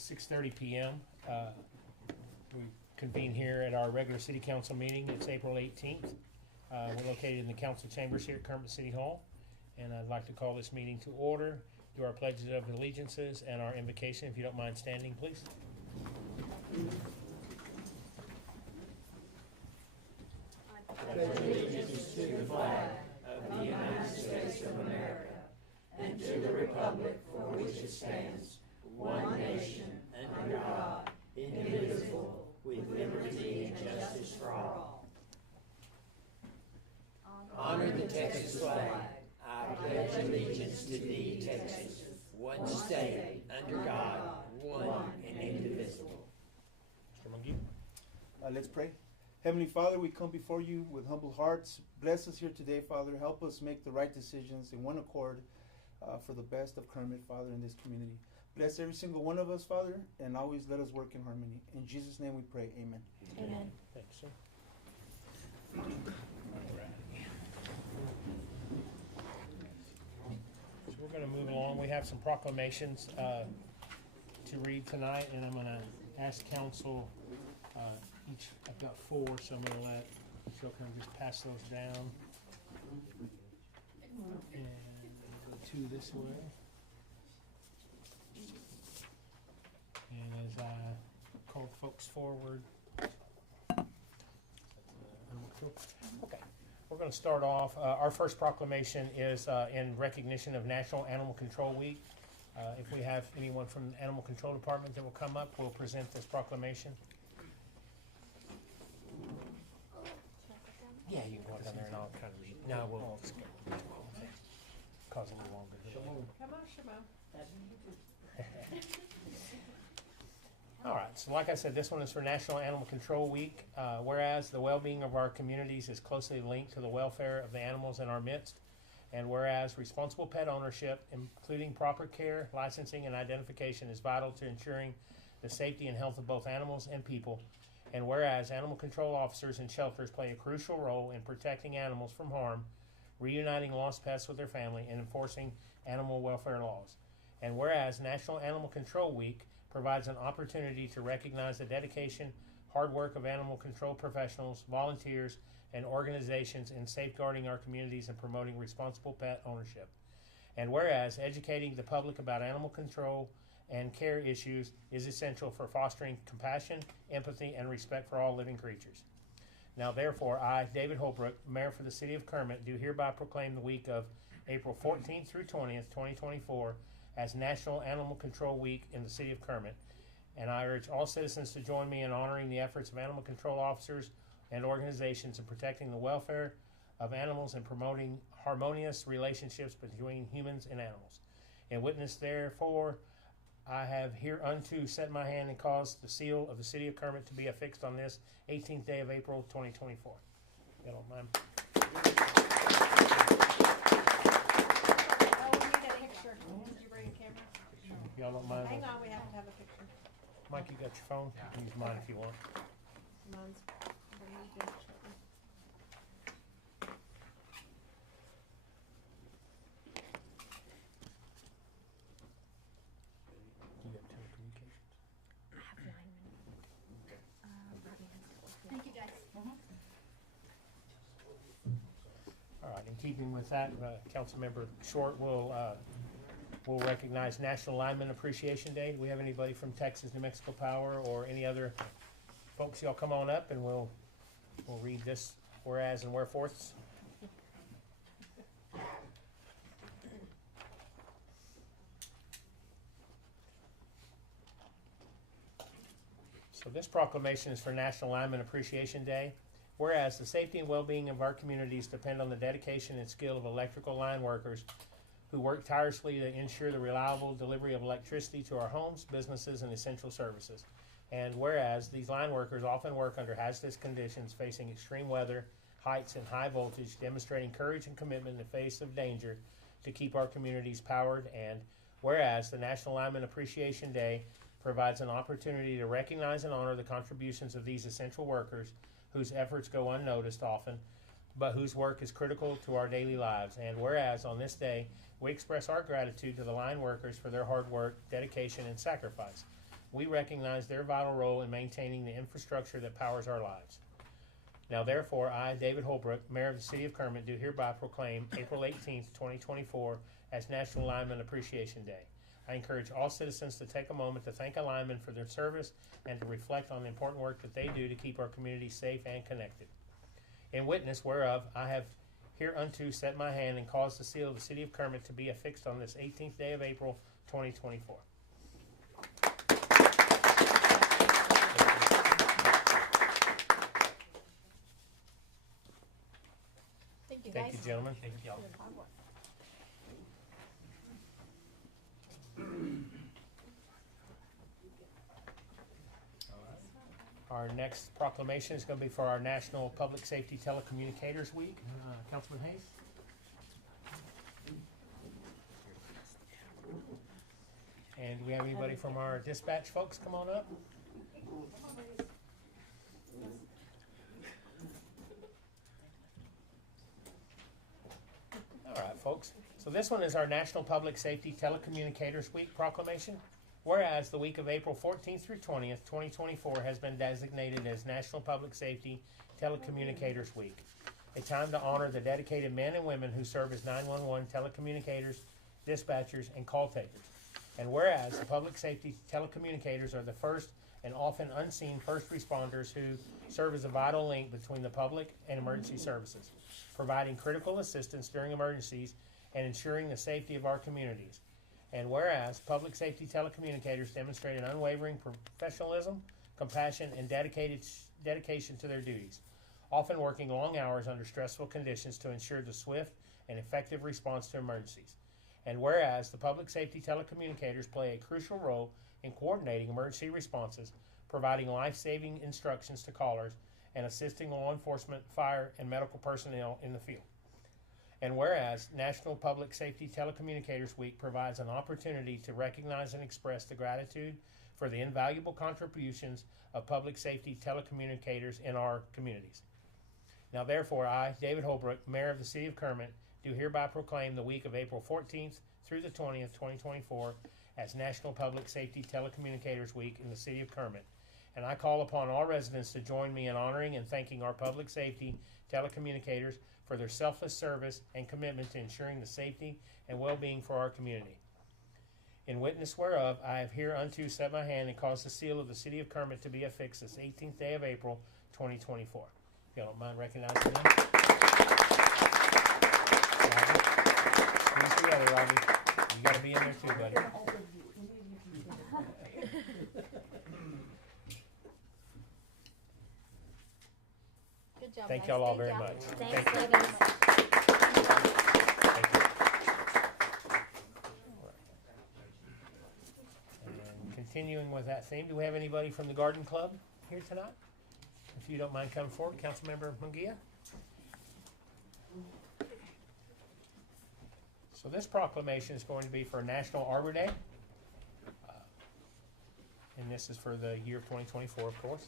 It's 6:30 p.m. We convene here at our regular city council meeting. It's April 18th. We're located in the council chambers here at Kermit City Hall. And I'd like to call this meeting to order, do our pledges of allegiances and our invocation. If you don't mind standing, please. Pledge allegiance to the flag of the United States of America and to the republic for which it stands, one nation, under God, indivisible, with liberty and justice for all. Honor the Texas flag. I pledge allegiance to thee, Texas, one state, under God, one and indivisible. Mr. Mungie. Let's pray. Heavenly Father, we come before you with humble hearts. Bless us here today, Father. Help us make the right decisions in one accord for the best of Kermit, Father, in this community. Bless every single one of us, Father, and always let us work in harmony. In Jesus' name we pray. Amen. Amen. Thanks, sir. All right. So we're going to move along. We have some proclamations to read tonight, and I'm going to ask council each. I've got 4, so I'm going to let Cheryl kind of just pass those down. And we'll go 2 this way. And as I call folks forward. Okay, we're going to start off. Our first proclamation is in recognition of National Animal Control Week. If we have anyone from the Animal Control Department that will come up, we'll present this proclamation. Yeah, you can go down there and I'll kind of read. No, we'll just go. Cause a little longer. Come on, Shimon. All right, so like I said, this one is for National Animal Control Week. Whereas the well-being of our communities is closely linked to the welfare of the animals in our midst, and whereas responsible pet ownership, including proper care, licensing, and identification, is vital to ensuring the safety and health of both animals and people, and whereas animal control officers and shelters play a crucial role in protecting animals from harm, reuniting lost pets with their family, and enforcing animal welfare laws. And whereas National Animal Control Week provides an opportunity to recognize the dedication, hard work of animal control professionals, volunteers, and organizations in safeguarding our communities and promoting responsible pet ownership. And whereas educating the public about animal control and care issues is essential for fostering compassion, empathy, and respect for all living creatures. Now, therefore, I, David Holbrook, Mayor for the City of Kermit, do hereby proclaim the week of April 14th through 20th, 2024, as National Animal Control Week in the City of Kermit. And I urge all citizens to join me in honoring the efforts of animal control officers and organizations in protecting the welfare of animals and promoting harmonious relationships between humans and animals. In witness, therefore, I have hereunto set my hand and caused the seal of the City of Kermit to be affixed on this 18th day of April, 2024. You don't mind? Y'all don't mind? Hang on, we have to have a picture. Mike, you got your phone? You can use mine if you want. Mine's removed in shortly. You got telecommunications? I have lineman. Thank you, guys. All right, in keeping with that, Councilmember Short will recognize National Lineman Appreciation Day. Do we have anybody from Texas, New Mexico Power, or any other folks? Y'all come on up and we'll read this whereas and whereforths. So this proclamation is for National Lineman Appreciation Day. Whereas the safety and well-being of our communities depend on the dedication and skill of electrical line workers who work tirelessly to ensure the reliable delivery of electricity to our homes, businesses, and essential services. And whereas these line workers often work under hazardous conditions, facing extreme weather, heights, and high voltage, demonstrating courage and commitment in the face of danger to keep our communities powered. And whereas the National Lineman Appreciation Day provides an opportunity to recognize and honor the contributions of these essential workers whose efforts go unnoticed often, but whose work is critical to our daily lives. And whereas on this day, we express our gratitude to the line workers for their hard work, dedication, and sacrifice. we recognize their vital role in maintaining the infrastructure that powers our lives. Now therefore, I, David Holbrook, Mayor of the City of Kermit, do hereby proclaim April 18th, 2024 as National Lineman Appreciation Day. I encourage all citizens to take a moment to thank a lineman for their service and to reflect on the important work that they do to keep our community safe and connected. In witness whereof, I have hereunto set my hand and caused the seal of the City of Kermit to be affixed on this 18th day of April, 2024. Thank you, Thank you, gentlemen. Thank y'all. Our next proclamation is going to be for our National Public Safety Telecommunicators Week. Councilman Hayes? And do we have anybody from our dispatch folks come on up? All right, folks. So this one is our National Public Safety Telecommunicators Week proclamation. Whereas the week of April 14th through 20th, 2024 has been designated as National Public Safety Telecommunicators Week, a time to honor the dedicated men and women who serve as 911 telecommunicators, dispatchers, and call takers. And whereas the public safety telecommunicators are the first and often unseen first responders who serve as a vital link between the public and emergency services, providing critical assistance during emergencies and ensuring the safety of our communities. And whereas public safety telecommunicators demonstrate an unwavering professionalism, compassion, and dedication to their duties, often working long hours under stressful conditions to ensure the swift and effective response to emergencies. And whereas the public safety telecommunicators play a crucial role in coordinating emergency responses, providing life-saving instructions to callers, and assisting law enforcement, fire, and medical personnel in the field. And whereas National Public Safety Telecommunicators Week provides an opportunity to recognize and express the gratitude for the invaluable contributions of public safety telecommunicators in our communities. Now therefore, I, David Holbrook, Mayor of the City of Kermit, do hereby proclaim the week of April 14th through the 20th, 2024 as National Public Safety Telecommunicators Week in the City of Kermit. And I call upon all residents to join me in honoring and thanking our public safety telecommunicators for their selfless service and commitment to ensuring the safety and well-being for our community. In witness whereof, I have hereunto set my hand and caused the seal of the City of Kermit to be affixed this 18th day of April, 2024. If y'all don't mind recognizing them. Robbie. Squeeze together, Robbie. You gotta be in there too, buddy. Good job, Thank guys. y'all all Thank very y'all. much. Thanks, Thank you. David. Thank you. And continuing with that theme, do we have anybody from the Garden Club here tonight? If you don't mind coming forward, Councilmember Munguia. So this proclamation is going to be for National Arbor Day. And this is for the year of 2024, of course.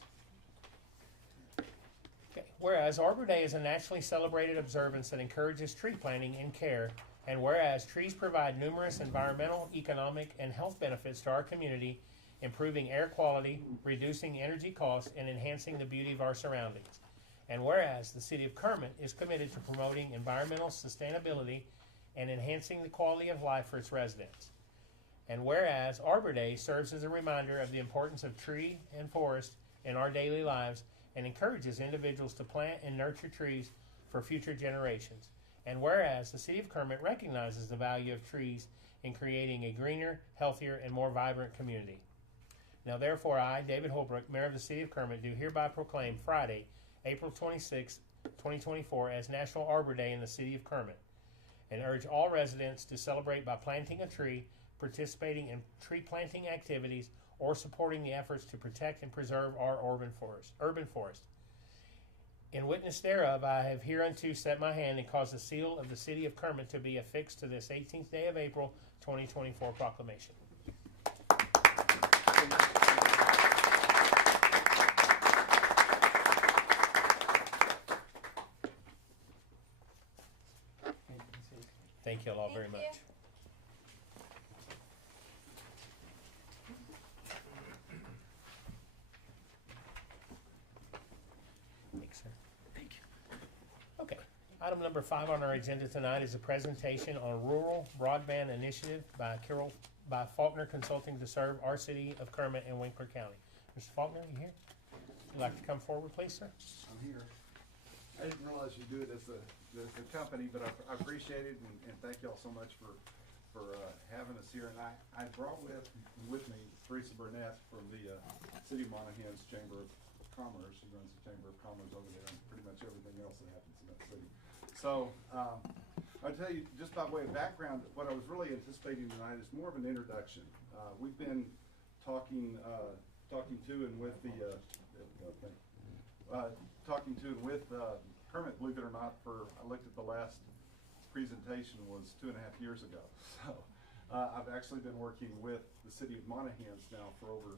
Okay. Whereas Arbor Day is a nationally celebrated observance that encourages tree planting and care, and whereas trees provide numerous environmental, economic, and health benefits to our community, improving air quality, reducing energy costs, and enhancing the beauty of our surroundings. And whereas the City of Kermit is committed to promoting environmental sustainability and enhancing the quality of life for its residents. And whereas Arbor Day serves as a reminder of the importance of tree and forest in our daily lives and encourages individuals to plant and nurture trees for future generations. And whereas the City of Kermit recognizes the value of trees in creating a greener, healthier, and more vibrant community. Now therefore I, David Holbrook, Mayor of the City of Kermit, do hereby proclaim Friday, April 26, 2024 as National Arbor Day in the City of Kermit, and urge all residents to celebrate by planting a tree, participating in tree planting activities, or supporting the efforts to protect and preserve our urban forest. In witness thereof, I have hereunto set my hand and caused the seal of the City of Kermit to be affixed to this 18th day of April, 2024 proclamation. Thank you all very much. Item number 5 on our agenda tonight is a presentation on Rural Broadband Initiative by Faulkner Consulting to serve our city of Kermit and Winkler County. Mr. Faulkner, you here? You'd like to come forward, please, sir? I'm here. I didn't realize you do it as a company, but I appreciate it, and thank y'all so much for having us here. And I brought with me Teresa Burnett from the City of Monahans Chamber of Commerce. She runs the Chamber of Commerce over there and pretty much everything else that happens in that city. So I'll tell you, just by way of background, what I was really anticipating tonight is more of an introduction. We've been talking to and with Kermit, believe it or not, I looked at the last presentation was 2.5 years ago. So I've actually been working with the City of Monahans now for over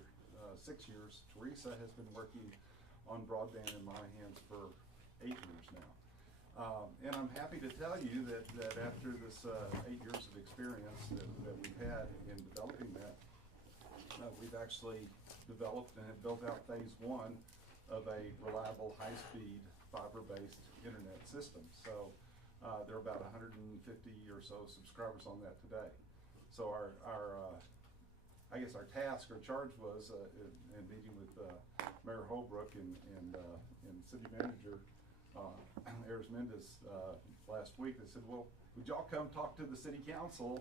6 years. Teresa has been working on broadband in Monahans for 8 years now. And I'm happy to tell you that after this 8 years of experience that we've had in developing that, we've actually developed and have built out phase 1 of a reliable, high-speed, fiber-based internet system. So there are about 150 or so subscribers on that today. So I guess our task or charge was in meeting with Mayor Holbrook and City Manager Ayers Mendez last week. They said, well, would y'all come talk to the City Council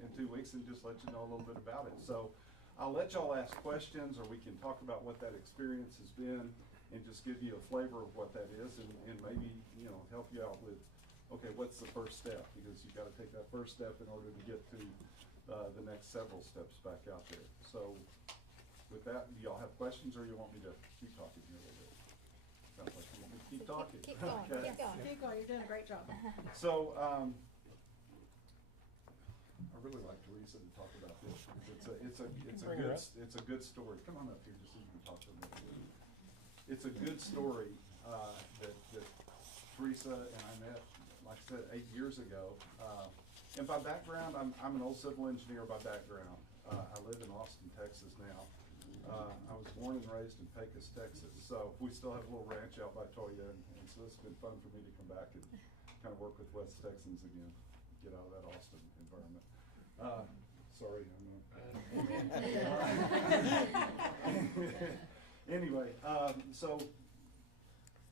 in 2 weeks and just let you know a little bit about it. So I'll let y'all ask questions, or we can talk about what that experience has been and just give you a flavor of what that is, and maybe, you know, help you out with, okay, what's the first step? Because you've got to take that first step in order to get to the next several steps back out there. So with that, do y'all have questions, or you want me to keep talking here a little bit? Sounds like you want me to keep talking. Keep going, Okay. keep going. Keep going, you're doing a great job. So, I really like Teresa to talk about this. It's a good story. Come on up here just so you can talk to me. It's a good story that Teresa and I met, like I said, 8 years ago. And by background, I'm an old civil engineer by background. I live in Austin, Texas now. I was born and raised in Pecos, Texas. So we still have a little ranch out by Toya, and so it's been fun for me to come back and kind of work with West Texans again, get out of that Austin environment. Sorry, I'm not. Anyway, so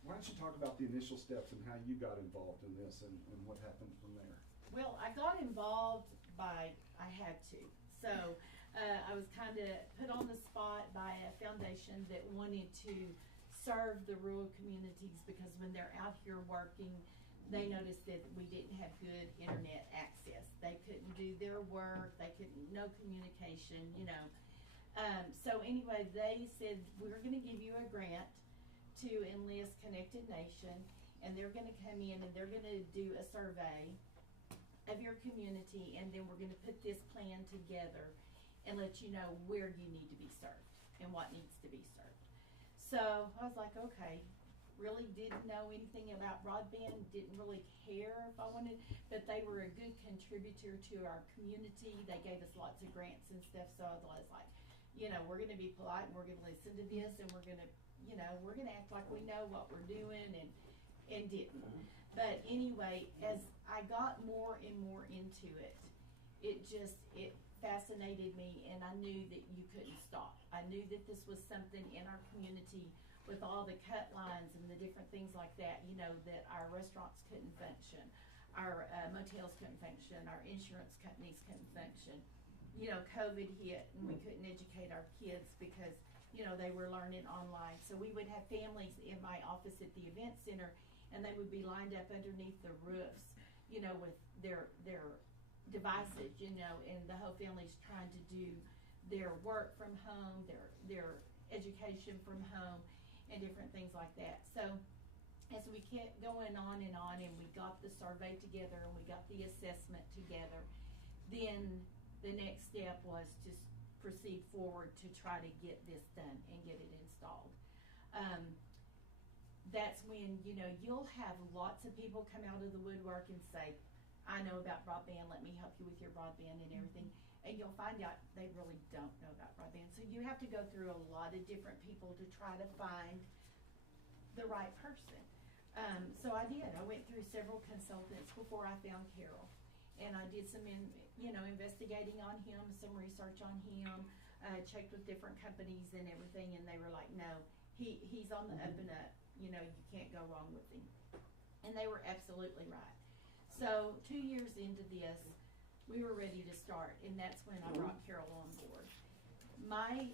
why don't you talk about the initial steps and how you got involved in this and what happened from there? Well, I got involved I had to. So I was kind of put on the spot by a foundation that wanted to serve the rural communities, because when they're out here working, they noticed that we didn't have good internet access. They couldn't do their work, no communication, you know. So anyway, they said, we're gonna give you a grant to enlist Connected Nation, and they're gonna come in and they're gonna do a survey of your community, and then we're gonna put this plan together and let you know where you need to be served and what needs to be served. So I was like, okay. Really didn't know anything about broadband, didn't really care if I wanted, but they were a good contributor to our community. They gave us lots of grants and stuff, so I was like, you know, we're gonna be polite and we're gonna listen to this, and we're gonna, you know, we're gonna act like we know what we're doing, and didn't. But anyway, as I got more and more into it, it fascinated me, and I knew that you couldn't stop. I knew that this was something in our community with all the cut lines and the different things like that, you know, that our restaurants couldn't function, our motels couldn't function, our insurance companies couldn't function. You know, COVID hit and we couldn't educate our kids because, you know, they were learning online. So we would have families in my office at the event center, and they would be lined up underneath the roofs, you know, with their devices, you know, and the whole family's trying to do their work from home, their education from home, and different things like that. So as we kept going on, and we got the survey together and we got the assessment together, then the next step was to proceed forward to try to get this done and get it installed. That's when, you know, you'll have lots of people come out of the woodwork and say, I know about broadband, let me help you with your broadband and everything. And you'll find out they really don't know about broadband. So you have to go through a lot of different people to try to find the right person. So I did. I went through several consultants before I found Carol. And I did some, investigating on him, some research on him, checked with different companies and everything, and they were like, no, he's on the up and up. You can't go wrong with him. And they were absolutely right. So 2 years into this, we were ready to start, and that's when I brought Carol on board. My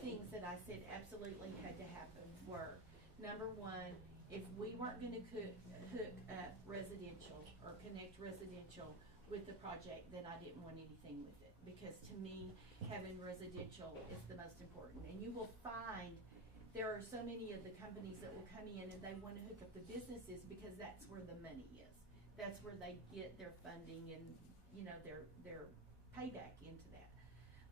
things that I said absolutely had to happen were, number one, if we weren't going to hook up residential or connect residential with the project, then I didn't want anything with it. Because to me, having residential is the most important. And you will find there are so many of the companies that will come in and they want to hook up the businesses because that's where the money is. That's where they get their funding and, their payback into that.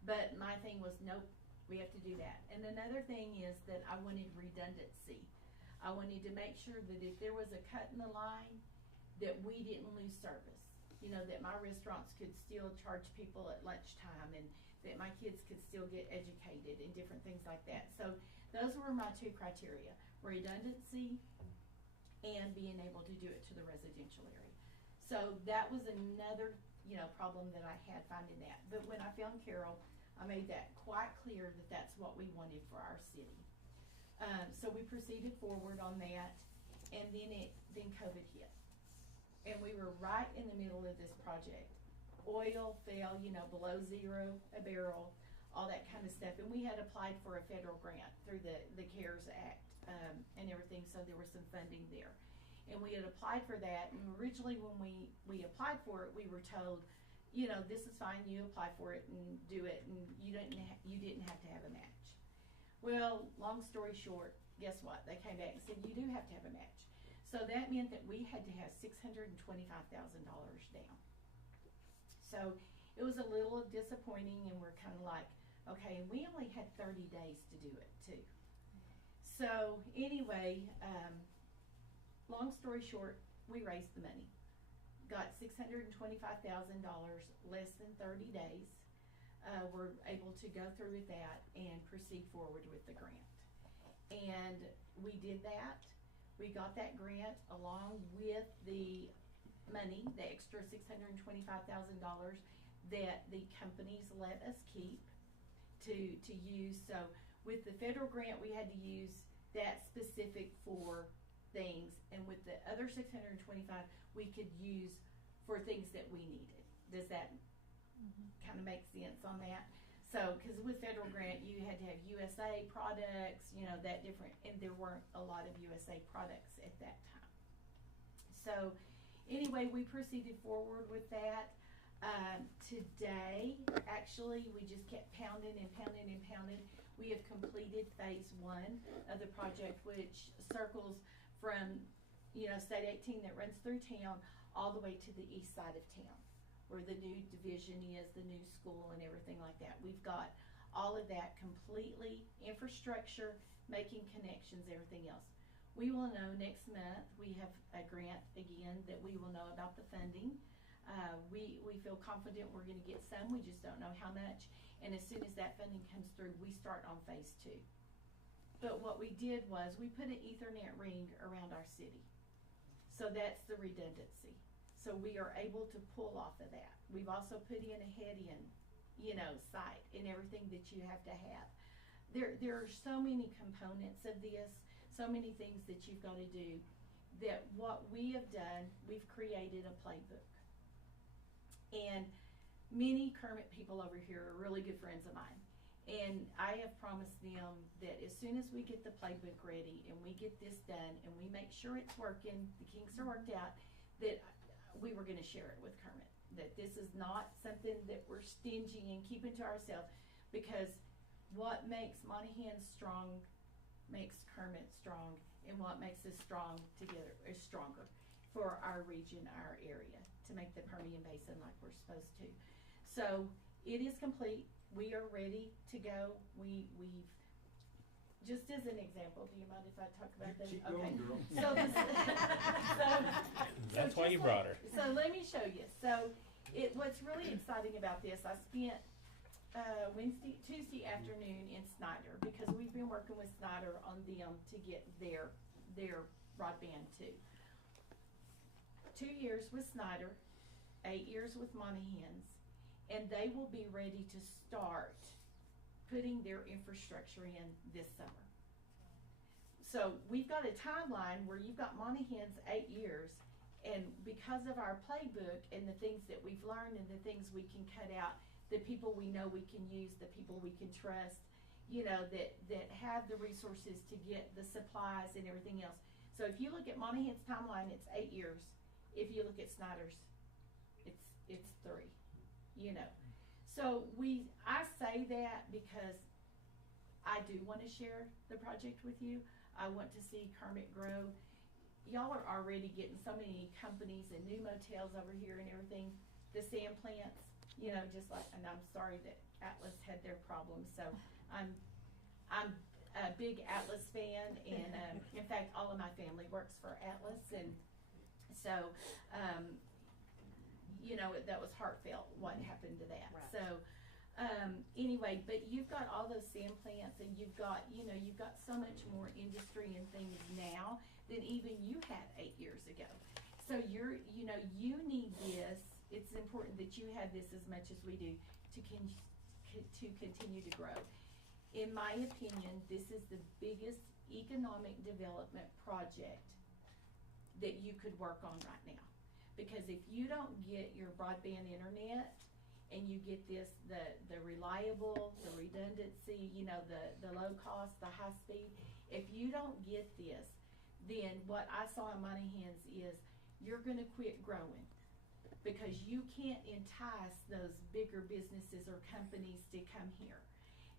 But my thing was, nope, we have to do that. And another thing is that I wanted redundancy. I wanted to make sure that if there was a cut in the line, that we didn't lose service. That my restaurants could still charge people at lunchtime and that my kids could still get educated and different things like that. So those were my two criteria, redundancy and being able to do it to the residential area. So that was another, problem that I had finding that. But when I found Carol, I made that quite clear that that's what we wanted for our city. So we proceeded forward on that, and then COVID hit. And we were right in the middle of this project. Oil fell, below zero a barrel, all that kind of stuff. And we had applied for a federal grant through the CARES Act and everything, so there was some funding there. And we had applied for that, and originally when we applied for it, we were told, this is fine, you apply for it and do it, and you didn't have to have a match. Well, long story short, guess what? They came back and said, you do have to have a match. So that meant that we had to have $625,000 down. So it was a little disappointing, and we're kind of like, okay, and we only had 30 days to do it too. So anyway, long story short, we raised the money. Got $625,000 less than 30 days. We're able to go through with that and proceed forward with the grant. And we did that. We got that grant along with the money, the extra $625,000 that the companies let us keep to use. So with the federal grant, we had to use that specific for things, and with the other $625, we could use for things that we needed. Does that kind of make sense on that? So, because with federal grant, you had to have USA products, that different, and there weren't a lot of USA products at that time. So, anyway, we proceeded forward with that. Today, actually, we just kept pounding and pounding and pounding. We have completed phase 1 of the project, which circles from, State 18 that runs through town all the way to the east side of town, where the new division is, the new school and everything like that. We've got all of that completely, infrastructure, making connections, everything else. We will know next month. We have a grant again that we will know about the funding. We feel confident we're going to get some. We just don't know how much. And as soon as that funding comes through, we start on phase 2. But what we did was we put an Ethernet ring around our city. So that's the redundancy. So we are able to pull off of that. We've also put in a head-in, site and everything that you have to have. There are so many components of this, so many things that you've got to do, that what we have done, we've created a playbook. And many Kermit people over here are really good friends of mine. And I have promised them that as soon as we get the playbook ready and we get this done and we make sure it's working, the kinks are worked out, that we were going to share it with Kermit. That this is not something that we're stingy and keeping to ourselves, because what makes Monahans strong makes Kermit strong, and what makes us strong together is stronger for our region, our area, to make the Permian Basin like we're supposed to. So it is complete. We are ready to go. We've just as an example, do you mind if I talk about that? Keep going, girl. So That's why you brought her. So let me show you. So what's really exciting about this, I spent Tuesday afternoon in Snyder, because we've been working with Snyder on them to get their their broadband too. 2 years with Snyder, 8 years with Monahans, and they will be ready to start putting their infrastructure in this summer. So we've got a timeline where you've got Monahans 8 years, and because of our playbook and the things that we've learned and the things we can cut out, the people we know we can use, the people we can trust, you know, that have the resources to get the supplies and everything else. So if you look at Monahans timeline, it's 8 years. If you look at Snyder's, it's 3, you know. So I say that because I do want to share the project with you. I want to see Kermit grow. Y'all are already getting so many companies and new motels over here and everything. The sand plants, you know, just like, and I'm sorry that Atlas had their problems. So I'm a big Atlas fan, and in fact, all of my family works for Atlas, and so you know, that was heartfelt what happened to that. Right. So anyway, but you've got all those sand plants, and you've got, you know, you've got so much more industry and things now than even you had 8 years ago. So you know, you need this. It's important that you have this as much as we do to continue to grow. In my opinion, this is the biggest economic development project that you could work on right now. Because if you don't get your broadband internet and you get this, the reliable, the redundancy, you know, the low cost, the high speed, if you don't get this, then what I saw in Monahans is you're gonna quit growing. Because you can't entice those bigger businesses or companies to come here.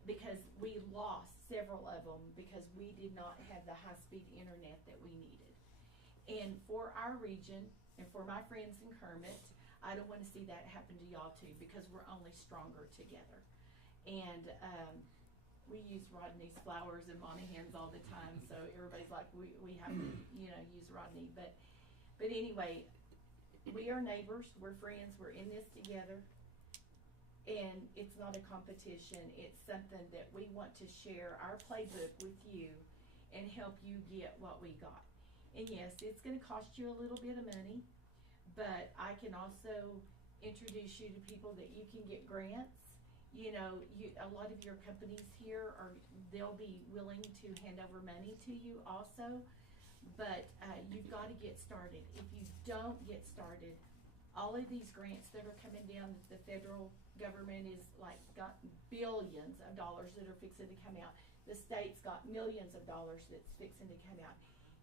Because we lost several of them because we did not have the high-speed internet that we needed. And for our region, and for my friends in Kermit, I don't want to see that happen to y'all too, because we're only stronger together. And we use Rodney's flowers and Monahans all the time, so everybody's like, we have to, you know, use Rodney. But anyway, we are neighbors, we're friends, we're in this together. And it's not a competition, it's something that we want to share our playbook with you and help you get what we got. And yes, it's gonna cost you a little bit of money, but I can also introduce you to people that you can get grants. You know, a lot of your companies here they'll be willing to hand over money to you also, but you've gotta get started. If you don't get started, all of these grants that are coming down, the federal government is like got billions of dollars that are fixing to come out. The state's got millions of dollars that's fixing to come out.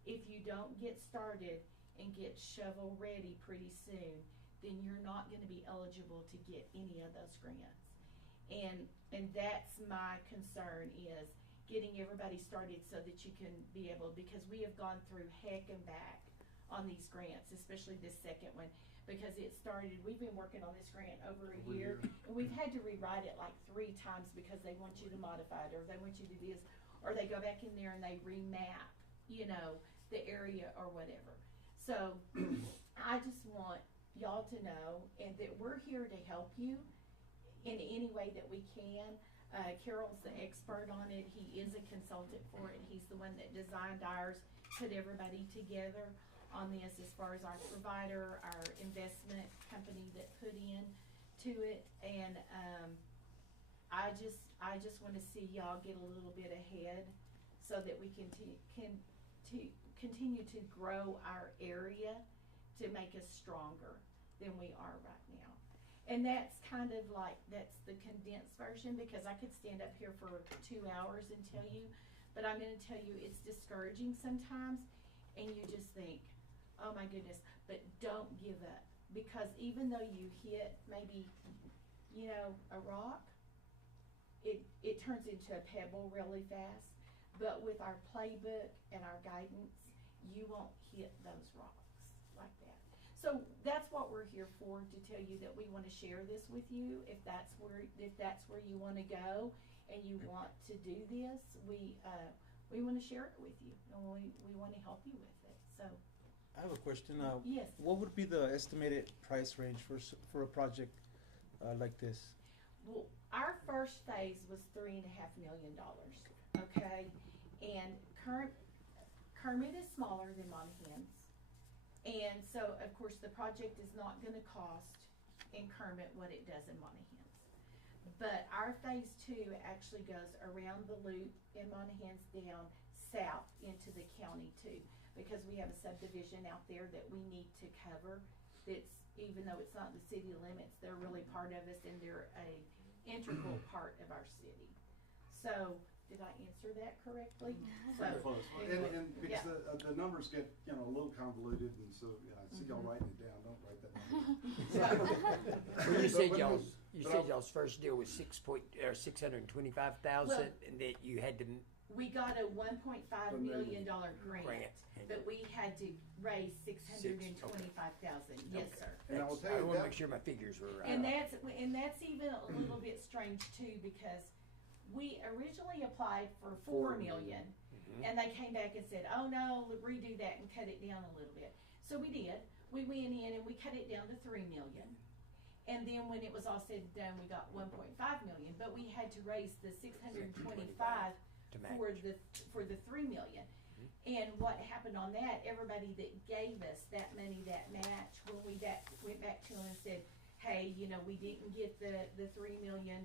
If you don't get started and get shovel ready pretty soon, then you're not gonna be eligible to get any of those grants. And that's my concern, is getting everybody started so that you can be able, because we have gone through heck and back on these grants, especially this second one. Because it started, we've been working on this grant over a year, and we've had to rewrite it like 3 times because they want you to modify it, or they want you to do this, or they go back in there and they remap, you know, the area or whatever. So I just want y'all to know, and that we're here to help you in any way that we can. Carol's the expert on it. He is a consultant for it. He's the one that designed ours, put everybody together on this as far as our provider, our investment company that put in to it. And I just want to see y'all get a little bit ahead so that we can continue to grow our area to make us stronger than we are right now. And that's kind of like, that's the condensed version, because I could stand up here for 2 hours and tell you, but I'm going to tell you it's discouraging sometimes, and you just think, oh my goodness, but don't give up, because even though you hit maybe, you know, a rock, it turns into a pebble really fast. But with our playbook and our guidance, you won't hit those rocks like that. So that's what we're here for, to tell you that we want to share this with you. If that's where you want to go and you want to do this, we want to share it with you, and we want to help you with it. So I have a question. yes. What would be the estimated price range for a project like this? Well, our first phase was $3.5 million. Okay, and Kermit is smaller than Monahans. And so, of course, the project is not gonna cost in Kermit what it does in Monahans. But our phase two actually goes around the loop in Monahans down south into the county too. Because we have a subdivision out there that we need to cover, that's, even though it's not the city limits, they're really part of us and they're a integral part of our city. So, did I answer that correctly? Pretty So, close. anyway, And because yeah. the numbers get, a little convoluted, and so, yeah, I see y'all writing it down, don't write that down. Well, you said But when y'all's, you but said I- y'all's first deal was 625,000, Well- and that you had to We got a $1.5 million grant, grant. but we had to raise $625,000. Yes, sir. And I will tell I you want to that, make sure my figures were right. And that's even a little bit strange too, because we originally applied for $4 million, and they came back and said, oh no, redo that and cut it down a little bit. So we did. We went in and we cut it down to $3 million. And then when it was all said and done, we got $1.5 million, but we had to raise the $625 to match. for the $3 million. And what happened on that, everybody that gave us that money, that match, when we went back to them and said, hey, we didn't get the $3 million,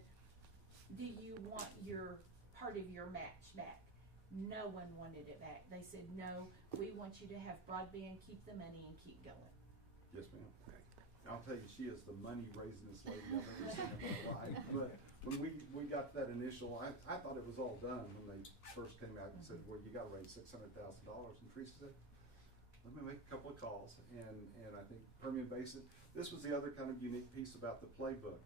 do you want your part of your match back? No one wanted it back. They said, no, we want you to have broadband, keep the money, and keep going. yes, ma'am. I'll tell you, she is the money raisingest lady I've ever seen in my life. But when we got that initial, I thought it was all done when they first came out and said, well, you gotta raise $600,000. And Teresa said, let me make a couple of calls. And I think Permian Basin, this was the other kind of unique piece about the playbook.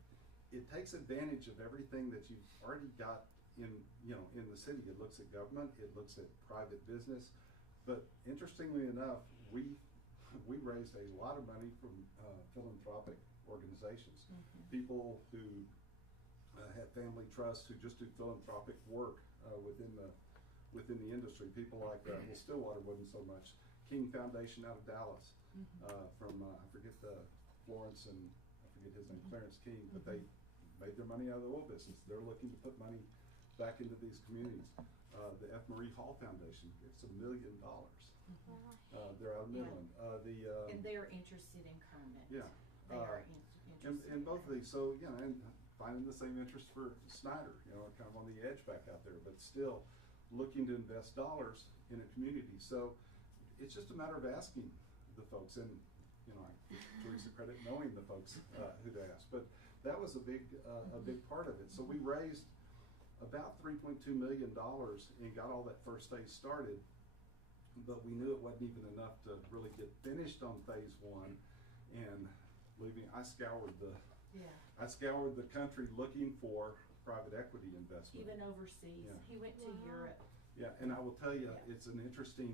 It takes advantage of everything that you've already got in the city. It looks at government, it looks at private business. But interestingly enough, we raised a lot of money from philanthropic organizations, people who have family trusts who just do philanthropic work within the industry. People like well, Stillwater wasn't so much. King Foundation out of Dallas, from I forget Florence and I forget his name, Clarence King, but they made their money out of the oil business. They're looking to put money back into these communities. The F. Marie Hall Foundation gives $1 million. They're out of Midland. And they're interested in Kermit. Yeah. They are interested. In both of these, so, and finding the same interest for Snyder, kind of on the edge back out there, but still looking to invest dollars in a community. So it's just a matter of asking the folks, and, I give Teresa credit knowing the folks who to ask, but that was a big part of it. So we raised about $3.2 million and got all that first phase started, but we knew it wasn't even enough to really get finished on phase one. And believe me, I scoured the country looking for private equity investment. Even overseas. Yeah. He went to Europe. Yeah, and I will tell you, Yeah. it's an interesting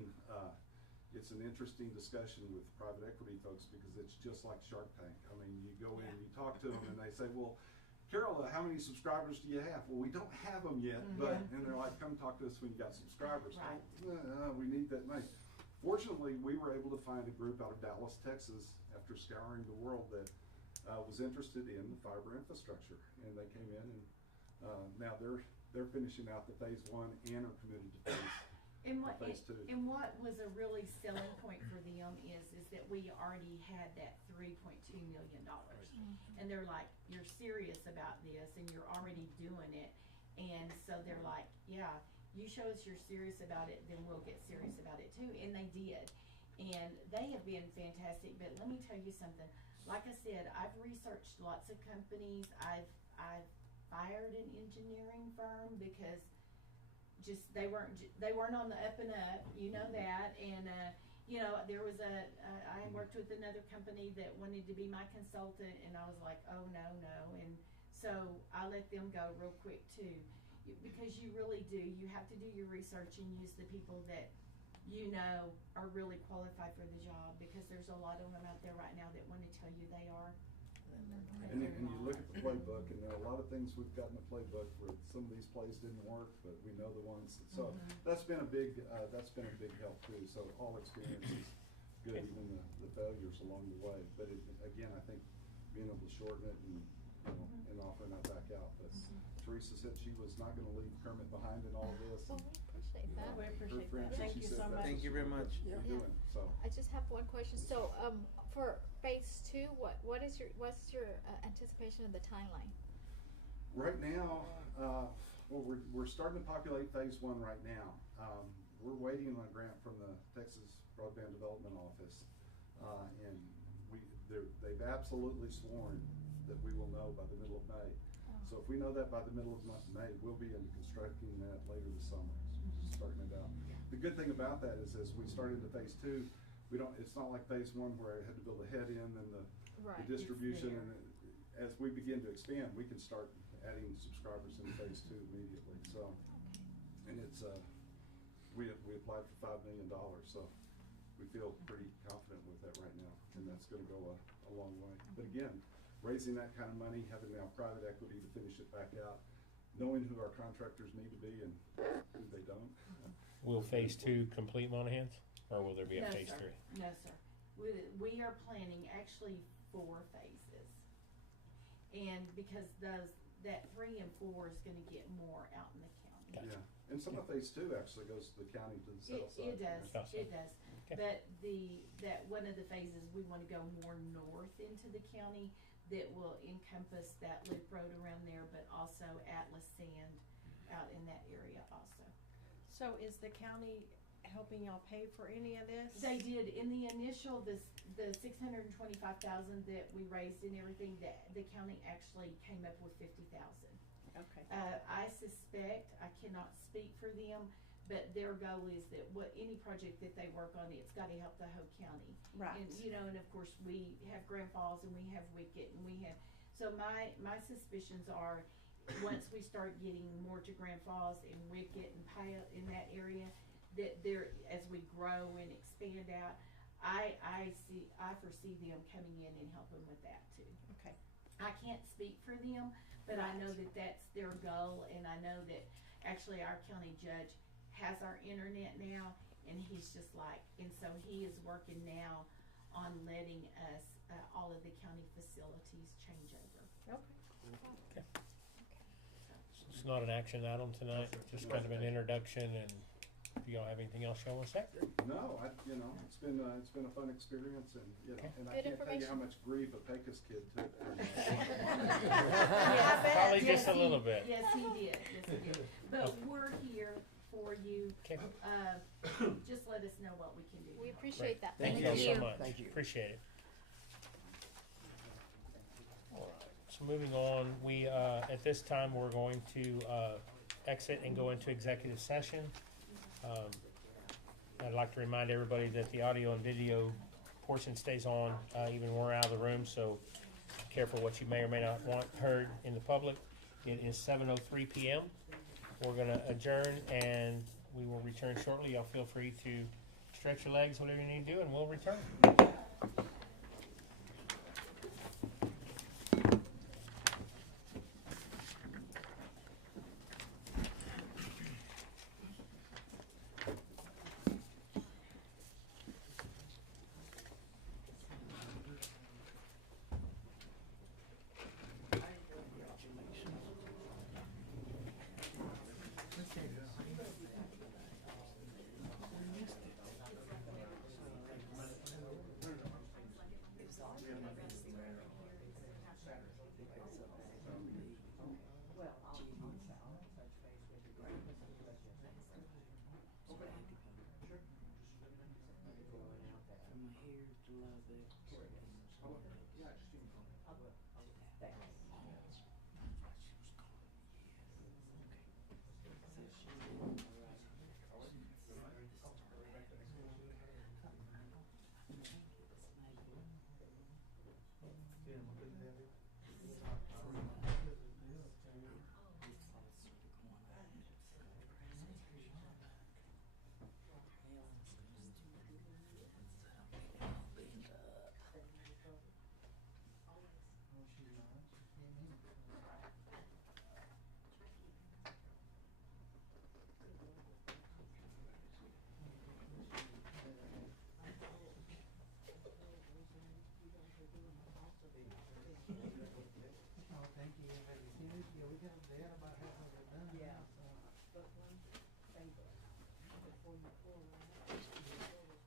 discussion with private equity folks, because it's just like Shark Tank. I mean, you go in, you talk to them, and they say, well, Carol, how many subscribers do you have? Well, we don't have them yet, but, and they're like, come talk to us when you got subscribers. Right. We need that money. Fortunately, we were able to find a group out of Dallas, Texas, after scouring the world, that was interested in the fiber infrastructure, and they came in, and now they're finishing out the phase one and are committed to phase two. And what was a really selling point for them is that we already had that $3.2 million. And they're like, you're serious about this and you're already doing it. And so they're like, yeah, you show us you're serious about it, then we'll get serious about it too. And they did. And they have been fantastic. But let me tell you something. Like I said, I've researched lots of companies. I've fired an engineering firm because they weren't on the up and up, that, and there was I worked with another company that wanted to be my consultant, and I was like, oh no, and so I let them go real quick too, because you really do, you have to do your research and use the people that are really qualified for the job, because there's a lot of them out there right now that want to tell you they are. And you look at the playbook, and there are a lot of things we've got in the playbook where some of these plays didn't work, but we know the ones. So that's been a big help too. So all experience is good, even the failures along the way. But again, I think being able to shorten it and and offering that back out. But Teresa said she was not going to leave Kermit behind in all of this. appreciate that. We appreciate For that. instance, Thank she you said so that's much. Thank you very much. We're Yeah. doing, so. I just have one question. So, for phase 2, what's your anticipation of the timeline? Right now, well, we're starting to populate phase 1 right now. We're waiting on a grant from the Texas Broadband Development Office, and they've absolutely sworn that we will know by the middle of May. So if we know that by the middle of May, we'll be into constructing that later this summer, starting it out. The good thing about that is as we start into phase 2, it's not like phase 1 where I had to build a head in and the Right. distribution, and as we begin to expand, we can start adding subscribers in phase 2 immediately, so. And it's, we applied for $5 million, so we feel pretty confident with that right now, and that's gonna go a long way. But again, raising that kind of money, having now private equity to finish it back out, knowing who our contractors need to be and who they don't. Will phase 2 complete Monahans, or will there be a No, phase sir. 3? No, sir. We are planning actually 4 phases. And because that 3 and 4 is gonna get more out in the county. Gotcha. Yeah, and some of phase 2 actually goes to the county to the south side. It does, South side. it does. Okay. But that one of the phases, we wanna go more north into the county that will encompass that loop road around there, but also Atlas Sand out in that area also. So is the county helping y'all pay for any of this? They did, in the initial, the $625,000 that we raised and everything, the county actually came up with $50,000. Okay. I suspect, I cannot speak for them, but their goal is that any project that they work on, it's gotta help the whole county. Right. And, and of course, we have Grand Falls and we have Wickett and we have, so my suspicions are, once we start getting more to Grand Falls and Wickett and Payette in that area, that as we grow and expand out, I foresee them coming in and helping with that too. Okay. I can't speak for them, but I know that that's their goal, and I know that actually our county judge has our internet now, and he's just like, and so he is working now on letting us, all of the county facilities change over. Okay. It's not an action item tonight, just kind of an introduction, and if y'all have anything else y'all want to say? No, it's been a fun experience, and, Okay. and I Good can't tell you how information. much grief a Pecos kid took. Yeah, but- Probably yes, just a little bit. Yes, he did, yes, he did. But we're here for you, Okay. just let us know what we can do. We appreciate that. Thank you Thank all you. so much. Thank you. Appreciate it. All right, so moving on, we, at this time, we're going to, exit and go into executive session. I'd like to remind everybody that the audio and video portion stays on, even when we're out of the room, so be careful what you may or may not want heard in the public. It is 7:03 p.m. We're gonna adjourn and we will return shortly. Y'all feel free to stretch your legs, whatever you need to do, and we'll return. before you pull that up.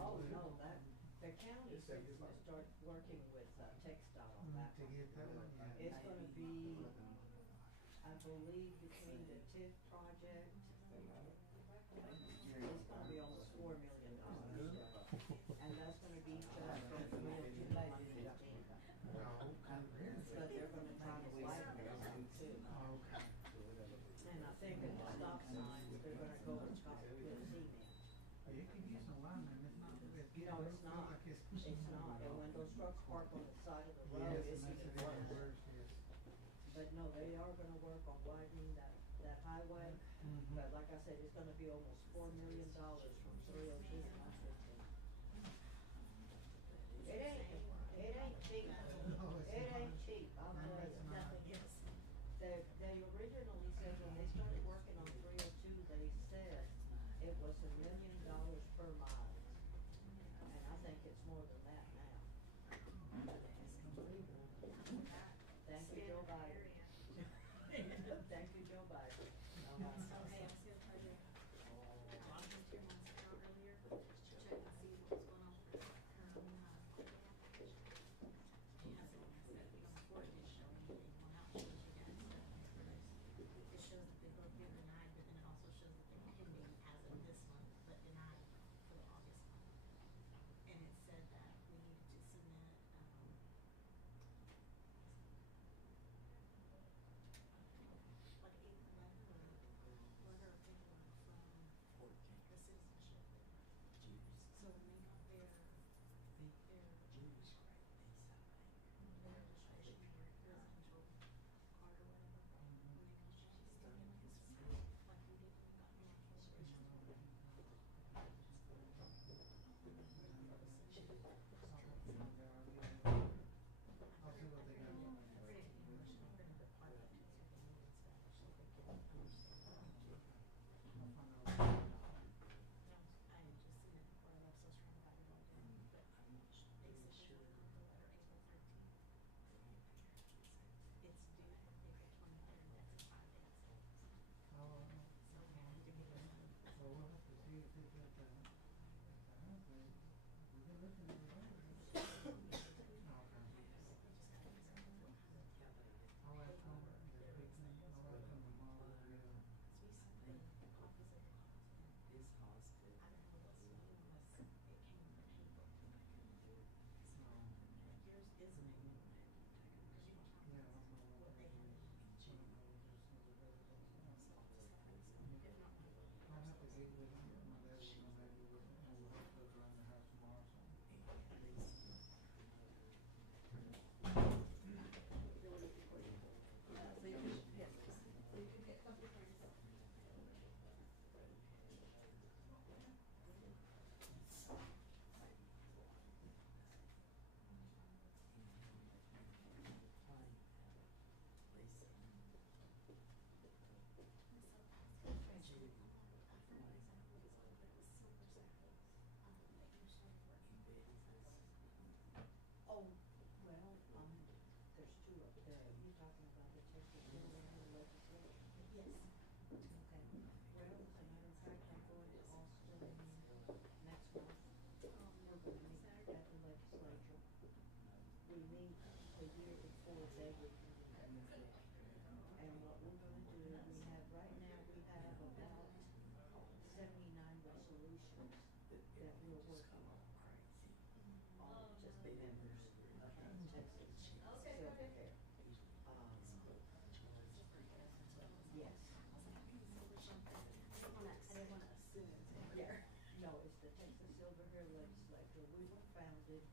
Oh, no, that, the county's gonna start working with, TechStop on that one. It's gonna be, I believe, between the TIF project, it's gonna be almost $4 million. And that's gonna be just from 302 to 115. But they're gonna try to widen it out too. And I think at the stop signs, they're gonna go with cement. No, it's not. It's not. And when those trucks park on the side of the road, it's even worse. But no, they are gonna work on widening that highway. But like I said, it's gonna be almost $4 million from 302 to 115. It ain't cheap. It ain't cheap, I'll tell you. They originally said when they started working on 302, they said it was $1 million per mile. And I think it's more than that now. Thank you, Joe Biden. Thank you, Joe Biden. Okay, I see the project. I was here months ago earlier to check and see what was going on with her application. She has it, I said, before it didn't show anything, well now it shows you guys stuff. It shows that they both get denied, but then it also shows that they're pending as of this month, but denied for the August month. And it said that we needed to submit, like a letter of paperwork from the citizenship. So when they got their registration or residential card or whatever, when they got that, they still get like a certificate, like we did when we got our registration. I had just seen it before I left, so I was trying to write it all down, but basically we got the letter April 13th. It's due April 23rd, and that's in 5 days. So we need to get it done. We submitted copies of the cost. I don't know what's new unless it came from April. Yours is new, because you don't have what they had in June. So I'll just have it, if not, we will. Oh, well, there's two up there. You're talking about the Texas Inland legislature? Yes. Okay. Well, as a matter of fact, I'm going to Austin next month. We're going to meet at the legislature. We meet a year before they review it. And what we're gonna do, we have, right now, we have about 79 resolutions that we're working on. All just the members of Texas Silver Hair. Yes. I didn't wanna assume. Yeah. No, it's the Texas Silver Hair Legislature. We were founded,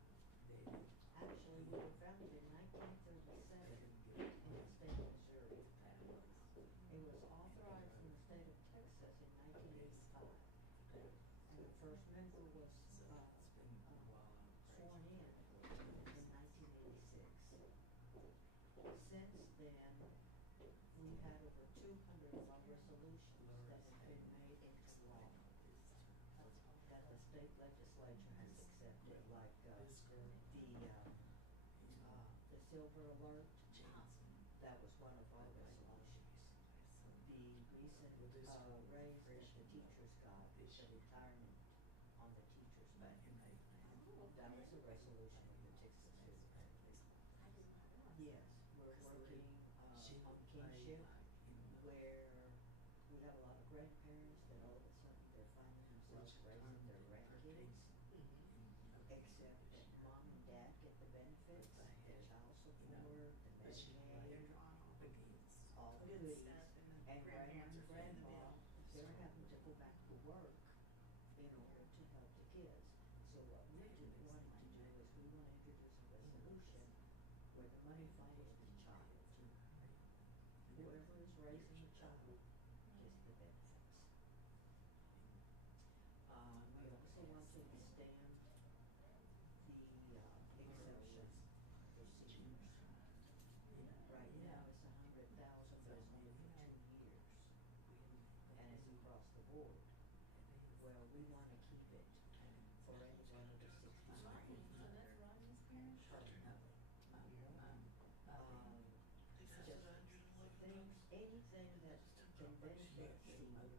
actually, we were founded in 1937 in the state of Missouri. It was authorized in the state of Texas in 1985. And the first member was, sworn in since then, we had over 200 of our resolutions that have been made into law that the state legislature has accepted, like the silver alert. That was one of our resolutions. The recent raise that the teachers got, the retirement on the teachers' pay. That was a resolution of the Texas City. Yes, we're working on kinship, where we have a lot of grandparents that all of a sudden they're finding themselves raising their grandkids, except that mom and dad get the benefits, the child support, the Medicaid, all the goodies. And grandma and grandpa, they're having to go back to work in order to help the kids. So what we're wanting to do is we want to introduce a resolution where the money follows the child. Whoever is raising the child gets the benefits. We also want to extend the exemption for seniors. Right now it's 100,000, but it's only for 2 years, and it's across the board. Well, we want to keep it for anyone under 65. Anything that can benefit seniors,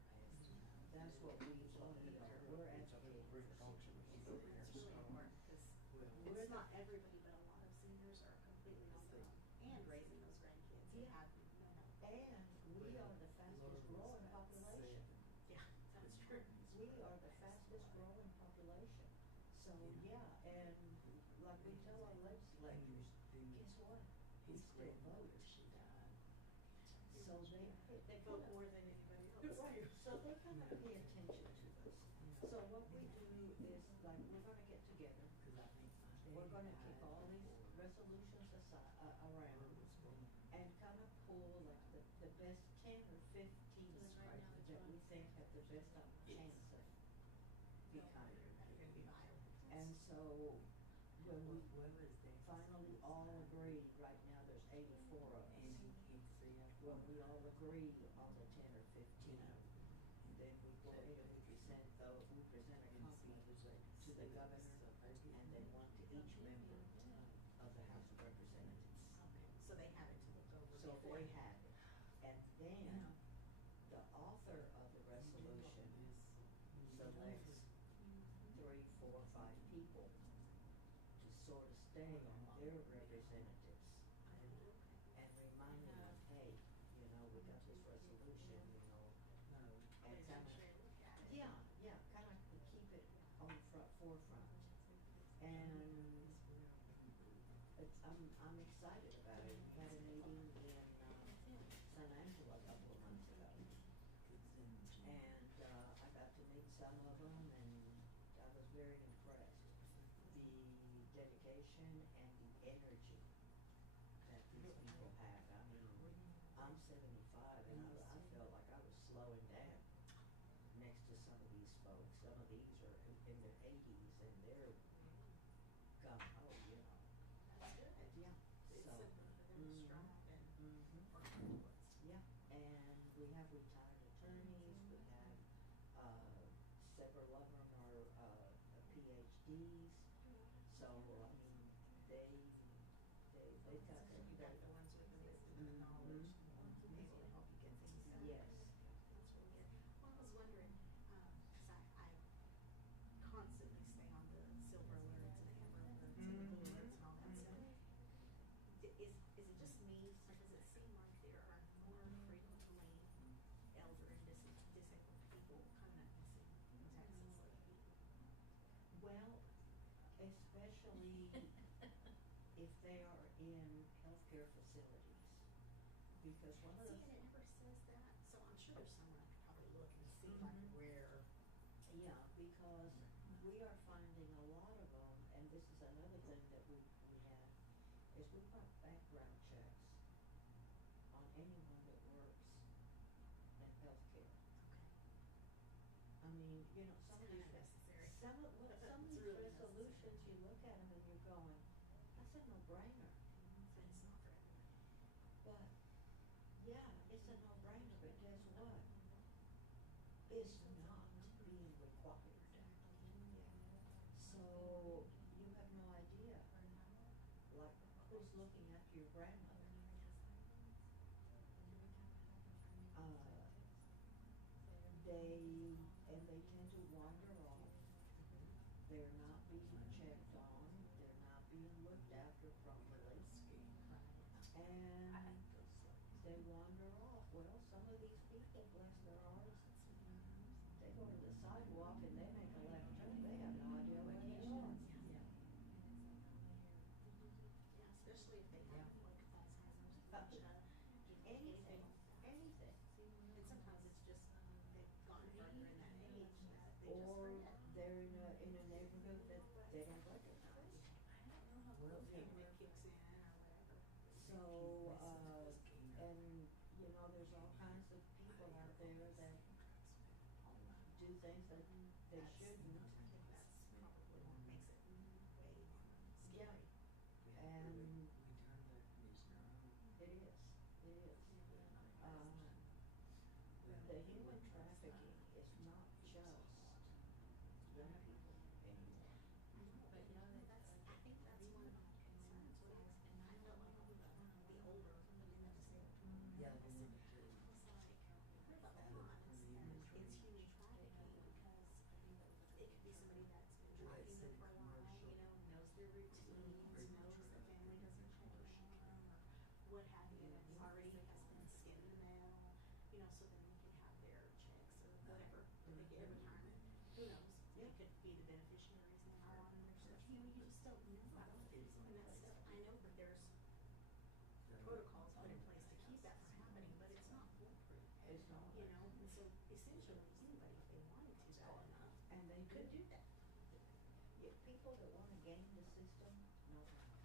that's what we are. We're advocating for seniors. It's not everybody, but a lot of seniors are completely on their own and raising those grandkids and Yeah. have no help. And we are the fastest growing population. Yeah, that's true. We are the fastest growing population. So, yeah, and like we tell our legislators, guess what? We still vote. So they Vote kinda- more than anybody else. Right, so they kind of pay attention to us. So what we do is, like, we're gonna get together, we're gonna kick all these resolutions around, and kind of pull like the best 10 or 15 that we think have the best chance of becoming. And so, when we finally all agree, right now there's 84 of us. When we all agree on the 10 or 15, then we go ahead and we present a copy to the governor, and then one to each member of the House of Representatives. So they have it to look over. So before. they had it. And then the author of the resolution selects 3, 4, 5 people to sort of stay on their representatives and remind them, hey, you know, we got this resolution, you know, and They kind make of, sure they look at it. yeah, kind of keep it on the forefront. And I'm excited about it. We had a meeting in San Angelo a couple of months ago, and I got to meet some of them, and I was very impressed. The dedication and the energy that these people have. I mean, I'm 75, and I felt like I was slowing down next to some of these folks. Some of these are in their 80s, and they're gung ho, you know. That's good. Yeah. It's So, something for them to strive and work towards. yeah, and we have retired attorneys, we have, several of them are, PhDs, so, I mean, they've got. So you got the ones with the wisdom and the knowledge, able to help you get things done. Yes. That's really good. Well, I was wondering, 'cause I constantly stay on the silver alerts and the amber alerts and the blue alerts and all that stuff. Is it just me, or does it seem like there are more frequently elder and disabled people kind of missing in Texas lately? Well, especially if they are in healthcare facilities, because one of See, the. and it never says that, so I'm sure there's somewhere I could probably look and see like Mhm. where. Yeah, because we are finding a lot of them, and this is another thing that we have, is we run background checks on anyone that works in healthcare. Okay. I mean, you know, some of It's these, kinda necessary. some of It's these really resolutions, necessary. you look at them and you're going, that's a no-brainer. But it's not for everybody. is not being required. So you have no idea, like, who's looking after your grandmother? They tend to wander off. They're not being checked on. They're not being looked after properly. And they wander off. Well, some of these people, bless their hearts, they go to the sidewalk and they make a left turn. They have no idea where they are. Yeah, especially if they have like Alzheimer's, dementia, Anything, anything. and sometimes it's just they've gone further in that age that they just Or forget. they're in a neighborhood that they don't recognize. Family kicks in or whatever. So, and, you know, there's all kinds of people out there that do things that they shouldn't. I think that's probably what makes it way Yeah. scary. And it is. The human trafficking is not just young people anymore. But you know, I think that's one of my concerns with it, and I felt like the older, you know, just Yeah, I was like, but hold on, it's human trafficking because it could be somebody that's been tracking them for a while, you know, knows their routines, knows the family doesn't check in on them, or what have you, already has been skinned the mail, you know, so then they can have their checks or whatever that they get in retirement. Who knows? They could be the beneficiaries now on their stuff. You know, you just don't know. And that stuff, I know that there's protocols put in place to keep that from happening, but it's not foolproof. It's not. You know, and so essentially anybody, if they wanted to, And they could do that. If people that want to game the system know how.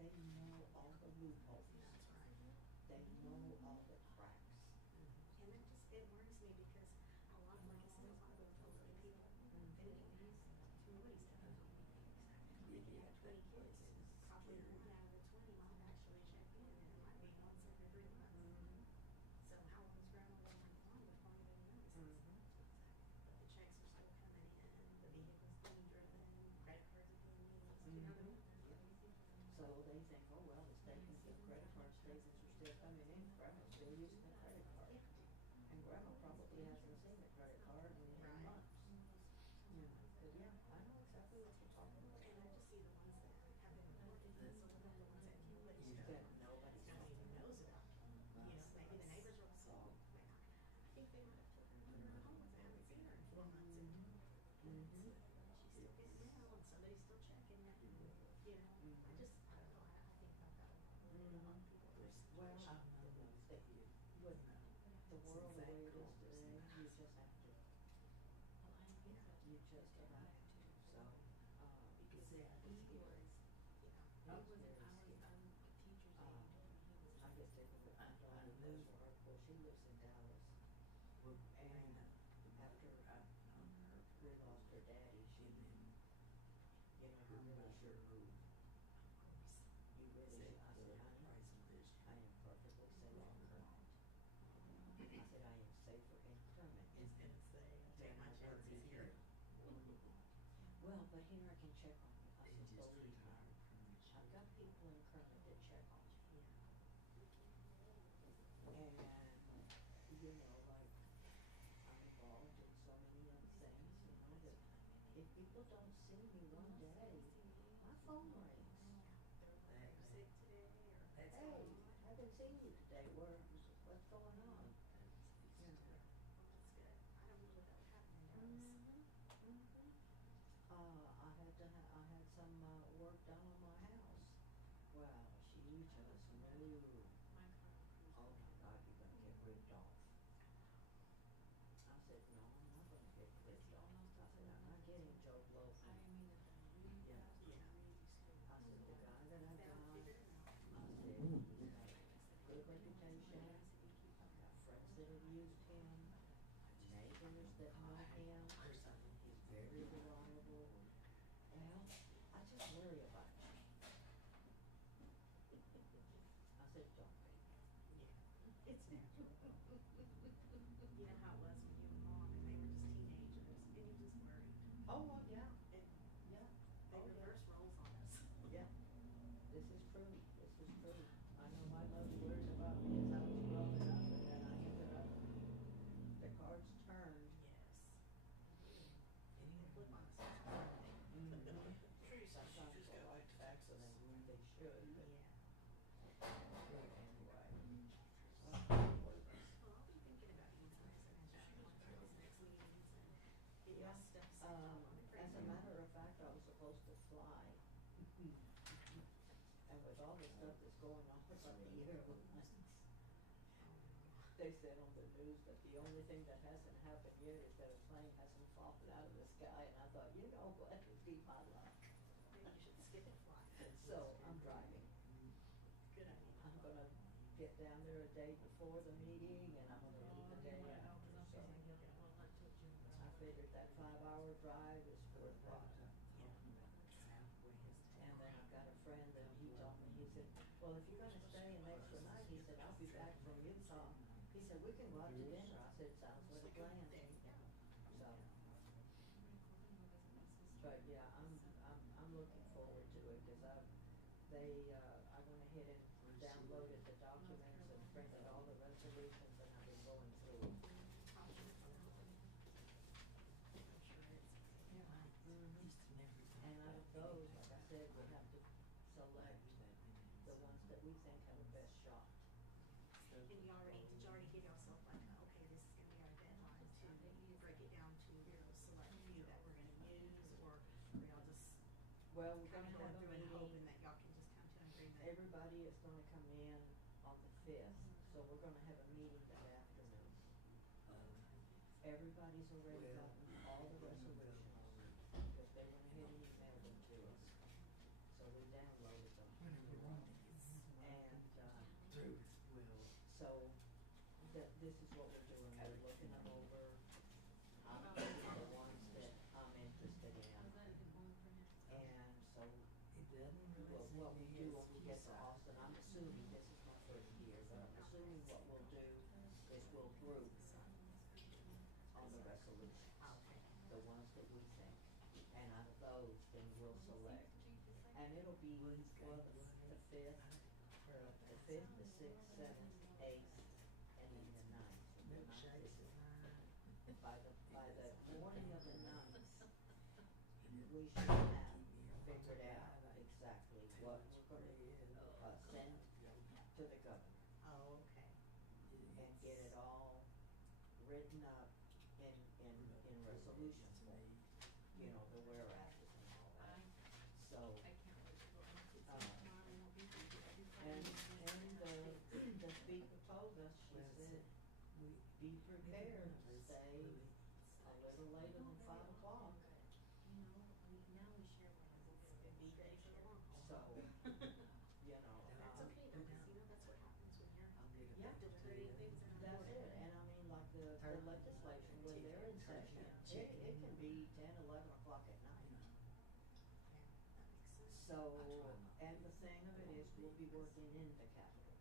They know all the loopholes. That's right. They know all the cracks. And that just, it worries me because a lot of, like I said, a lot of those elderly people, they didn't even use nobody's done. If you have 20 kids, probably one out of the 20 might actually check in, and it might be once every 3 months. So how long is grandma going to farm before anybody notices? But the checks are still coming in, the vehicle's being driven, credit cards are being used, you know what I mean? So they think, oh, well, the statements, the credit card statements are still coming in, grandma's still using the credit card. And grandma probably hasn't seen the credit card in Right. months. But yeah, I know exactly what you're talking about. And I just see the ones that have been reported, and some of the ones that nobody's That done. nobody's No one even knows about. You know, maybe the neighbors are also, like, I think they might have took her and put her in a home and I haven't seen her in 4 months and she's still getting mail and somebody's still checking it. You know, I just, I don't know, I think about that a lot. A lot of people are Well, with the world the way it is today, you just have to. You just have to. So, because they're scary, you know. I get sick of it. My daughter lives for her, well, she lives in Dallas. And after we lost her daddy, she, you know, I'm really sure you really should. I said, honey, I am perfectly safe in Kermit. I said, I am safer in Kermit than I would be here. Well, but here I can check on you. I said, believe me, I've got people in Kermit that check on you. And, you know, like, I'm involved in so many other things, you know, that if people don't see me one day, my phone rings. They're sick today or. Hey, haven't seen you today, what's going on? You know. That's good. I don't know what that would happen in Dallas. I had some, work done on my house. Well, she just knew, oh my God, you're gonna get ripped off. I said, no, I'm not gonna get ripped off. I said, I'm not getting Joe Blow from you. Yeah. I said, the guy that I got, I said, he's got a good reputation. I've got friends that have used him, neighbors that know him. He's very reliable. Well, I just worry about you. I said, don't be. It's natural. You know how it was when Oh, well, yeah, And yeah. they Oh, yeah. reverse roles on us. Yeah, this is true, this is true. I know my mother learned about me as I was growing up, and then I ended up, the cards turned. Yes. And they flip on us sometimes. Sometimes people like facts and they should, but Yeah. anyway. Well, I'll be thinking about you guys and as you're going through these next meetings and get y'all stuff set up. I'll be As a pretty matter of fact, I was supposed to fly. And with all the stuff that's going on with the airlines, they said on the news that the only thing that hasn't happened yet is that a plane hasn't fallen out of the sky, and I thought, you know what, it'd be my luck. Maybe you should skip and fly. So I'm driving. Good idea. I'm gonna get down there a day before the meeting, and I'm gonna leave the day after, so. I figured that 5-hour drive is worthwhile. And then I've got a friend, and he told me, he said, well, if you're gonna stay an extra night, he said, I'll be back from Utah. He said, we can go out to dinner. I said, sounds like a plan. So, but yeah, I'm looking forward to it, cause I went ahead and downloaded the documents and printed all the resolutions, and I've been going through them. And out of those, like I said, we have to select the ones that we think have the best shot. And did you already give yourself like, okay, this is gonna be our deadline to break it down to select few that we're gonna use, or y'all just Well, we're kind gonna of have going a through and hoping meeting, that y'all can just come to an agreement? everybody is gonna come in on the 5th, so we're gonna have a meeting that afternoon. Everybody's already gotten all the resolutions, because they went ahead and emailed them to us. So we downloaded them. And, so, this is what we're doing, we're looking them over. I'm picking the ones that I'm interested in. And so, what we do when we get to Austin, I'm assuming this is my first year, but I'm assuming what we'll do is we'll group on the resolution, the ones that we think. And out of those, then we'll select. And it'll be, well, the 5th, the 6th, 7th, 8th, and then the 9th. The 9th is, by the morning of the 9th, we should have figured out exactly what we're gonna, send to the governor. Oh, okay. And get it all written up in resolution form, you know, the whereas's and all that. So, and the speaker told us, she said, be prepared to stay a little later than 5 o'clock. Be ready for the long haul. So, you know, That's okay though, 'cause you know that's what happens when you're yeah, deliberating things in a that's board. it, and I mean, like the legislation, when they're in session, it can be 10, 11 o'clock at night. Yeah, that makes sense. So, and the thing of it is, we'll be working in the Capitol.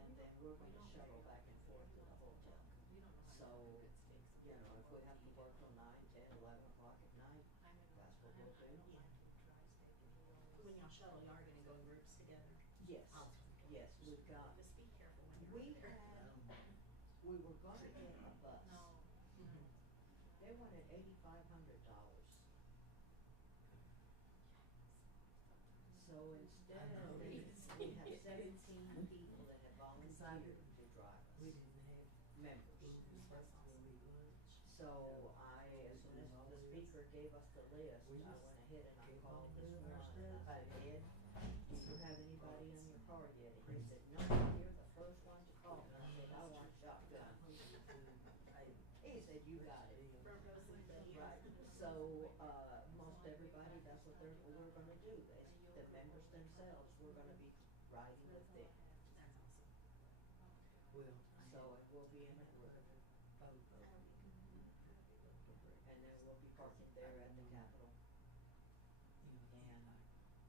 And then we're gonna shuttle back and forth to the hotel. So, you know, if we have to work till 9, 10, 11 o'clock at night, that's what we'll do. Yeah. When y'all shuttle, y'all are gonna go in groups together? Yes, Oh. yes, we've got, Just be careful when you're we out there. we were gonna get a bus. No. They wanted $8,500. So instead, we have 17 people that have volunteered to drive us, members. So as soon as the speaker gave us the list, I went ahead and I called this one, and I said, Ed, do you have anybody in your car yet? And he said, no, you're the first one to call. And I said, I want shotgun. He said, you got it. Front row seat, buddy. Right, so, most everybody, that's what we're gonna do, the members themselves, we're gonna be riding with them. That's awesome. So it will be in a group, and then we'll be parking there at the Capitol. And,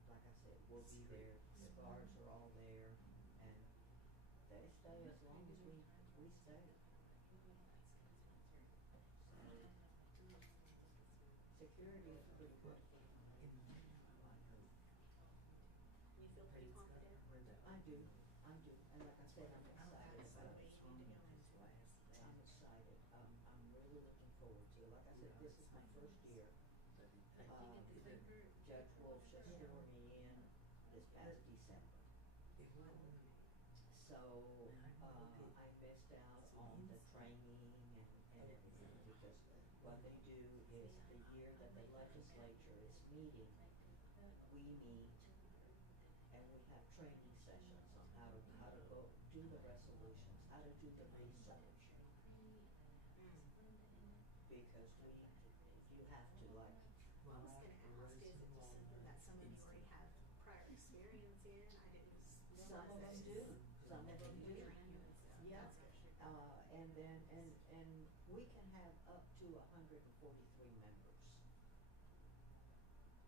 like I said, we'll be there, the guards are all there, and they stay as long as we stay. So, security is pretty good. You feel pretty confident? I do, and like I said, I'm excited That's about what it. you need to go into it. I'm excited, I'm really looking forward to it, like I said, this is my first year. Judge Wolf just swore me in this past December. So, I missed out on the training and everything, because what they do is the year that the legislature is meeting, we meet and we have training sessions on how to go do the resolutions, how to do the research. Because you have to like, I was gonna ask, is it just something that some of you already have prior experience in? I didn't realize some of them that. do, some of them do. Train you and stuff. Yeah, That's good. and then, and we can have up to 143 members.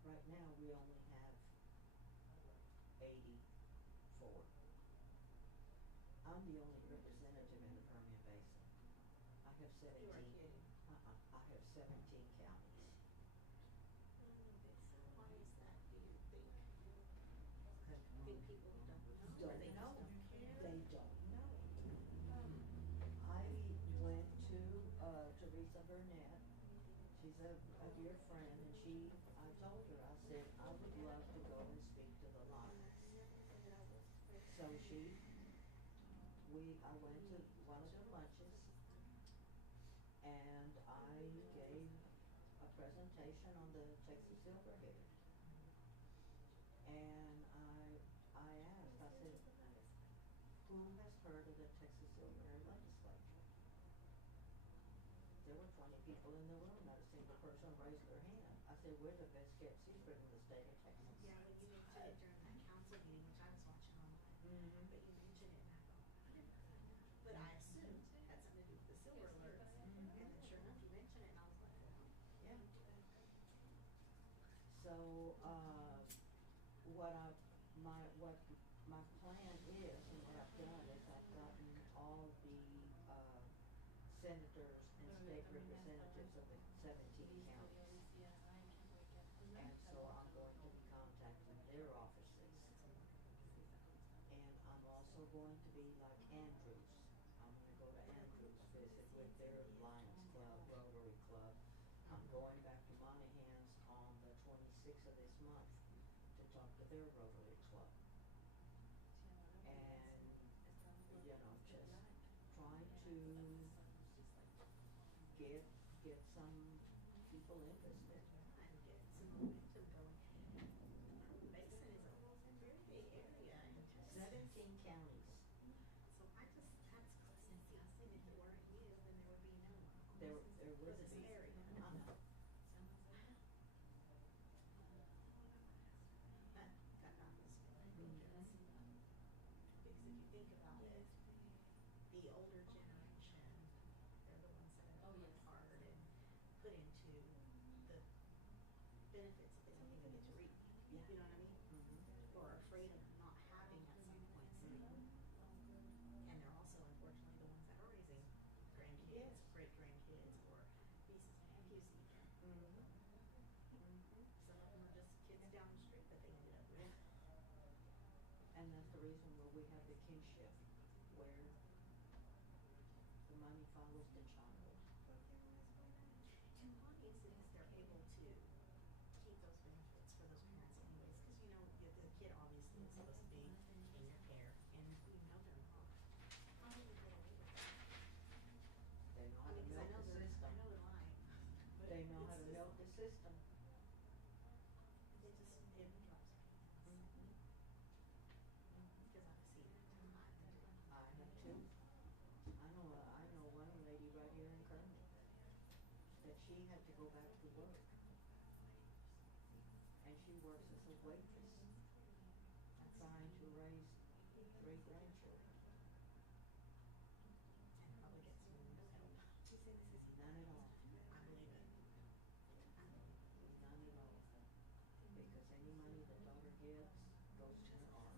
Right now, we only have 84. I'm the only representative in the Permian Basin. I have 17. You are kidding. I have 17 counties. Why is that, do you think? Think people don't know? Or Don't they just know. don't care? They don't know. I went to Teresa Burnett. She's a dear friend, and I told her, I said, I would love to go and speak to the Lions. So I went to one of their lunches, and I gave a presentation on the Texas Silverhead. And I asked, I said, who has heard of the Texas Silverhead legislature? There were 20 people in the room, not a single person raised their hand. I said, we're the best kept secret in the state of Texas. Yeah, when you mentioned it during that council meeting, which I was watching online, but you mentioned it and I thought, I never heard that. But I assumed it had something to do with the silver alerts, and then sure enough, you mentioned it and I was like, well. Yeah. So, what my plan is, and what I've done is I've gotten all the, senators and state representatives of the 17 counties. And so I'm going to be contacting their offices. And I'm also going to be like Andrews. I'm gonna go to Andrews, visit with their Lions Club, Rotary Club. I'm going back to Monahans on the 26th of this month to talk to their Rotary Club. And, just trying to get some people interested. I'm getting some momentum going. Basin is a very big area in Texas. 17 counties. So that's close to Houston. If it weren't you, then there would be no one. There For would this be. area. That baffles me. Because if you think about it, the older generation, they're the ones that have worked hard and put into the benefits that they don't even get to reap. You know what I mean? Or are afraid of not having at some point soon. And they're also unfortunately the ones that are raising grandkids, Yes. great grandkids, or nieces and nephews even. Some of them are just kids down the street that they ended up with. And that's the reason where we have the kinship, where the money follows the child. And why is it that they're able to keep those benefits for those parents anyways? Because the kid obviously is supposed to be in your care, and we know they're not. How do they get away with that? They know I how to mean, 'cause milk the system. I know they're lying. But They know how it's to just- milk the system. It just, it drops me. Because I've seen it. I have too. I know one lady right here in Kermit that she had to go back to work. And she works as a waitress, trying to raise 3 grandchildren. And probably gets no help. She said this is None at all. I believe it. I believe it. None at all. Because any money the daughter gets goes to her arm.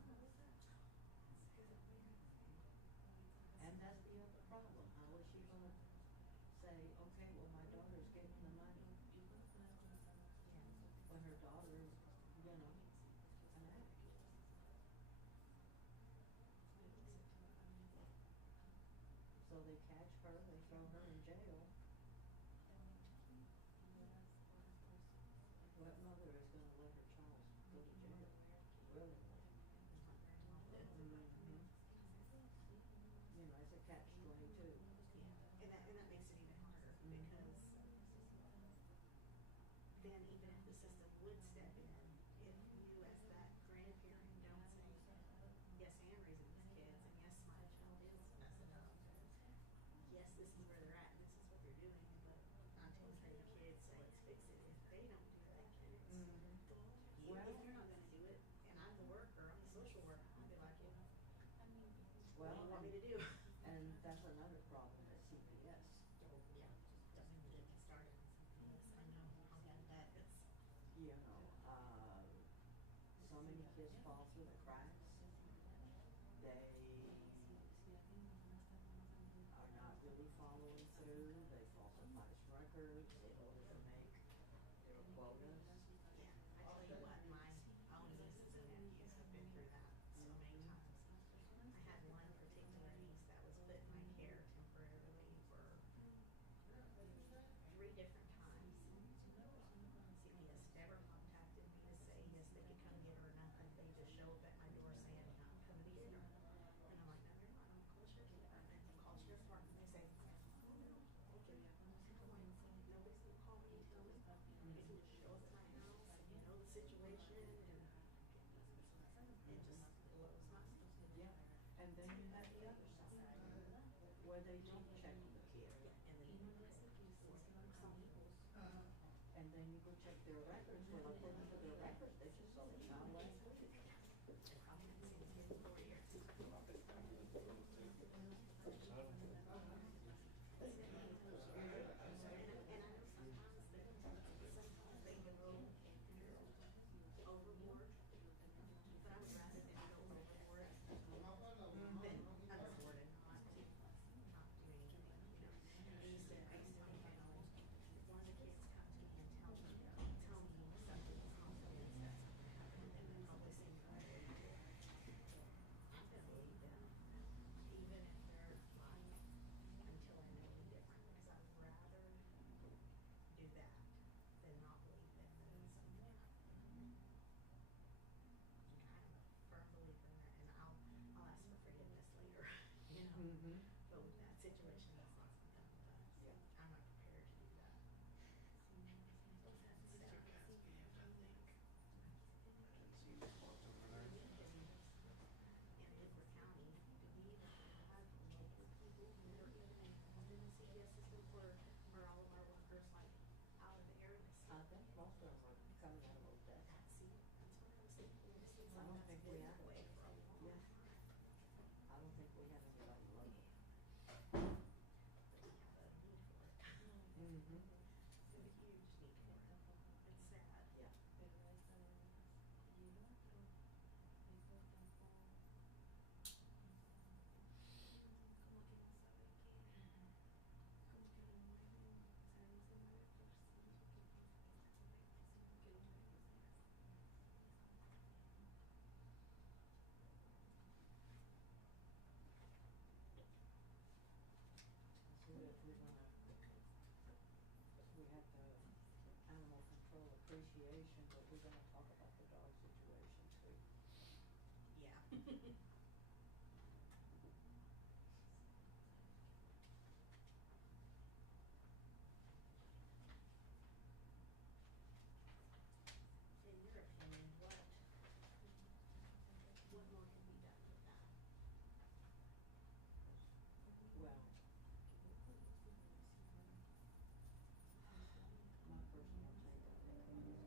And that's the other problem. How is she gonna say, okay, well, my daughter's getting the money? when her daughter, you know, an addict. So they catch her, they throw her in jail. What mother is gonna let her child go to jail willingly? Mm-hmm. You know, it's a catch-22. Yeah, and that makes it even harder because then even if the system would step in, if you as that grandparent don't say, yes, I am raising these kids, and yes, my child is messing up, yes, this is where they're at, and this is what they're doing, but I'm taking care of the kids, so let's fix it. If they don't do that, kids, Well- if you're not gonna do it, and I'm the worker, I'm the social worker, I'd be like, what Well, do you want me to do? and that's another problem at CPS. Yeah, doesn't get me started on something else. I know how bad that is. You know, so many kids fall through the cracks. They are not really following through. They falsify records. They overmake their quotas. Yeah, I tell you what, my own nieces and nephews have been through that so many times. I had one particular niece that was put in my care temporarily for 3 different times. CPS never contacted me to say yes, they could come get her or nothing. They just show up at my door saying, I'm coming to get her. And I'm like, no, you're not. I'm call sheriff's department. Call sheriff's department. They say, oh no, okay. I'm like, nobody's gonna call me and tell me. You can just show up at my house and you know the situation and it just blows my stuff. Yeah, and then you have the other side, where they don't check on the kid. And then some people, And then you go check their records, well, according to their records, they just saw the child last week. probably haven't seen the kid in 4 years. And I know sometimes they can go overboard, but I would rather them go overboard than underboard and not do anything, you know. I used to think, one of the kids come to me and tell me something is confidence that something happened and then probably seem right. I'm gonna believe them, even if they're lying, until I know any different, because I would rather do that than not believe them than something happened. I'm a firm believer in that, and I'll ask for forgiveness later, you know. Mm-hmm. But with that situation, that's not something I'm done. Yeah. I'm not prepared to do that. That's sad. And Edward County, do we even have local people who are even involved in the CPS system, or are all of our workers like out of the area? I think most of them are coming out of Odessa. See, that's what I was thinking. It seems I like don't that's think been we that have. way for a long Yeah. time. I don't think we have anybody local. But we have a need for it. Mm-hmm. We have a huge need for it. It's sad. Yeah. So if we're gonna, we have the animal control appreciation, but we're gonna talk about the dog situation too. Yeah. In your opinion, what more can be done with that? Well, my personal take on it is going to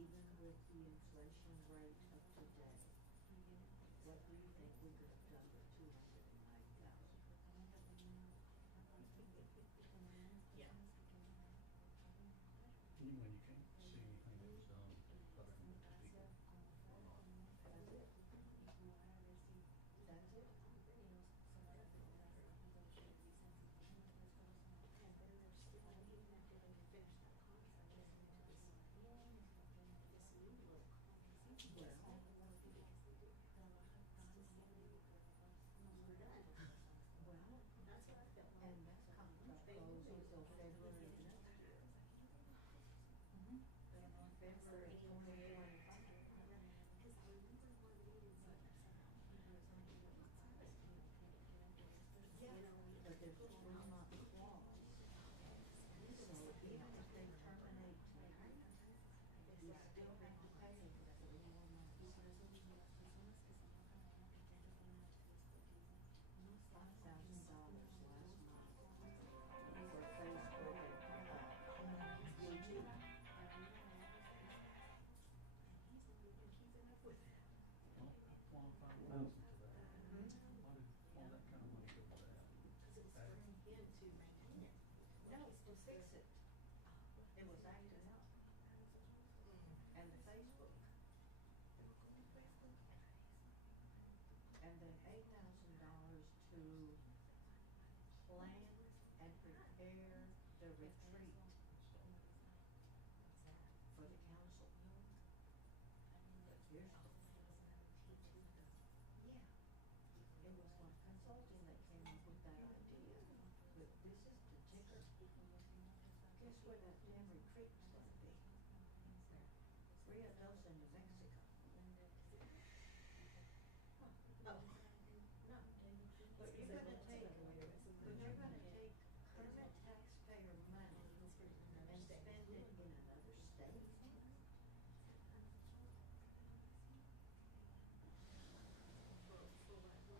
even with the inflation rate of today, what do you think we could have done with $290,000? Yeah. When you can't see anything that was done other than to speak or not. That's it. That's it. And then there's still, even after they finish that contract, they're into this new look. Well, We're done. well, That's what I felt like. and that contract goes until February of next year. February of 2022. Because I remember one meeting somewhere Yeah, but there's a 3-month clause. So even if they terminate tonight, you still have to pay them for 3 more months. $5,000 last month for Facebook and YouTube. he's not even keeping up with it. Well, $5,000 for that. Why that kind of money go for that? Because it was for him to maintain it. No, to fix it. It was acting up. And the Facebook. And then $8,000 to plan and prepare the retreat for the council. But here's the, yeah, it was like consulting that came up with that idea, but this is the ticker. Guess where that damn retreat's gonna be? Rio Dos into Mexico. Oh. No, but you're gonna take current taxpayer money and spend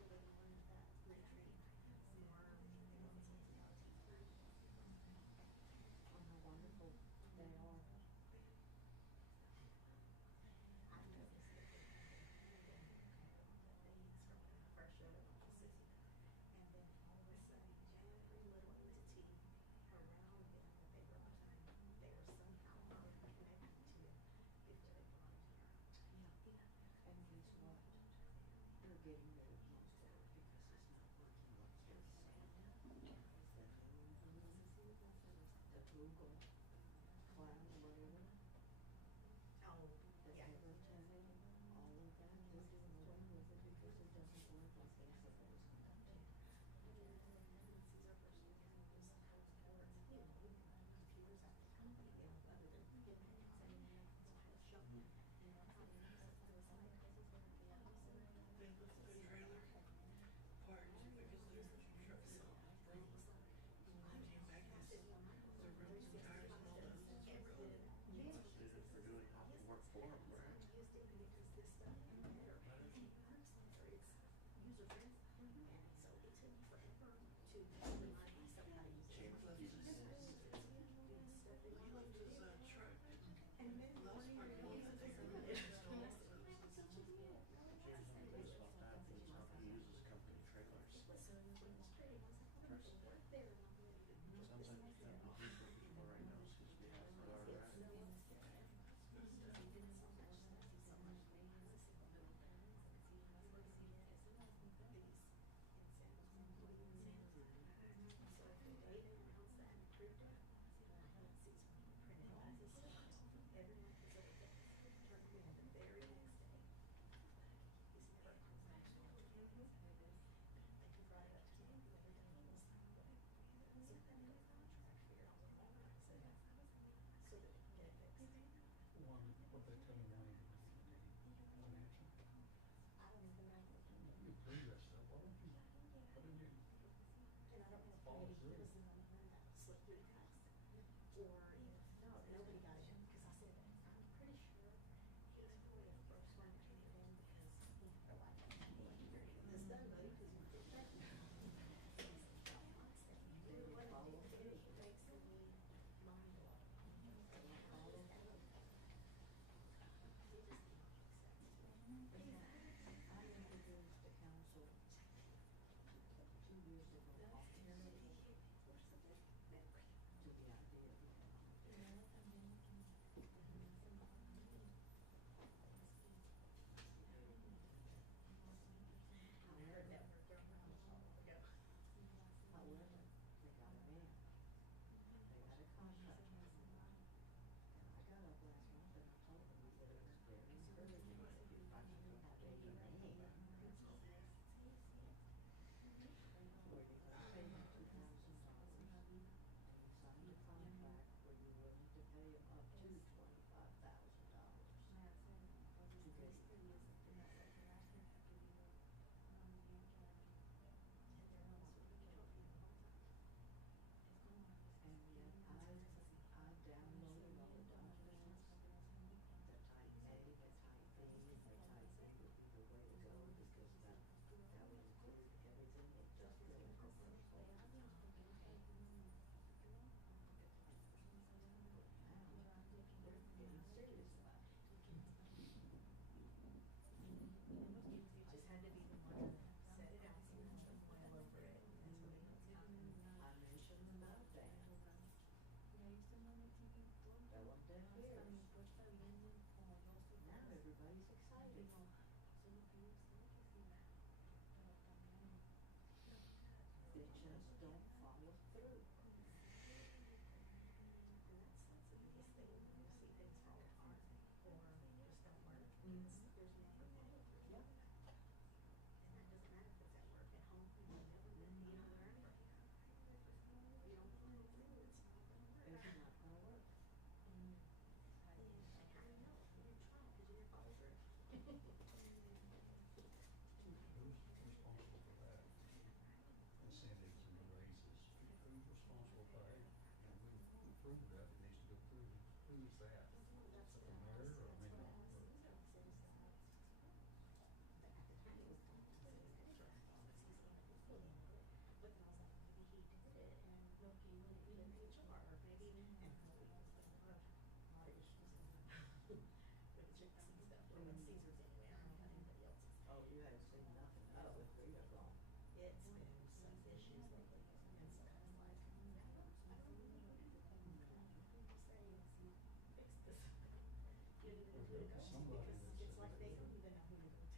it in another state? For what they wanted that retreat more. On how wonderful they are. I noticed that they first showed up on the system, and then all of a sudden, every little entity around them that they were somehow connected to, if they brought it here. Yeah. And guess what? They're getting rid of most of it because it's not working like they're saying. The Google Cloud, whatever, Oh, the yeah. Everton, all of that, they're doing away with it because it doesn't work like they said it was gonna do. Caesar first kind of just supports, computers at the company, other than getting it and shop. Part because their trucks broke. For doing all the work for them, right? Used it because this stuff in there, it's user friendly, and so it took me forever to remind myself how to use it. James uses truck. And then last part of all that there. James on the police off that, he uses company trailers. Sometimes you can't Sometimes he's looking for right now, since we have the guard rack. What they tell me why you do financial. You approve that stuff, why don't you, why didn't you? And I don't know if Follow maybe through. this is another one that slipped through the cracks, or if nobody got it, because I said, I'm pretty sure he's probably the first one to get it in, because he felt like, you're getting this done, buddy, because you did that. It makes me mind blow.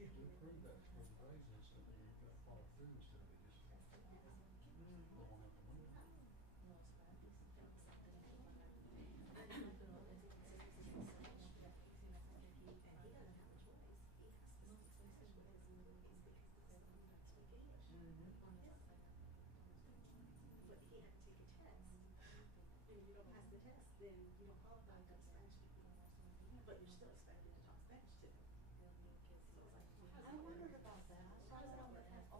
We approved that for the raises, and then you got to follow through instead of it just blowing out the window. But he had to take a test, and if you don't pass the test, then you don't qualify to talk Spanish to people. But you're still expected to talk Spanish to them. So it's like, I wondered about that. I saw that on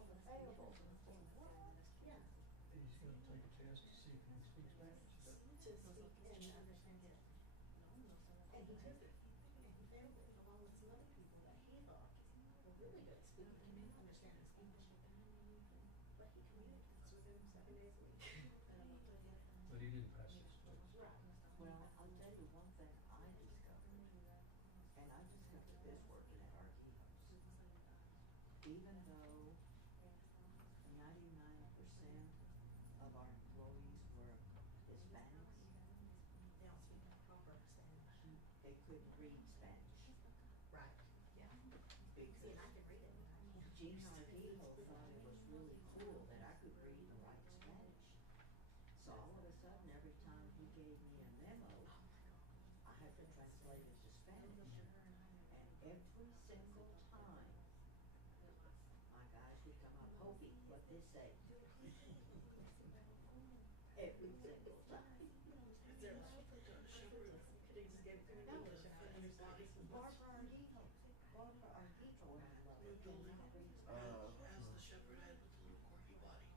the payables and I thought, what? yeah, He's gonna take a test to see if he can speak Spanish. to speak and understand it. And he took it, and he failed it, along with some other people that he thought were really good at speaking and understanding English. But he communicates with them 7 days a week. But he didn't pass his test. Right. Well, I'll tell you one thing I discovered, and I discovered this working at Archivos. Even though 99% of our employees were Hispanics, They don't speak proper Spanish. they couldn't read Spanish. Right, yeah. See, Because and I can read it, but I can't. Gene Archivo thought it was really cool that I could read and write Spanish. So all of a sudden, every time he gave me a memo, I had to translate it to Spanish. And every single time, my guys would come up, Hobie, what this say? Every single time. Could he just give it to me in English and I would understand it? Barbara Archivo, Barbara Archivo, I love her, cannot read Spanish. As the shepherd had with the little corky body.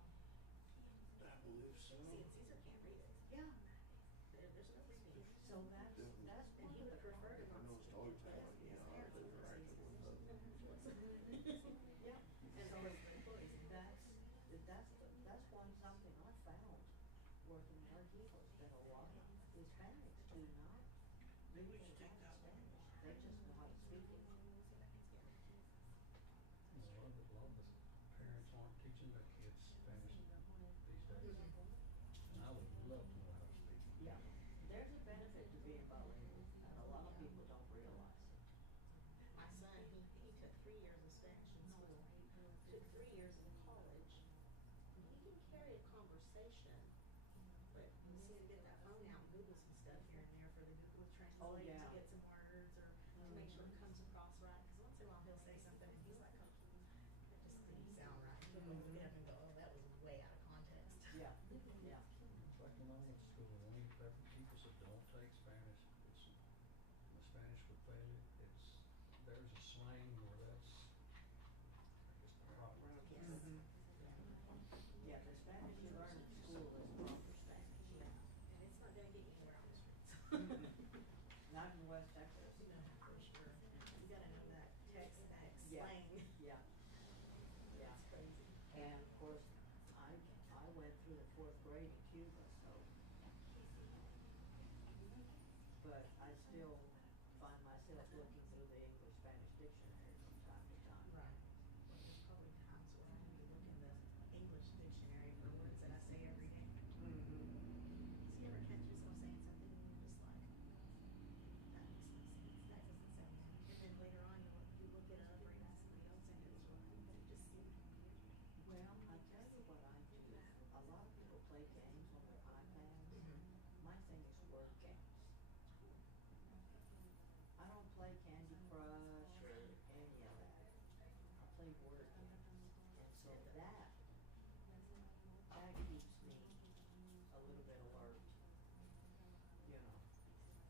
I believe so. See, and Caesar can't read it. Yeah, There's no reading. so that's And one he of would the prefer to not know speak story because time, his you know, parents they would were say acting something. with Yeah. And So so his employees. that's one something I found working in Archivos, that a lot of Hispanics do not Maybe we read should and take write that one. Spanish, they just know how to speak it. A lot of the parents aren't teaching their kids Spanish these days. And I would love to know how to speak it. Yeah, there's a benefit to being bilingual, and a lot of people don't realize it. My son, he took 3 years of Spanish in school, took 3 years in college. He can carry a conversation, but you just need to get that phone out and Google some stuff here and there for the Google Translate yeah. to get some words or to make sure it comes across right. Because once in a while he'll say something and he's like, oh, that just didn't sound right. He'll look it up and go, oh, that was way out of context. Yeah, yeah. It's like when I went to school, the only people said don't take Spanish. It's the Spanish would fail it. There's a slang where that's, I guess, the proper. Yes. Yeah, the Spanish you learn in school is proper Spanish. And it's not gonna get you anywhere on the streets. Not in West Texas. No, for sure. You gotta know that Tex-Mex Yeah. slang. Yeah, yeah. It's crazy. And of course, I went through the 4th grade in Cuba, so. But I still find myself looking through the English-Spanish dictionary from time to time. Right. Well, there's probably times where I'm gonna be looking the English dictionary for words that I say every day. Mm-hmm. So you ever catch yourself saying something and you're just like, that makes no sense, that doesn't sound right. And then later on, you look it up or you ask somebody else and it's wrong, but it just seems weird. Well, I tell you what I do. A lot of people play games on their iPads. My thing is word games. I don't play Candy Crush or any of that. I play word games. And so that keeps me a little bit alert, you know.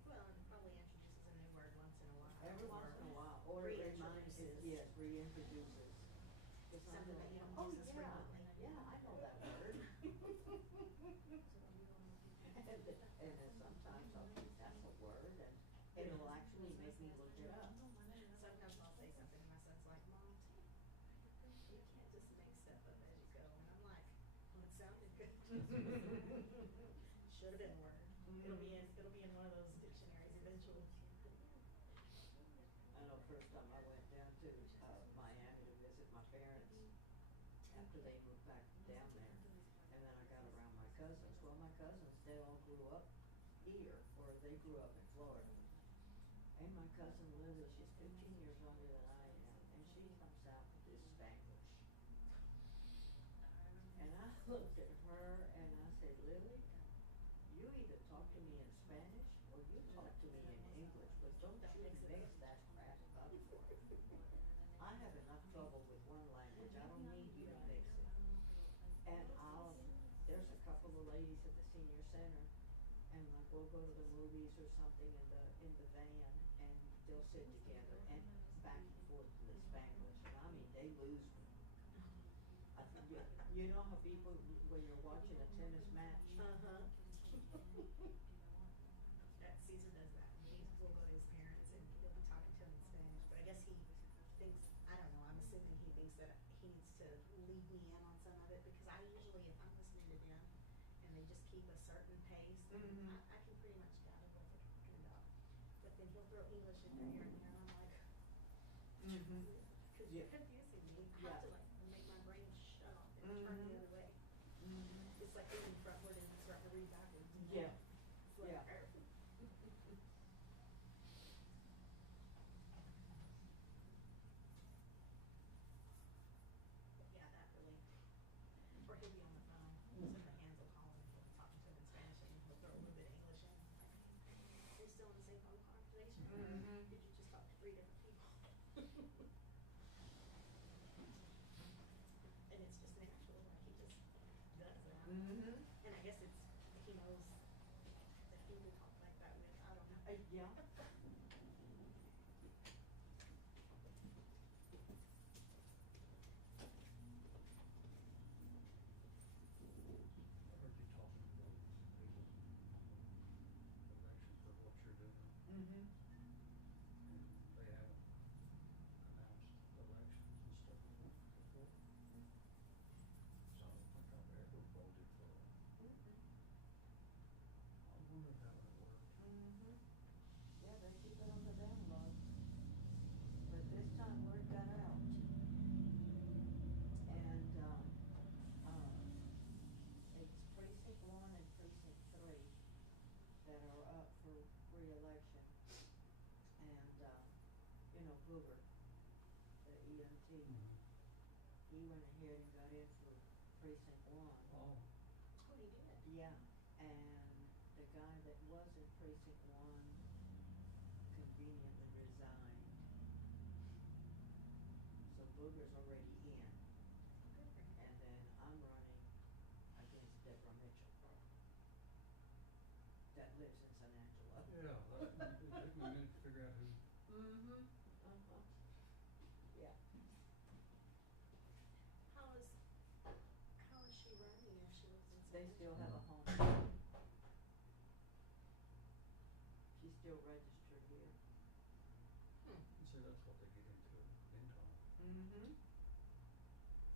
Well, and it probably introduces a new word once in a while. Every once in a while, or it reminds, Reintroduces. reintroduces. It's not Something that like, you don't oh, use as yeah, frequently." yeah, I know that word. And then sometimes I'll think that's a word, and it'll actually make me look it up. Sometimes I'll say something and my son's like, Mom, you can't just make stuff up as you go. And I'm like, well, it sounded good. Should have been a word. It'll be in one of those dictionaries eventually. I know first time I went down to Miami to visit my parents after they moved back down there, and then I got around my cousins. Well, my cousins, they all grew up here, or they grew up in Florida. And my cousin Lily, she's 15 years younger than I am, and she's like And I looked at her and I said, Lily, you either talk to me in Spanish or you talk to me in English, but don't you mix that crap up for me. I have enough trouble with one language, I don't need you to mix it. And there's a couple of ladies at the senior center, and like we'll go to the movies or something in the van, and they'll sit together and back and forth to the Spanglish, and I mean, they lose me. You know how people, when you're watching a tennis match? Uh-huh. That Caesar does that. We'll go to his parents and he'll be talking to him in Spanish, but I guess he thinks, I don't know, I'm assuming he thinks that he needs to lead me in on some of it, because I usually, if I'm listening to them and they just keep a certain pace, then I can pretty much gather what they're talking about. But then he'll throw English in there here and there, and I'm like, because you're confusing me. I have to like make my brain shut off and turn the other way. It's like reading frontward and starting to read backwards. You know? Yeah. It's like, Yeah. But yeah, that really, or he'll be on the phone, so the hands will call him and he'll be talking to him in Spanish and he'll throw a little bit of English in. I'm like, you're still in the same phone conversation? Did you just talk to 3 different people? And it's just natural, like he just does that. And I guess it's, he knows that he would talk like that with, I don't know. Yeah. I heard you talking about these elections for what you're doing, and they haven't announced elections and stuff before. So I don't think I've ever voted for them. I wonder how it worked. Yeah, they keep it on the down low. But this time word got out. And, it's precinct 1 and precinct 3 that are up for re-election. And, you know, Booger, the EMT, he went ahead and got in for precinct 1. Oh, Oh, he did? Yeah, and the guy that was in precinct 1 conveniently resigned. So Booger's already in, Good for him. and then I'm running against Deborah Mitchell that lives in San Angelo. yeah, it took me a minute to figure out who. Yeah. How is she running if she lives in San They still have a home. She's still registered here. See, that's what they get into in town.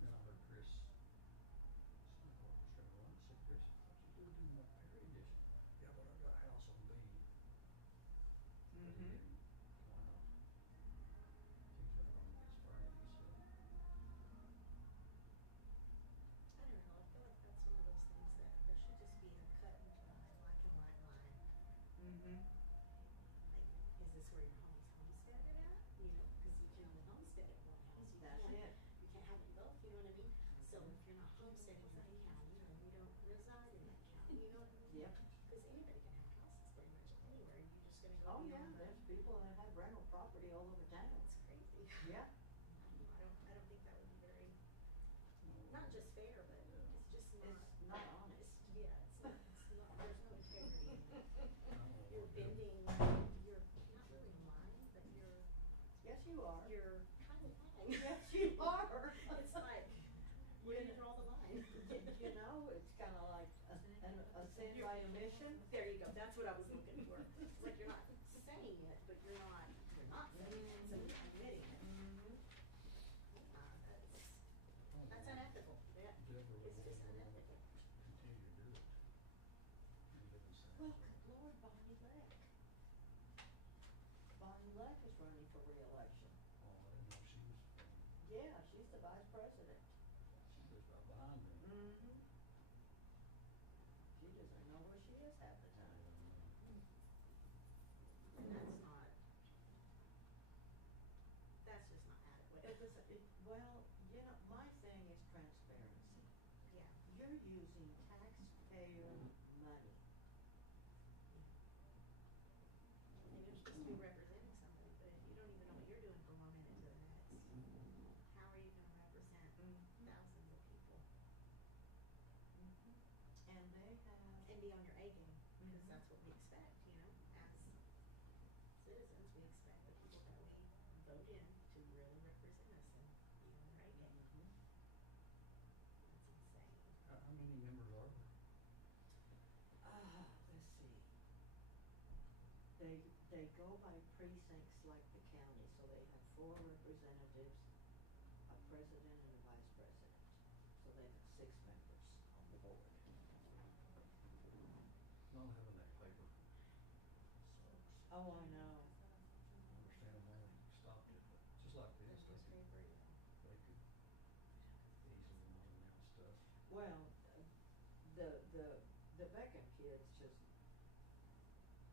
Then I heard Chris, said, "Oh, I was gonna run." I said, "Chris, I thought you lived in that Perry edition." "Yeah, but I got a house on Bean." But he didn't, why not? He's gonna run against Bernie, he said. I don't know, I feel like that's one of those things that there should just be a cut and dry, black and white line. Like, is this where your home's homesteaded at? You know, because you can only homestead at one house. That's it. You can't have them both, you know what I mean? So if you're not homesteading in that county, then you don't reside in that county, you know what I mean? Yep. Because anybody can have houses pretty much anywhere, you're just gonna go. Oh, yeah, beyond that. there's people that have rental property all over town. It's crazy. Yeah. I don't think that would be very, not just fair, but it's just not. It's not honest. Yeah, it's not, there's no integrity in it. You're Oh, okay. bending, you're not really lying, but you're Yes, you are. kind of lying. Yes, you are. It's like, we're gonna draw the line. You know, it's kinda like a sin by omission. There you go, that's what I was looking for. It's like you're not saying it, but you're not saying it, so you're admitting it. That's unethical. That Deborah is would just never unethical. continue to do it. And live in San Well, Angelo. good Lord, Bonnie Leck. Bonnie Leck is running for re-election. Oh, I didn't know she was from, Yeah, she's the vice president. she lives right behind me. She doesn't know where she is half the time. And that's not, that's just not adequate. Well, you know, my thing is transparency. Yeah. because that's what we expect, you know, as citizens, we expect the people that we vote in to really represent us and be on their A game. That's insane. How many members are there? Let's see. They go by precincts like the county, so they have 4 representatives, a president and a vice president. So they have 6 members on the board. Not having that paper sucks. Oh, I know. I understand why they stopped it, but just like this, they could easily not announce stuff. Well, the Beckham kids just,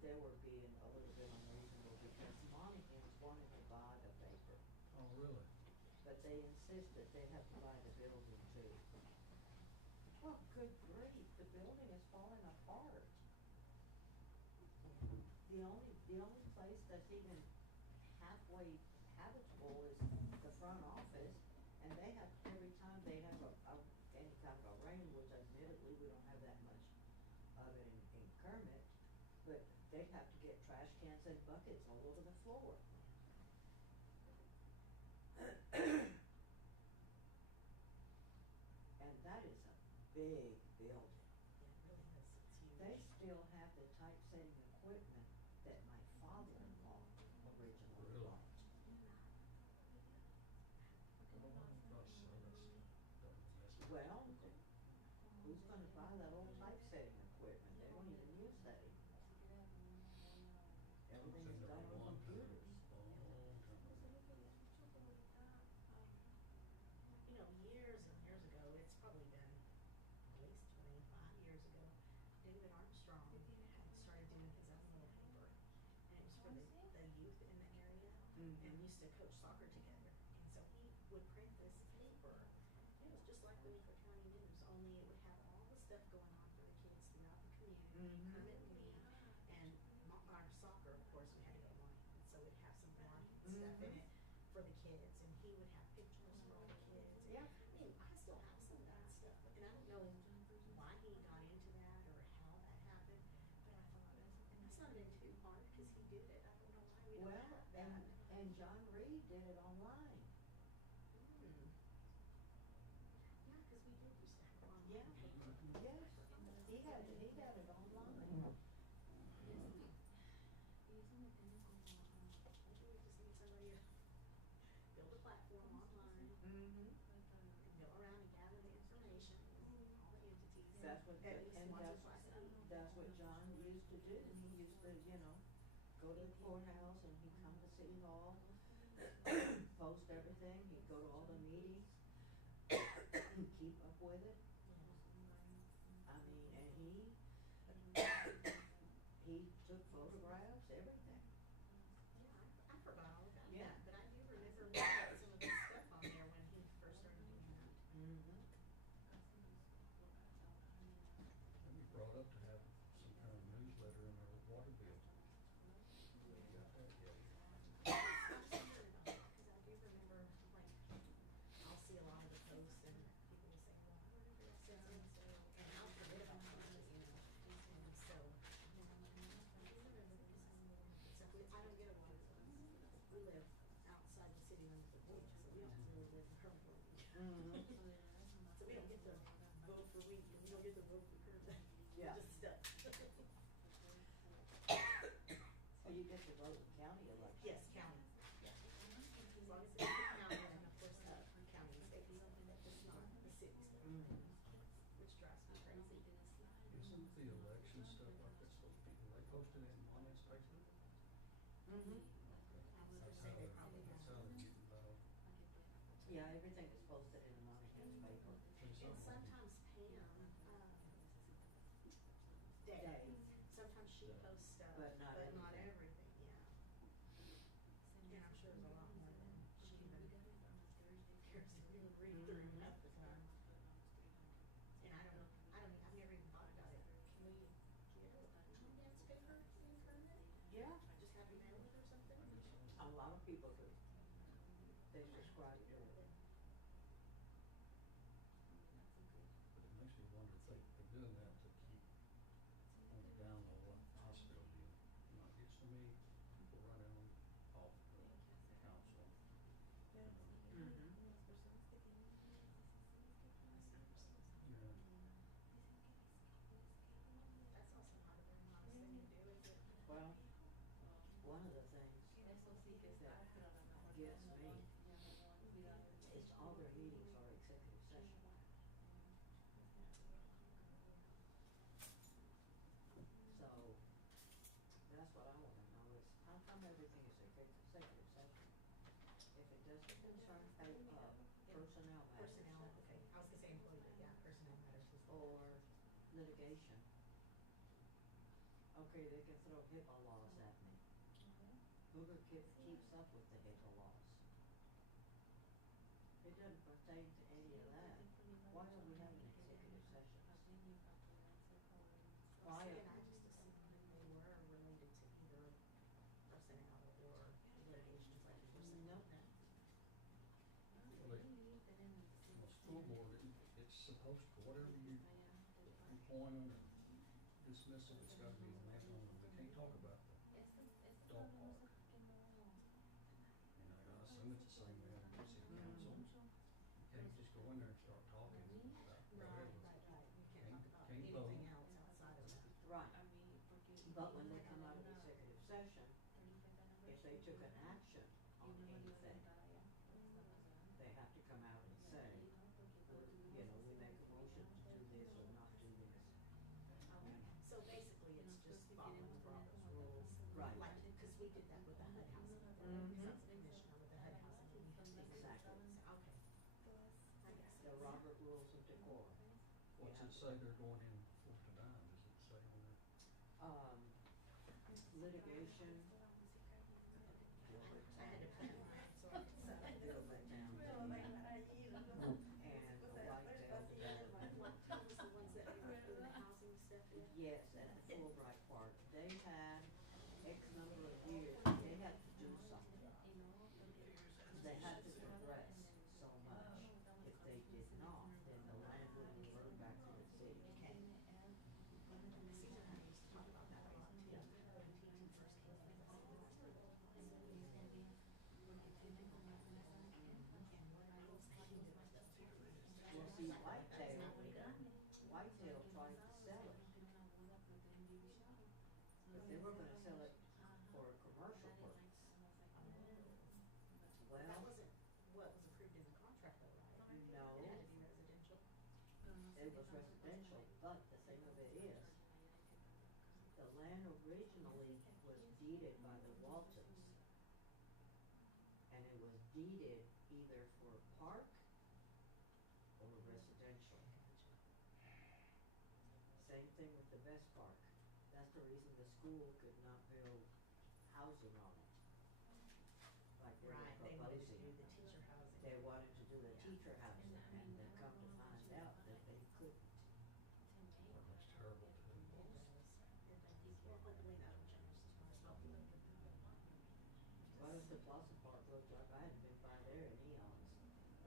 they were being a little bit unreasonable because Monahans wanted to buy the paper, Oh, really? but they insisted they have to buy the building too. Well, good grief, the building is falling apart. The only place that's even halfway habitable is the front office, and they have, every time they have any kind of a rain, which admittedly we don't have that much of it in Kermit, but they have to get trash cans and buckets all over the floor. And that is a big building. It really is, it's huge. They still have the typesetting equipment that my father-in-law originally Really? bought. Well, who's gonna buy that old typesetting equipment? They don't even use that anymore. Everything is done on computers. You know, years and years ago, it's probably been at least 25 years ago, David Armstrong had started doing his own little paper. And it was for the youth in the area, and we used to coach soccer together. And so he would print this paper. It was just like the Meeker County News, only it would have all the stuff going on for the kids throughout the community, Kermit League, and our soccer, of course, we had to go online. So it'd have some Monahan stuff in it for the kids, and he would have pictures for all the kids. And Yeah. I mean, I still have some of that stuff, and I don't know why he got into that or how that happened, but I thought, and that's not been too hard, cause he did it, I don't know why we don't Well, have that. and John Reed did it online. Yeah, cause we did used to have online Yeah. paper. Yes, he had it online. Maybe we just need somebody to build a platform online, go around and gather the information, all the entities. That's what, At least and once or twice a week. that's what John used to do. He used to, go to the courthouse and he'd come to City Hall, post everything, he'd go to all the meetings, keep up with it. I mean, and he took photographs, everything. Yeah, I forgot all about Yeah. that, but I do remember looking at some of the stuff on there when he first started doing that. And we brought up to have some kind of newsletter in our water bill. We got that yet. I was wondering about that, cause I do remember, like, I'll see a lot of the posts and people will say, well, I remember it said so and so, and I'll forget about it, and so. I don't get a lot of those. We live outside the city limits of Bowie, so we don't really live in Kermit. So we don't get to vote for weed, and we don't get to vote for Kermit. Yeah. Just stuff. So you get to vote in county elections. Yes, county. Yeah. As long as it's the county, and of course, county and state, it's not the city stuff, which drives me crazy. Isn't the election stuff like that's supposed to be, they posted it in Monahans paper? That's how they're getting by. Yeah, everything is posted in the Monahans paper. And sometimes Pam, Day, sometimes she posts stuff, But not everything. everything, yeah. And I'm sure there's a lot more than she even cares to even read through half the time. And I've never even thought about it. Can we get a Monahans paper in Kermit? Yeah, Just have you mail it or something? a lot of people do. They subscribe to it. But it makes me wonder if they're doing that to keep on the down low, gets me is all their meetings are executive session. So, that's what I wanna know is, how come everything is executive session? If it doesn't concern, personnel matters. Personnel, okay, I was gonna say employee, but yeah, personnel matters as well. Or litigation. Okay, they can throw HIPAA laws at me. Booger keeps up with the HIPAA laws. It doesn't pertain to any of that. Why are we having executive sessions? Why? See, and I just assumed that they were related to either personnel or litigation, like you were saying. Nope. Well, school board, it's supposed to, whatever you employment or dismissal, it's gotta be on that one. We can't talk about the dog park. And I assume it's the same way on the city council. You can't just go in there and start talking about whatever. Right. You can't talk about Can't vote. anything else outside of that. Right. But when they come out of executive session, if they took an action on anything, they have to come out and say, you know, we make a motion to do this or not do this. Okay, so basically it's just following Robert's rules. Right. Like, cause we did that with the HUD housing, Mhm. because I was a commissioner with the HUD housing, and we had to make Exactly. rules. Okay. I guess. The Robert Rules of Decorum. What's it say they're going in for tonight? Does it say on there? Litigation. I had to put it on, so I could set it. Bill let down. And the Whitetail Development. What was the ones that we were doing the housing stuff in? Yes, at the Fulbright Park, they had X number of years, they had to do something. They had to progress so much. If they did not, then the land would revert back to the city. Okay. Susan and I used to talk about that a lot too. When T2 first came in, I said, "What's the law?" And what I was thinking was that's too much. Well, see, That's Whitetail, not what he done. Whitetail tried to sell it. But they were gonna sell it for a commercial purpose. That Well, wasn't what was approved in the contract though, right? no, It had to be residential. it was residential, but the thing of it is, the land originally was deeded by the Waltons. And it was deeded either for park or residential. Same thing with the Best Park. That's the reason the school could not build housing on it. Like they were Right, they wanted to proposing. do the teacher housing. They wanted to do the teacher housing and they come to find out that they couldn't. Well, that's terrible too. Well, hopefully that'll change. What does the Plaza Park look like? I hadn't been by there in eons.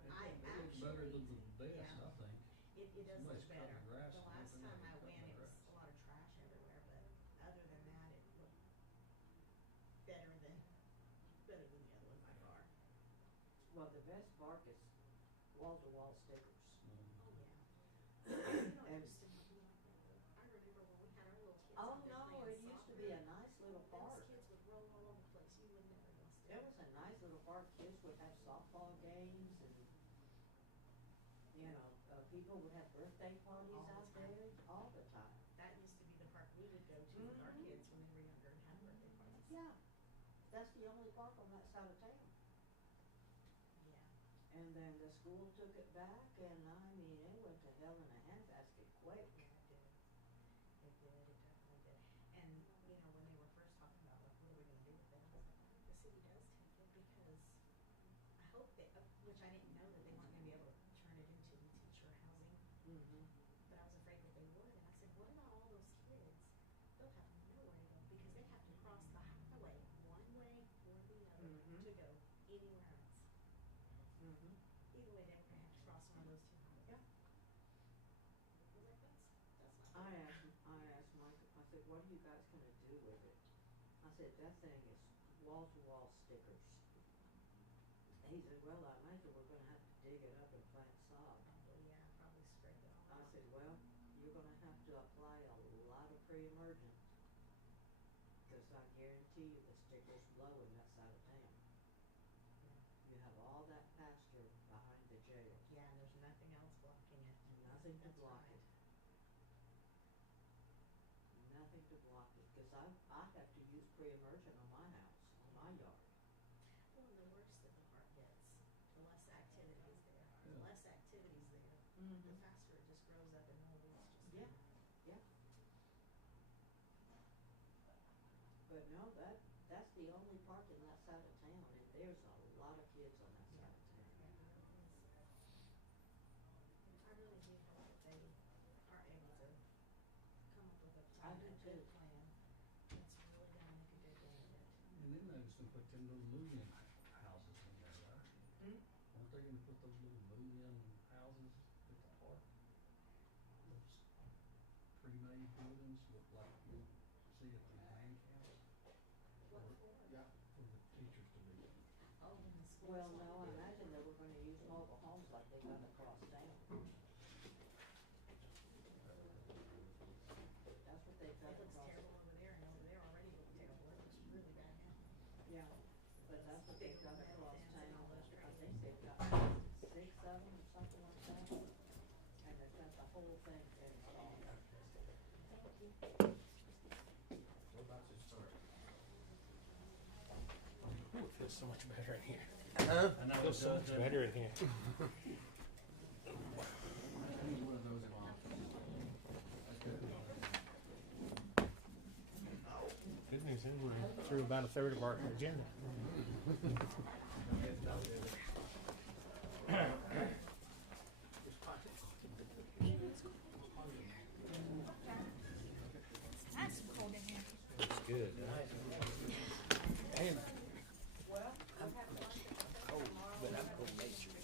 I It looks better than the best, yeah. I think. It does look Somebody's cutting better. grass The and last everything, time I they're went, cutting it was grass. a lot of trash everywhere, but other than that, it looked better than the other one by far. Well, the Best Park is wall-to-wall stickers. Oh, yeah. And- I remember when we had our little kids Oh, out there no, playing it used to soccer, be a nice little those park. kids would roll all over the place. You would never know. It was a nice little park. Kids would have softball games and, you know, people would have birthday parties All the out time. there all the time. That used to be the park we would go to with our Mhm. kids when they were younger and had birthday parties. Yeah, that's the only park on that side of town. Yeah. And then the school took it back and I mean, it went to hell in a handbasket quick. Yeah, it did. It did, it definitely did. And, you know, when they were first talking about, like, what are we gonna do with it, I was like, the city does take it because I hope they, which I didn't know that they weren't gonna be able to turn it into teacher housing, Mm-hmm. but I was afraid that they would. And I said, what about all those kids? They'll have nowhere to go because they have to cross the highway one way or the other Mhm. to go anywhere else. Mm-hmm. Either way, they were gonna have to cross one of those two highways. Yeah. I was like, that's not. I asked Mike, I said, what are you guys gonna do with it? I said, that thing is wall-to-wall stickers. He said, well, I imagine we're gonna have to dig it up and plant sod. Probably, yeah, probably spread it all I out. said, well, you're gonna have to apply a lot of pre-emergent. Cause I guarantee you the stickers blow in that side of town. Nothing to block it. Nothing to block it, cause I have to use pre-emergent on my house, on my yard. Well, the worse that the heart gets, the less activity is there. The Yeah. less activity is there, Mm-hmm. the faster it just grows up and molds. Yeah, yeah. But no, that's the only park in that side of town, and there's a lot of kids on that side of town. I really do hope that they are able to come up with a I plan, do a good too. plan, that's really gonna make a good go of it. And then they was gonna put them little move-in houses in there, right? Hmm? Weren't they gonna put those little move-in houses at the park? Those pre-made buildings look like you see at the band camps What for? Yeah. for the teachers to be in. Oh, in the schools. Well, no, I imagine they were gonna use mobile homes like they got across town. That's what they've got It looks across. terrible over there, and over there already looked terrible, it looks really bad now. Yeah, but that's what they've got Big across metal town. fence and all those I trailers. think they've got 6 of them or something like that. And they've got the whole thing installed. Ooh, it feels so much better in here. I It know, feels so much better in here. I need one of those in my office. Good news is we're through about a third of our agenda. It's nice and cold in here. It's good. Damn, Well, cold, but I'm cold natured.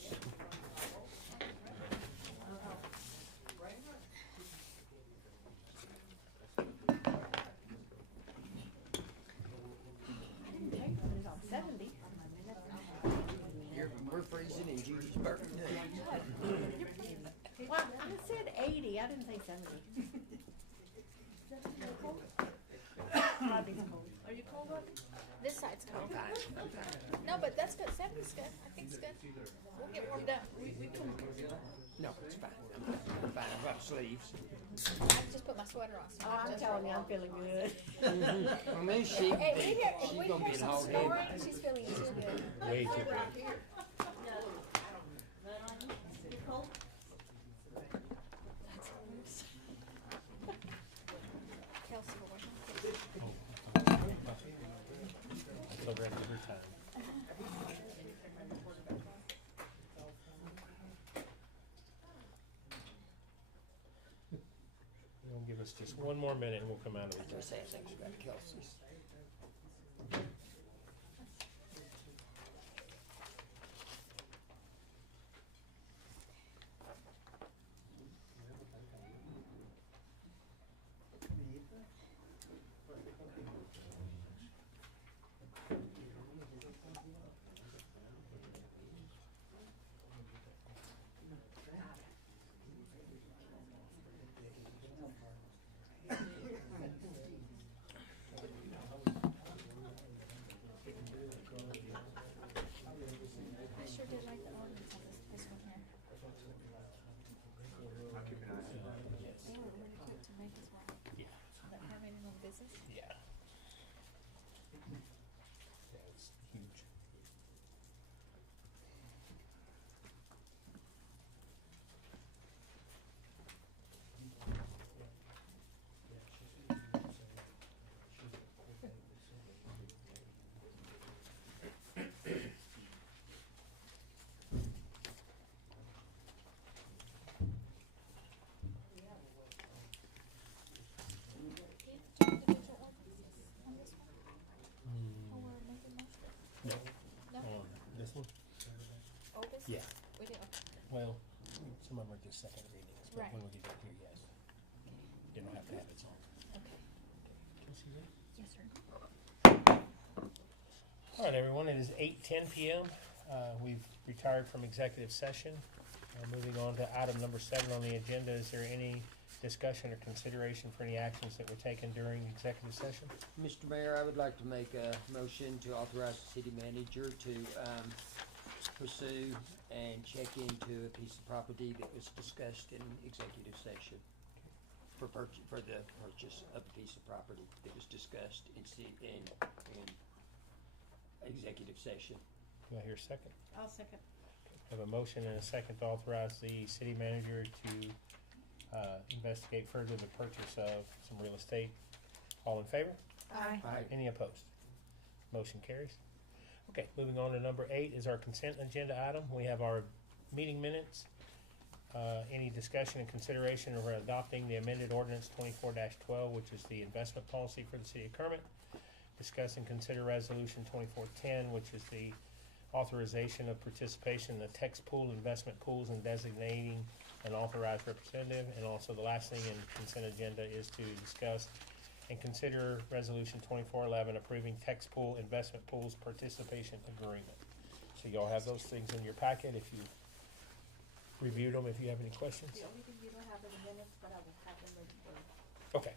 it's 70. Here, we're freezing in Judy's birthday. Well, I said 80, I didn't say 70. Are you cold, Robbie? This side's cold. I'm fine. No, but that's good. 70's good. I think it's good. We'll get warmed up. We can. No, it's fine. I'm fine. I've got sleeves. I just put my sweater on. So Oh, I'm just telling you, I'm relax. feeling good. I mean, she, Hey, we hear, she's we gonna hear be in some hog snoring. head. She's feeling too good. Way too good. Kelsey, boy. That's over after your time. You'll give us just one more minute and we'll come out of I it. just say I think we got Kelsey's. I sure did like the ornaments on this one here. I'll keep an eye on that. They were really cute to make as well. Yeah. That having no business. Yeah. Yeah, it's huge. Individual ornaments on this one? Or we're making most of it? No. No? On this one? Opus? Yeah. We did, okay. Well, some of them are just second readings, but Right. when we get down here, yes. You don't have to have it on. Okay. Can you see that? Yes, sir. All right, everyone, it is 8:10 PM. We've retired from executive session. Moving on to item number 7 on the agenda, is there any discussion or consideration for any actions that were taken during executive session? Mr. Mayor, I would like to make a motion to authorize the city manager to, pursue and check into a piece of property that was discussed in executive session. For the purchase of a piece of property that was discussed in executive session. Do I hear a second? I'll second. Have a motion and a second to authorize the city manager to investigate further the purchase of some real estate. All in favor? Aye. Any opposed? Motion carries. Okay, moving on to number 8 is our consent agenda item. We have our meeting minutes. Any discussion and consideration over adopting the amended ordinance 24-12, which is the investment policy for the city of Kermit. Discuss and consider resolution 2410, which is the authorization of participation in the text pool investment pools and designating an authorized representative. And also the last thing in consent agenda is to discuss and consider resolution 2411, approving text pool investment pools participation agreement. So y'all have those things in your packet if you reviewed them, if you have any questions. The only thing you don't have in the minutes, but I will have them ready for you. Okay,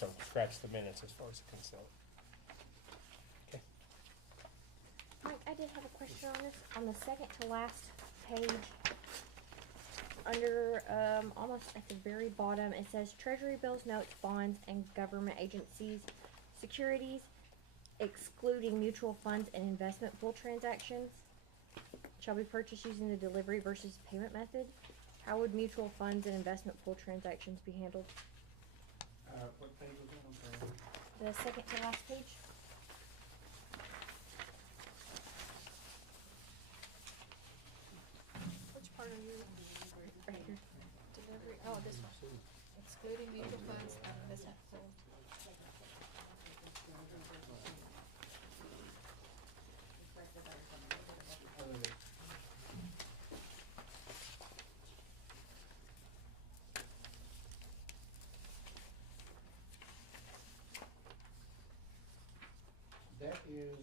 so scratch the minutes as far as the consent. Okay. Mike, I did have a question on this. On the second to last page, under almost at the very bottom, it says Treasury bills, notes, bonds, and government agencies, securities, excluding mutual funds and investment pool transactions, shall be purchased using the delivery versus payment method. How would mutual funds and investment pool transactions be handled? What page was that? I'm sorry. The second to last page. Which part are you? Right here. Delivery, oh, this one. Excluding mutual funds and investment pools. That is,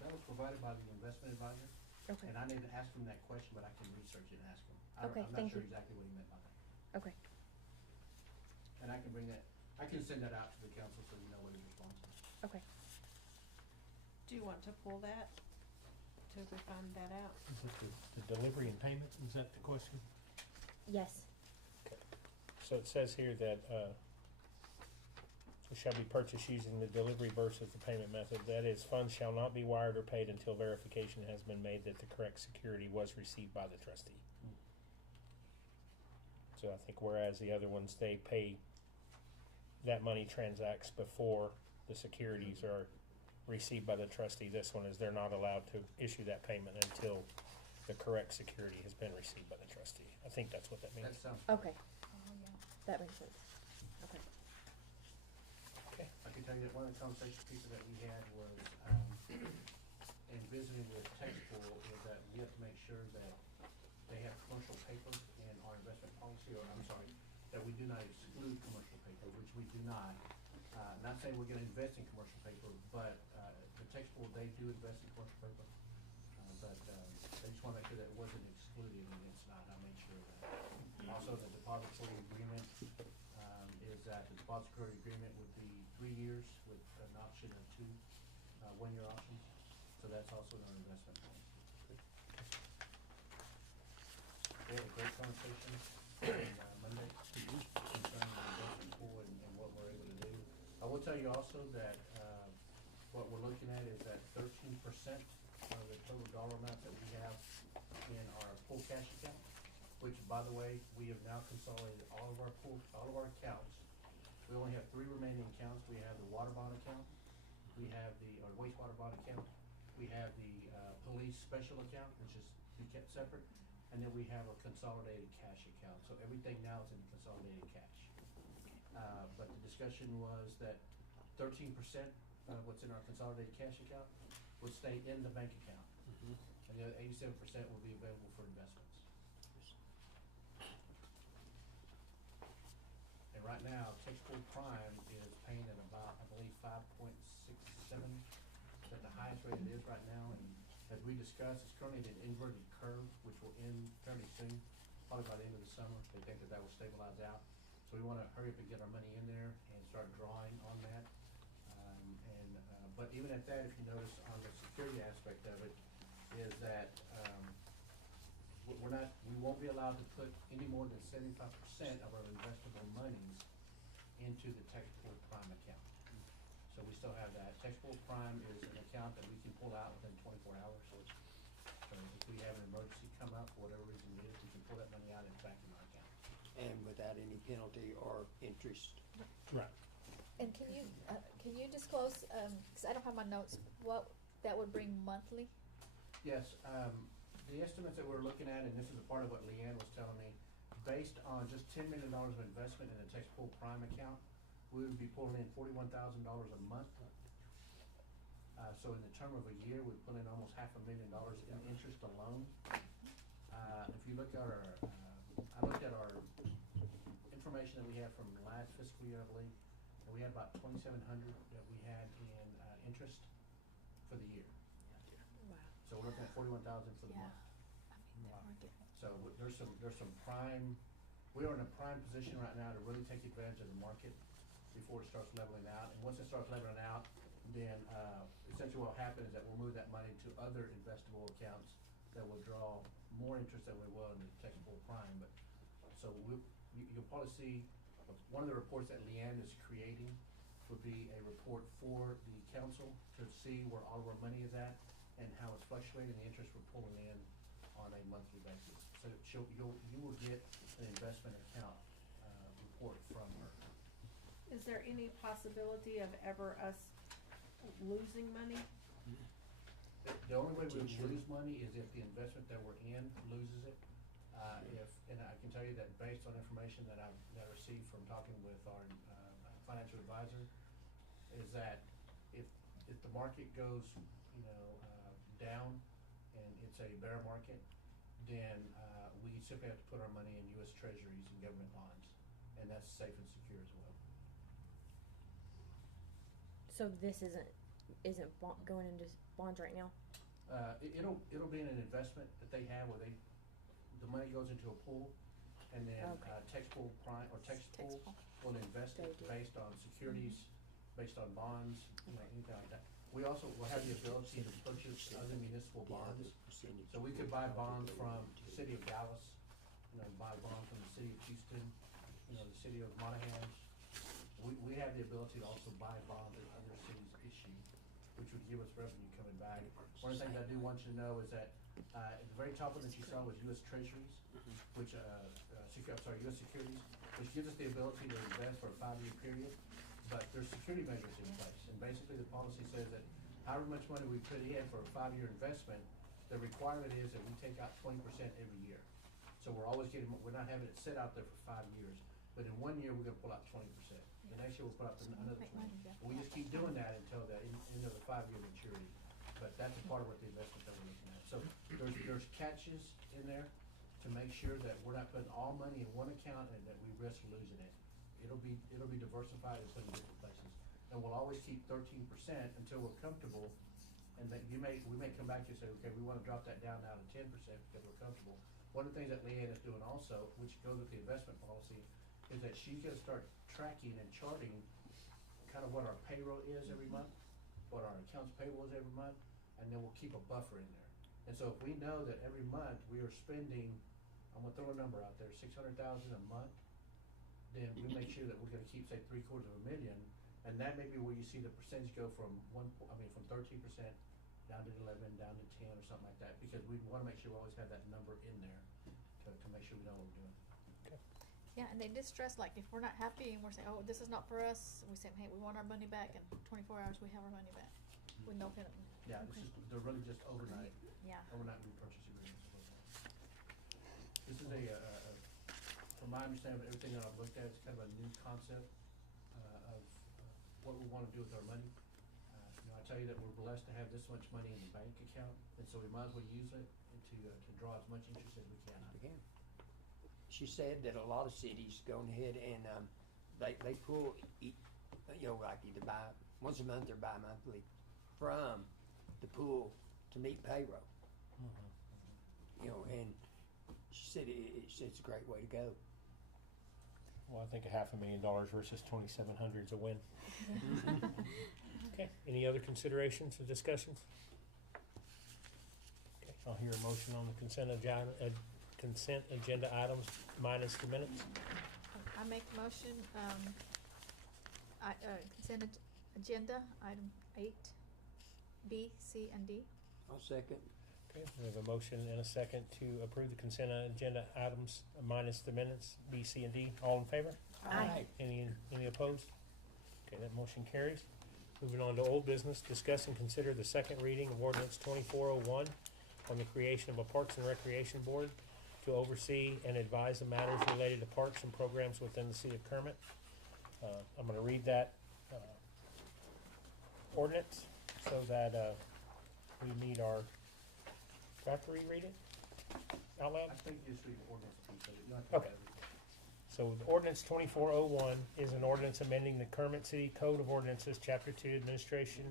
that was provided by the investment advisor, Okay. and I didn't ask him that question, but I can research it and ask him. Okay, I'm not thank sure you. exactly what he meant by that. Okay. And I can bring that, I can send that out to the council so you know what his response is. Okay. Do you want to pull that till we find that out? Is it the delivery and payment? Is that the question? Yes. So it says here that it shall be purchased using the delivery versus the payment method. That is, funds shall not be wired or paid until verification has been made that the correct security was received by the trustee. So I think whereas the other ones, they pay, that money transacts before the securities are received by the trustee. This one is they're not allowed to issue that payment until the correct security has been received by the trustee. I think that's what that means. That sounds, Okay. Oh, yeah. That makes sense. Okay. Okay. I can tell you that one of the conversation pieces that we had was, in visiting with Texpool, is that we have to make sure that they have commercial paper in our investment policy, or I'm sorry, that we do not exclude commercial paper, which we do not. Not saying we're gonna invest in commercial paper, but, the Texpool, they do invest in commercial paper. But I just wanna make sure that it wasn't excluded, and it's not, I made sure of that. Also, the depository agreement, is that the depository agreement would be 3 years with an option of 2, 1-year options. So that's also in our investment policy. We had a great conversation on Monday concerning the investment pool and what we're able to do. I will tell you also that, what we're looking at is that 13% of the total dollar amount that we have in our pool cash account, which, by the way, we have now consolidated all of our accounts. We only have 3 remaining accounts. We have the water bond account, we have the wastewater bond account, we have the police special account, which is be kept separate, and then we have a consolidated cash account. So everything now is in consolidated cash. But the discussion was that 13% of what's in our consolidated cash account would stay in the bank account, and the other 87% will be available for investments. And right now, Texpool Prime is paying at about, I believe, 5.67. It's at the highest rate it is right now, and as we discussed, it's currently at an inverted curve, which will end fairly soon, probably by the end of the summer. They think that that will stabilize out. So we wanna hurry up and get our money in there and start drawing on that. But even at that, if you notice on the security aspect of it, is that, we won't be allowed to put any more than 75% of our investable monies into the tax pool prime account. So we still have that. Tax pool prime is an account that we can pull out within 24 hours. So if we have an emergency come up, for whatever reason it is, we can pull that money out and it's back in our account. And without any penalty or interest. Right. And can you disclose, cause I don't have my notes, what that would bring monthly? Yes, the estimates that we're looking at, and this is a part of what Leanne was telling me, based on just $10 million of investment in the tax pool prime account, we would be pulling in $41,000 a month. So in the term of a year, we pull in almost $500,000 in interest alone. If you look at our, I looked at our information that we had from last fiscal year, I believe, and we had about 2,700 that we had in interest for the year. Wow. So we're looking at 41,000 for the Yeah. month. I mean, we're getting. So there's some prime, we are in a prime position right now to really take advantage of the market before it starts leveling out. And once it starts leveling out, then essentially what will happen is that we'll move that money to other investable accounts that will draw more interest than we will in the taxable prime. But so you'll probably see one of the reports that Leanne is creating would be a report for the council to see where all of our money is at and how it's fluctuating, the interest we're pulling in on a monthly basis. So you will get an investment account report from her. Is there any possibility of ever us losing money? The only way we would lose money is if the investment that we're in loses it. And I can tell you that based on information that I received from talking with our financial advisor, is that if the market goes, down and it's a bear market, then we simply have to put our money in U.S. Treasuries and government bonds, and that's safe and secure as well. So this isn't going into bonds right now? It'll be in an investment that they have where the money goes into a pool, and then Okay. tax pool prime or tax pool pool. will invest it based on securities, based on bonds, anything like that. We also will have the ability to purchase other municipal bonds. So we could buy bonds from the city of Dallas, buy bonds from the city of Houston, the city of Monahans. We have the ability to also buy bonds that other cities issue, which would give us revenue coming back. One of the things I do want you to know is that at the very top one that you saw was U.S. Treasuries, which U.S. Securities, which gives us the ability to invest for a 5-year period. But there's security measures in place, and basically the policy says that however much money we put in for a 5-year investment, the requirement is that we take out 20% every year. So we're not having it sit out there for 5 years, but in 1 year, we're gonna pull out 20%. The next year, we'll pull out another 20. We just keep doing that until the end of the 5-year maturity. But that's a part of what the investment that we're looking at. So there's catches in there to make sure that we're not putting all money in one account and that we risk losing it. It'll be diversified and put in different places. And we'll always keep 13% until we're comfortable. And that we may come back to you and say, okay, we wanna drop that down now to 10% because we're comfortable. One of the things that Leanne is doing also, which goes with the investment policy, is that she's gonna start tracking and charting kind of what our payroll is every month, what our accounts payable is every month, and then we'll keep a buffer in there. And so if we know that every month we are spending, I'm gonna throw a number out there, 600,000 a month, then we make sure that we're gonna keep, say, $750,000, and that may be where you see the percentage go from 13% down to 11, down to 10, or something like that, because we wanna make sure we always have that number in there to make sure we know what we're doing. Yeah, and they did stress, like, if we're not happy and we're saying, oh, this is not for us, we say, hey, we want our money back, in 24 hours, we have our money back, with no penalty. Yeah, it's just, they're really just overnight Yeah. repurchase agreements. This is from my understanding of everything that I've looked at, it's kind of a new concept of what we wanna do with our money. I tell you that we're blessed to have this much money in the bank account, and so we might as well use it to draw as much interest as we can out of it. She said that a lot of cities go ahead and they pull, like either once a month or bi-monthly from the pool to meet payroll. And she said it's a great way to go. Well, I think $500,000 versus 2,700 is a win. Okay, any other considerations or discussions? Okay, I'll hear a motion on the consent agenda items minus the minutes. I make a motion, consent agenda, item 8, B, C, and D. I'll second. Okay, we have a motion and a second to approve the consent agenda items minus the minutes, B, C, and D. All in favor? Aye. Any opposed? Okay, that motion carries. Moving on to old business, discuss and consider the second reading of ordinance 2401 on the creation of a Parks and Recreation Board to oversee and advise the matters related to parks and programs within the city of Kermit. I'm gonna read that, ordinance so that, we need our, do I have to reread it out loud? I think just read the ordinance piece of it, not Okay. So the ordinance 2401 is an ordinance amending the Kermit City Code of Ordinances, Chapter 2, Administration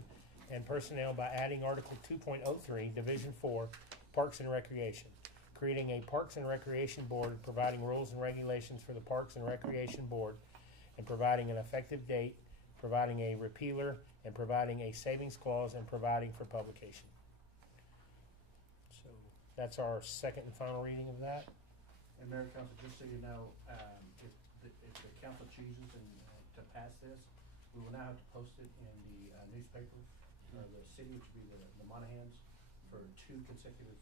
and Personnel by adding Article 2.03, Division 4, Parks and Recreation, creating a Parks and Recreation Board, providing rules and regulations for the Parks and Recreation Board, and providing an effective date, providing a repealer, and providing a savings clause, and providing for publication. So that's our second and final reading of that. And Mayor and Council, just so you know, if the council chooses to pass this, we will now have to post it in the newspaper, of the city, which would be the Monahans, for 2 consecutive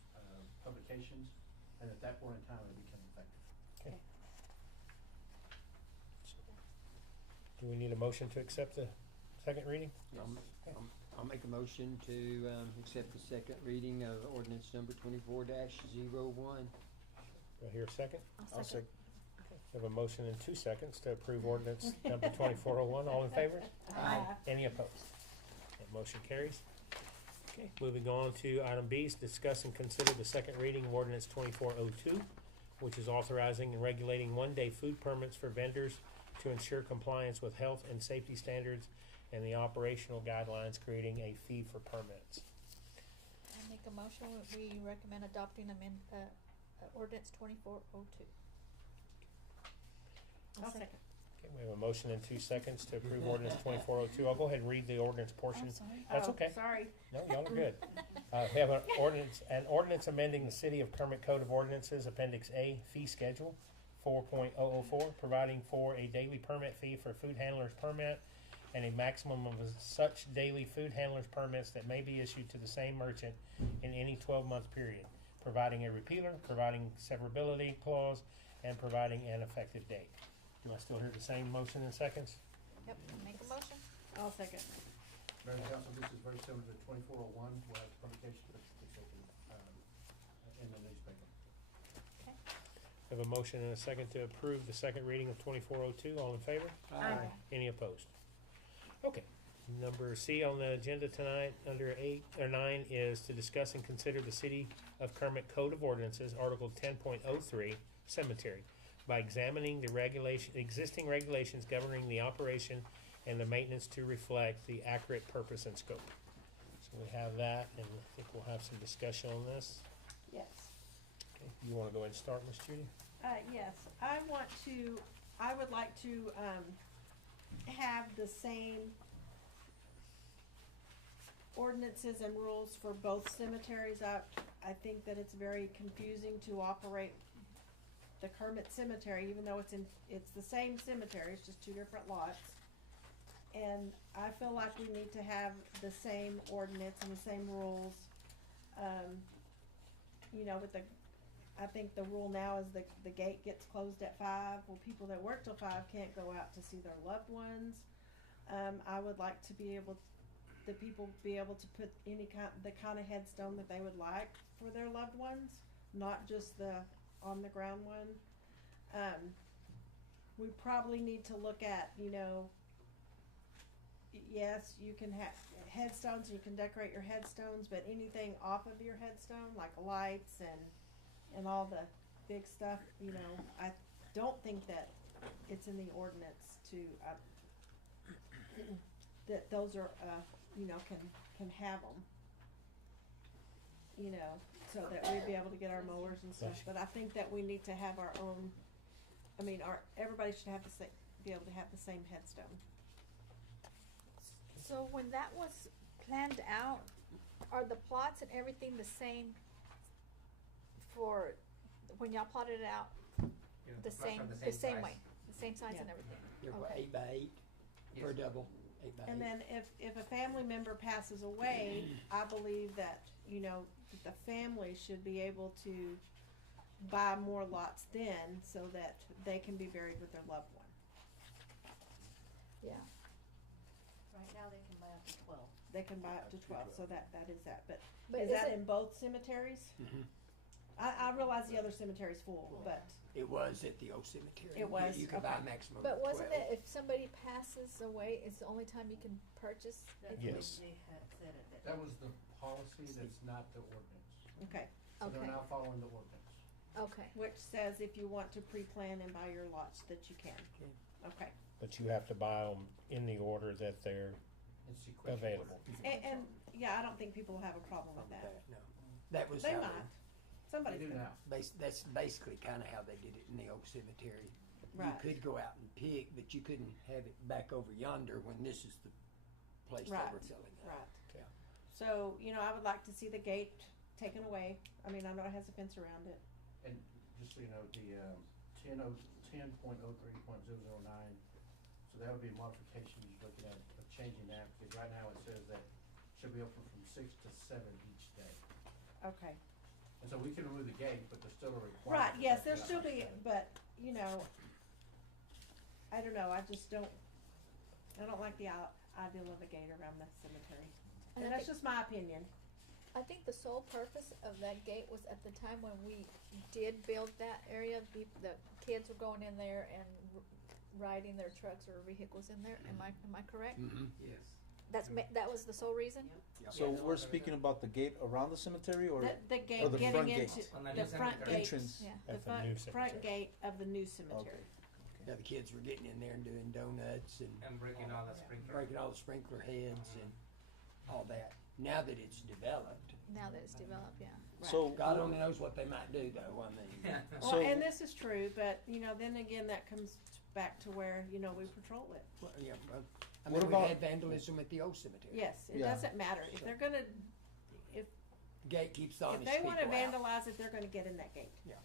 publications, and at that point in time, it'll become effective. Okay. Do we need a motion to accept the second reading? I'll make a motion to accept the second reading of ordinance number 24-01. Do I hear a second? I'll second. We have a motion in 2 seconds to approve ordinance number 2401. All in favor? Aye. Any opposed? That motion carries. Okay, moving on to item B, is discuss and consider the second reading of ordinance 2402, which is authorizing and regulating one-day food permits for vendors to ensure compliance with health and safety standards and the operational guidelines, creating a fee for permits. I make a motion, we recommend adopting ordinance 2402. I'll second. Okay, we have a motion in 2 seconds to approve ordinance 2402. I'll go ahead and read the ordinance portion. That's okay. Sorry. No, y'all are good. We have an ordinance amending the City of Kermit Code of Ordinances, Appendix A, Fee Schedule 4.004, providing for a daily permit fee for food handlers permit and a maximum of such daily food handlers permits that may be issued to the same merchant in any 12-month period, providing a repealer, providing severability clause, and providing an effective date. Do I still hear the same motion in seconds? Yep, make a motion. I'll second. Mayor and Council, this is very similar to 2401, we'll have publication in the newspaper. Okay. We have a motion and a second to approve the second reading of 2402. All in favor? Aye. Any opposed? Okay. Number C on the agenda tonight, under 8 or 9, is to discuss and consider the City of Kermit Code of Ordinances, Article 10.03, Cemetery, by examining the existing regulations governing the operation and the maintenance to reflect the accurate purpose and scope. So we have that, and I think we'll have some discussion on this. Yes. Okay. You want to go ahead and start, Ms. Judy? Yes, I would like to, have the same ordinances and rules for both cemeteries. I think that it's very confusing to operate the Kermit Cemetery, even though it's the same cemetery, it's just 2 different lots. And I feel like we need to have the same ordinance and the same rules. You know, I think the rule now is the gate gets closed at 5. Well, people that work till 5 can't go out to see their loved ones. I would like to be able, the people be able to put the kind of headstone that they would like for their loved ones, not just the on the ground one. We probably need to look at, you know, yes, you can have headstones, you can decorate your headstones, but anything off of your headstone, like lights and all the big stuff, you know, I don't think that it's in the ordinance to, that those are, you know, can have them. You know, so that we'd be able to get our mowers and stuff, but I think that we need to have our own I mean, everybody should have be able to have the same headstone. So when that was planned out, are the plots and everything the same for, when y'all plotted it out, Yeah, the plots same, are the same size. way, the same size Yeah. and everything? They're what, Okay. 8x8 for a Yes. double, 8x8. And then if a family member passes away, I believe that, that the family should be able to buy more lots then so that they can be buried with their loved one. Yeah. Right now, they can buy up to 12. They can buy up to 12, so that is that. But But is is that it- in both cemeteries? Mhm. I realize the other cemetery's full, but It was at the old cemetery. It was? You could buy a Okay. maximum of But wasn't 12. it if somebody passes away, it's the only time you can purchase? That's it? what Yes. they had said at that. That was the policy, that's not the ordinance. okay. So they're Okay. now following the ordinance. Okay. Which says if you want to pre-plan and buy your lots, that you can. Okay. But you have to buy them in the order that they're It's sequential. available. And yeah, I don't think people have a problem with that. No. That was They how might. Somebody They do could. now. That's basically kind of how they did it in the old cemetery. Right. You could go out and pick, but you couldn't have it back over yonder when this is the place Right. they were filling up. Right. Yeah. So, I would like to see the gate taken away. I mean, I know it has a fence around it. And just so you know, the 10.03.009, so that would be a modification you're looking at, of changing that, because right now it says that it should be open from 6 to 7 each day. Okay. And so we can remove the gate, but there's still a requirement. Right, yes, that there's the still outside be, show. but, I don't know, I just don't like the ideal of a gate around the cemetery. And And I that's think- just my opinion. I think the sole purpose of that gate was at the time when we did build that area, the kids were going in there and riding their trucks or vehicles in there. Am I correct? Mm-hmm. Yes. That was the sole reason? So Yeah, we're speaking about the gate around the cemetery or? The or gate the getting front into, gate? On the the new front cemetery. gate, Entrance. Yeah. the At the new front cemetery. gate of the new cemetery. Yeah, the kids were getting in there and doing donuts and And breaking all the sprinklers. breaking all the sprinkler heads and all that. Now that it's developed, Now that it's developed, yeah. So, God only knows what they might do though, I mean. Well, So- and this is true, but, then again, that comes back to where, we patrol it. Well, yeah, well, I What mean, we about- had vandalism at the old cemetery. Yes, it Yeah. doesn't matter. If they're gonna, The gate keeps the if honest they people wanna out. vandalize it, they're gonna get in that gate. Yeah.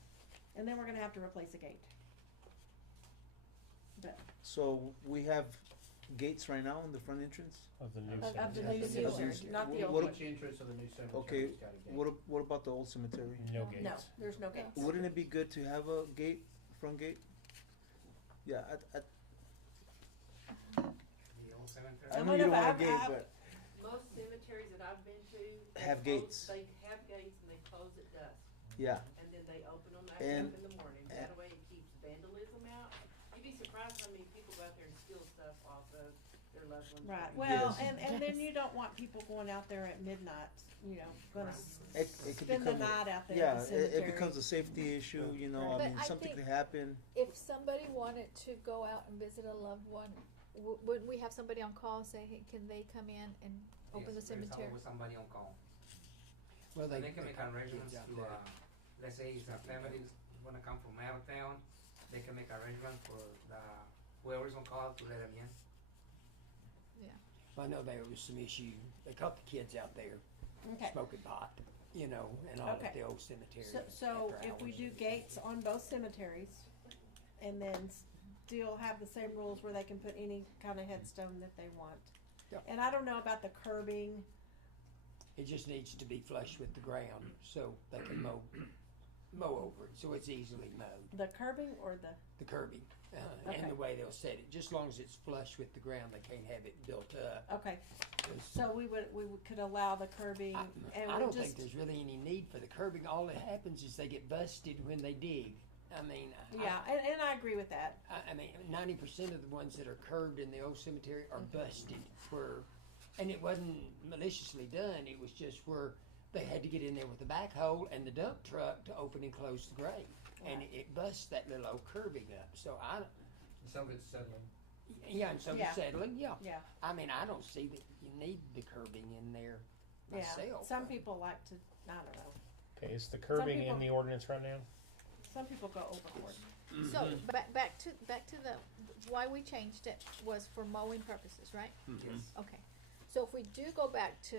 And then we're gonna have to replace the gate. But, so we have gates right now in the front entrance? Of the new of the cemetery. new cemetery, not the What- old what one. Each entrance of the new cemetery Okay, has got a gate. what about the old cemetery? No gates. No, there's no gates. Wouldn't it be good to have a gate, front gate? Yeah, The old cemetery. I And know what you if don't want a I've- gate, I've- but Most cemeteries that I've been to. they Have close- gates. They have gates and they close at dusk, yeah, and then they open them back And- up in the morning, that way it keeps vandalism out. You'd be surprised how many people go out there and steal stuff off of their loved ones. Right, well, Yes. and then you don't want people going out there at midnight, gonna it could spend the become, night out there yeah, at the cemetery. it becomes a safety issue, But I mean, I something think- could happen. If somebody wanted to go out and visit a loved one, would we have somebody on call say, hey, can they come in and open the Yes, cemetery? There's always somebody on call. Well, They can make got arrangements kids out to, there. let's say if a family is gonna come from out of town, they can make arrangements for whoever's on call to let them in. I know there was some issue, they caught the kids out there Okay, smoking pot, and all at Okay. the old cemetery. so after if we hours. do gates on both cemeteries, and then still have the same rules where they can put any kind of headstone that they want. Yep. And I don't know about the curbing, It just needs to be flush with the ground, so they can mow over it, so it's easily mowed. the curbing or The curbing, Okay. and the way they'll set it, just as long as it's flush with the ground, they can't have it built up. okay, 'Cause so we could allow the curbing, and I we don't think just, there's really any need for the curbing. All that happens is they get busted when they dig. I mean, yeah, and I agree with that. I mean, 90% of the ones that are curbed in the old cemetery are busted. And it wasn't maliciously done. It was just where they had to get in there with the backhoe and the dump truck to open and close the grave, and it busts that little old curbing up. So Some of it's settling. and so Yeah. the settling, yeah. Yeah, I mean, I don't see that you need the curbing in there myself. yeah, some people like to, I don't know, Okay, is the curbing in people- the ordinance right now? some people go overboard. So, back to the, why we changed it was for mowing purposes, right? Yes. Okay, so if we do go back to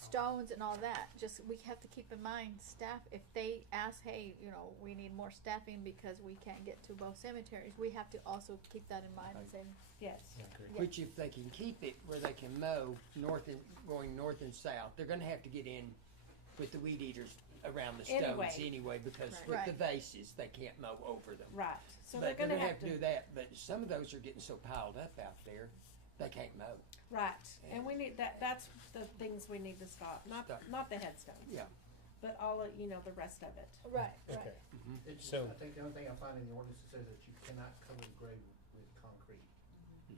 stones and all that, just, we have to keep in mind, staff, if they ask, hey, you know, we need more staffing because we can't get to both cemeteries, we have to also keep that in mind and say, Yes. I agree. Yeah. Which if they can keep it where they can mow going north and south, they're gonna have to get in with the weed eaters around the stones anyway, because Right. with the vases, they can't mow over them. Right. So But they're gonna have to do that, but some of those are getting so piled up out there, they can't mow. Right. And we need that's the things we need to stop. Stop. Not the headstones. Yeah. But all of, the rest of it. right, Okay, right. It's, So- I think the only thing I find in the ordinance that says that you cannot cover the grave with concrete.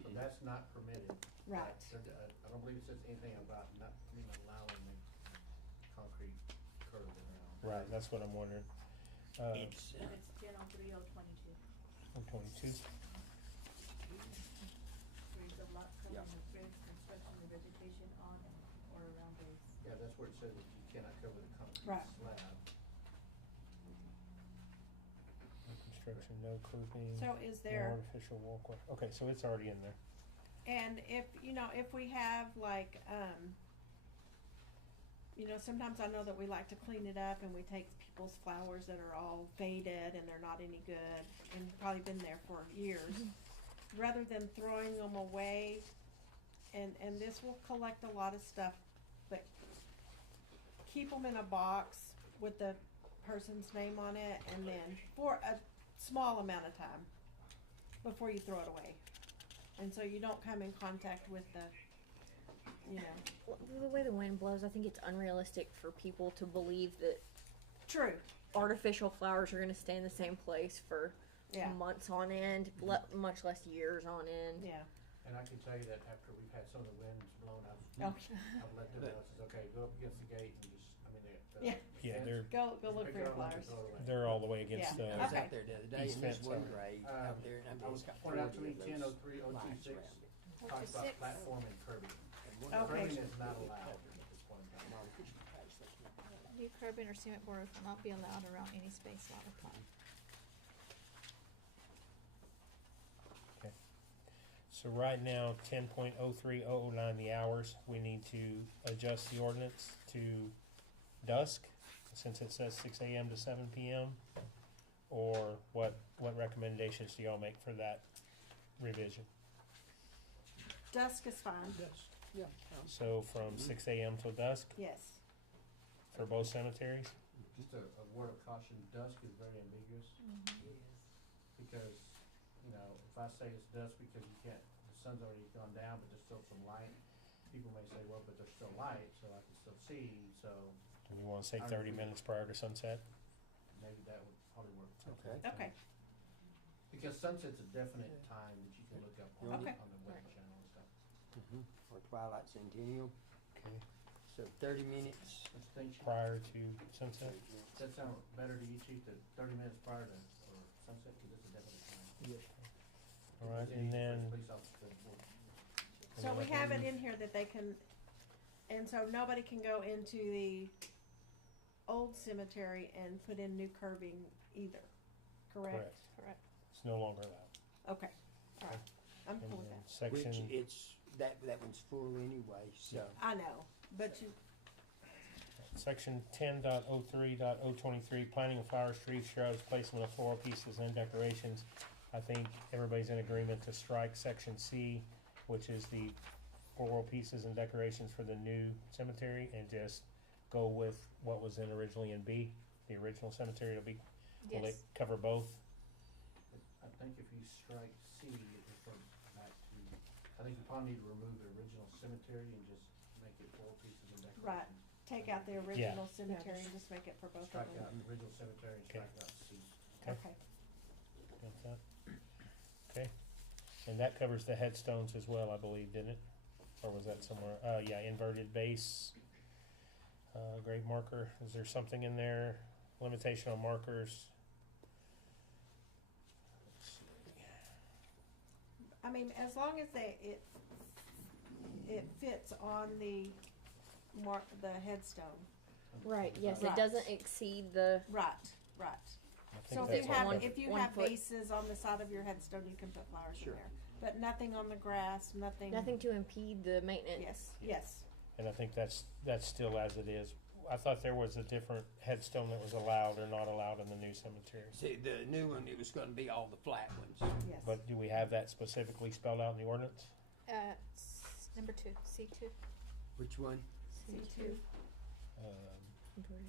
So that's not permitted. Right. I don't believe it says anything about not even allowing the concrete curb around. right, that's what I'm wondering. It's, It's 10/03/022. 122, Graves of lot covering Yeah. with graves, construction and vegetation on and or around graves. Yeah, that's where it says that you cannot cover the concrete Right. slab. no construction, no clipping, So is no there, artificial walkway. Okay, so it's already in there. and if we have like, sometimes I know that we like to clean it up and we take people's flowers that are all faded and they're not any good and probably been there for years. Rather than throwing them away, and this will collect a lot of stuff, but keep them in a box with the person's name on it, and then for a small amount of time before you throw it away. And so you don't come in contact with The way the wind blows, I think it's unrealistic for people to believe that True. artificial flowers are going to stay in the same place for Yeah. months on end, much less years on end. Yeah. And I can tell you that after we've had some of the winds blown out, Oh. I've let them know, it says, okay, go up against the gate and just, I mean, Yeah. Yeah, they're Go just look pick for it your up and flowers. throw it away. they're all the way against Yeah. I the was Okay. out there the other day, East and there's fence one area. grave out there, and I mean, I was it's got pointed out to 40 me of 10/03/026, those lines around it. talks about 026. platform and curbing. And one Okay. Curbing is not allowed at this point in time. artificial patch, they can't mow. New curbing or cement borders will not be allowed around any space lot or plot. So right now, 10.03/009, the hours, we need to adjust the ordinance to dusk, since it says 6 a.m. to 7 p.m. Or what recommendations do y'all make for that revision? Dusk is fine. Yeah. So from 6 a.m. till dusk Yes. for both cemeteries? Just a word of caution, dusk is very ambiguous, because, if I say it's dusk because the sun's already gone down, but there's still some light, people may say, well, but there's still light, so I can still see, so Do we want to say 30 minutes prior to sunset? maybe that would probably work. Okay. Okay. Because sunset's a definite time that you can look up on, Okay. on the weather channel and stuff. Or twilight centennial, Okay. so 30 minutes. Distinction. Prior to sunset? Does that sound better to you, chief, that 30 minutes prior to, or sunset, because it's a definite time? All right, and then, Police officer, So we have it in here that they can, and so nobody can go into the old cemetery and put in new curbing either, correct? correct, Correct. it's no longer allowed. Okay, alright, I'm And cool with then that. Which section, it's, that one's full anyway, so. I know, but section 10.03.023, planting of flowers, trees, shrubs, placement of floral pieces and decorations. I think everybody's in agreement to strike section C, which is the floral pieces and decorations for the new cemetery, and just go with what was in originally in B, the original cemetery. Will it Yes. cover both? I think if you strike C, it refers back to, I think you probably need to remove the original cemetery and just make it floral pieces and decorations. Right. Take out the original cemetery and just make it for both of Strike them. out the original cemetery and Okay. strike out C. Okay. Okay, Got that? Okay, and that covers the headstones as well, I believe, didn't it? Or was that somewhere, yeah, inverted base, grave marker, is there something in there, limitation on markers? Let's see. I mean, as long as it fits on the headstone. Right, yes, Right. it doesn't exceed the, Right, right. I think So that's all. if you One have foot. vases on the side of your headstone, you can put flowers Sure. in there. But nothing on the grass, nothing. Nothing to impede the maintenance. Yes, yes. And I think that's still as it is. I thought there was a different headstone that was allowed or not allowed in the new cemetery. See, the new one, it was gonna be all the flat ones. Yes. But do we have that specifically spelled out in the ordinance? Number 2, C2. Which one? C2.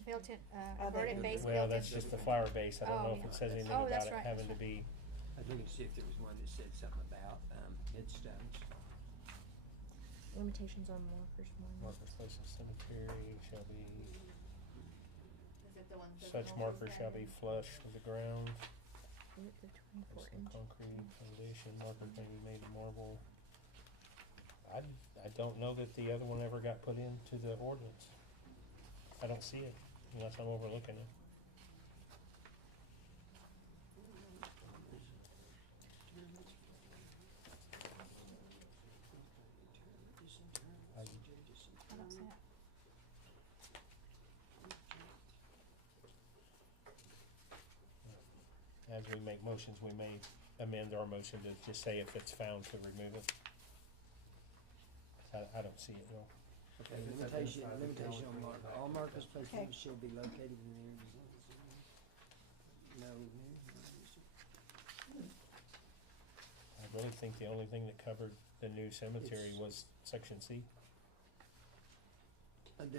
Built-in, Oh, inverted they- base Well, built-in. that's just the flower base. I don't Oh, know if yeah. it says anything Oh, about that's it right, having that's to be. I think see if there was one that said something about, headstones. Limitations on markers. Markers placed in cemetery shall be, Is it the one that such says markers no shall be flush with the ground. Width of 24 Placed in inches. concrete foundation, markers may be made of marble. I don't know that the other one ever got put into the ordinance. I don't see it unless I'm overlooking it. I- I don't see it. As we make motions, we may amend our motion to just say if it's found to remove it. I don't see it, no. Okay, If it's limitation identified, we can always on bring it mark, back all to markers the- placed Okay. in shall be located in the area. No, I really think the only thing that covered the new cemetery It's- was section C. At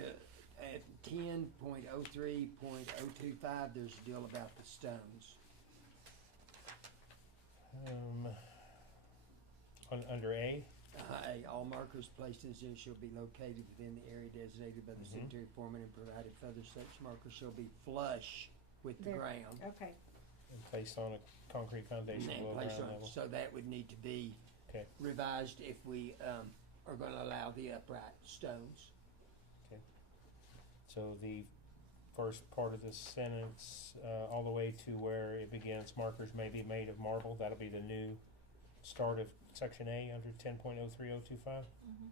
10.03.025, there's a deal about the stones. Under A, All markers placed in the center shall be located within the area designated by the Mhm. cemetery foreman and provided further such markers shall be flush with the There. ground. Okay. and placed on a concrete foundation And below placed ground on- level. So that would need to be Okay. revised if we, are gonna allow the upright stones. So the first part of this sentence, all the way to where it begins, markers may be made of marble, that'll be the new start of section A under 10.03.025. Mhm.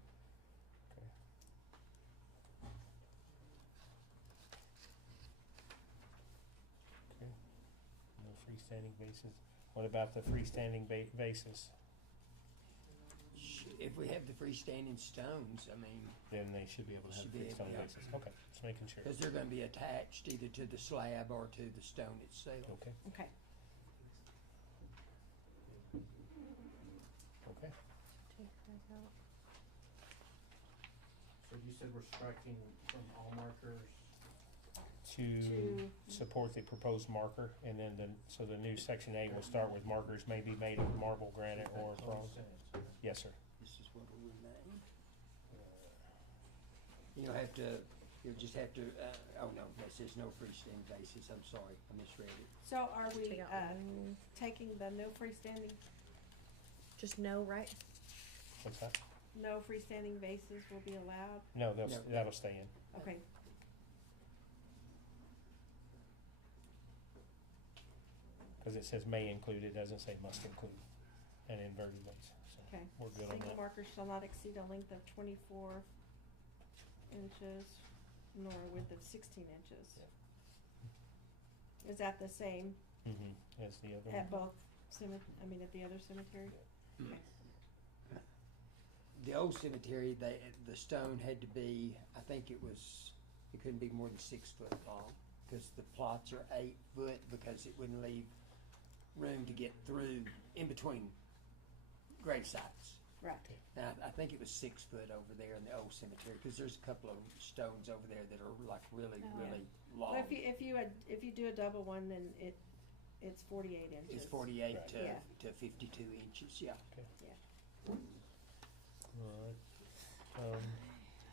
Okay. Okay. No freestanding bases. What about the freestanding bases? If we have the freestanding stones, I mean, Then they should be able to have Should be able, freestanding yeah. bases. Okay, just making sure. cause they're gonna be attached either to the slab or to the stone itself. Okay, Okay. okay. Take that out. So you said we're striking from all markers, To support the proposed marker, and then so the new section A will start with markers may be made of marble, granite, or that's all bronze. it says. Yes, sir. This is what we would name. You'll have to, you'll just have to, oh no, that says no freestanding basis, I'm sorry, I misread it. So are we, Take out no. taking the no freestanding, Just no, right? What's that? no freestanding vases will be allowed? No, No. that'll stay in. Okay. Because it says may include, it doesn't say must include an inverted base. So Okay. we're good on Single that. markers shall not exceed a length of 24 inches nor a width of 16 inches. Is that the same Mm-hmm, as the other at one. both at the other cemetery? Okay. The old cemetery, the stone had to be, I think it couldn't be more than 6 foot long, cause the plots are 8 foot, because it wouldn't leave room to get through in between grave sites. Right. Now, I think it was 6 foot over there in the old cemetery, cause there's a couple of stones over there that are like really, Oh. really long. Well, if you do a double one, then it's 48 inches. It's 48 Right. to, Yeah. to 52 inches, yeah. Alright.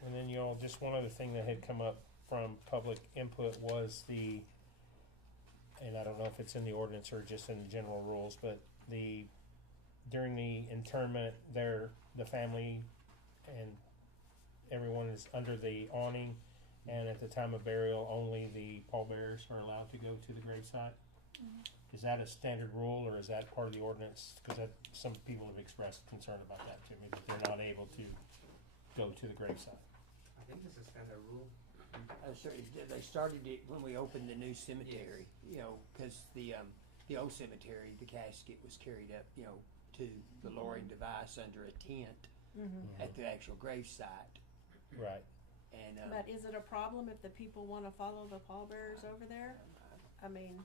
And then y'all, just one other thing that had come up from public input was and I don't know if it's in the ordinance or just in the general rules, but during the interment there, the family and everyone is under the awning, and at the time of burial, only the pallbearers are allowed to go to the gravesite. Is that a standard rule, or is that part of the ordinance? Because some people have expressed concern about that to me, that they're not able to go to the gravesite. I think it's a standard rule. They started it when we opened the new cemetery, you know, cause the old cemetery, the casket was carried up, you know, to the lowering device under a tent at the actual gravesite. Right. And, But is it a problem if the people wanna follow the pallbearers over there? I mean,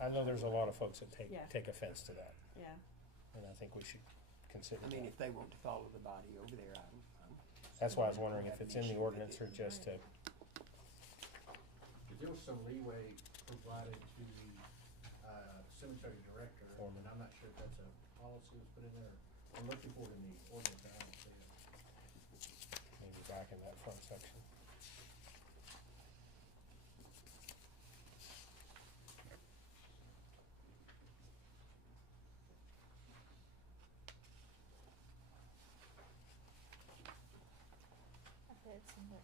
I know there's a lot of folks that Yeah. take offense to that, yeah. and I think we should consider I mean, that. if they want to follow the body over there, That's why I was wondering if it's in the ordinance or just to, If there was some leeway provided to the cemetery director, and I'm not sure if that's a policy that's put in there. I'm looking for it in the ordinance, I don't see it. maybe back in that front section. I bet it's in there.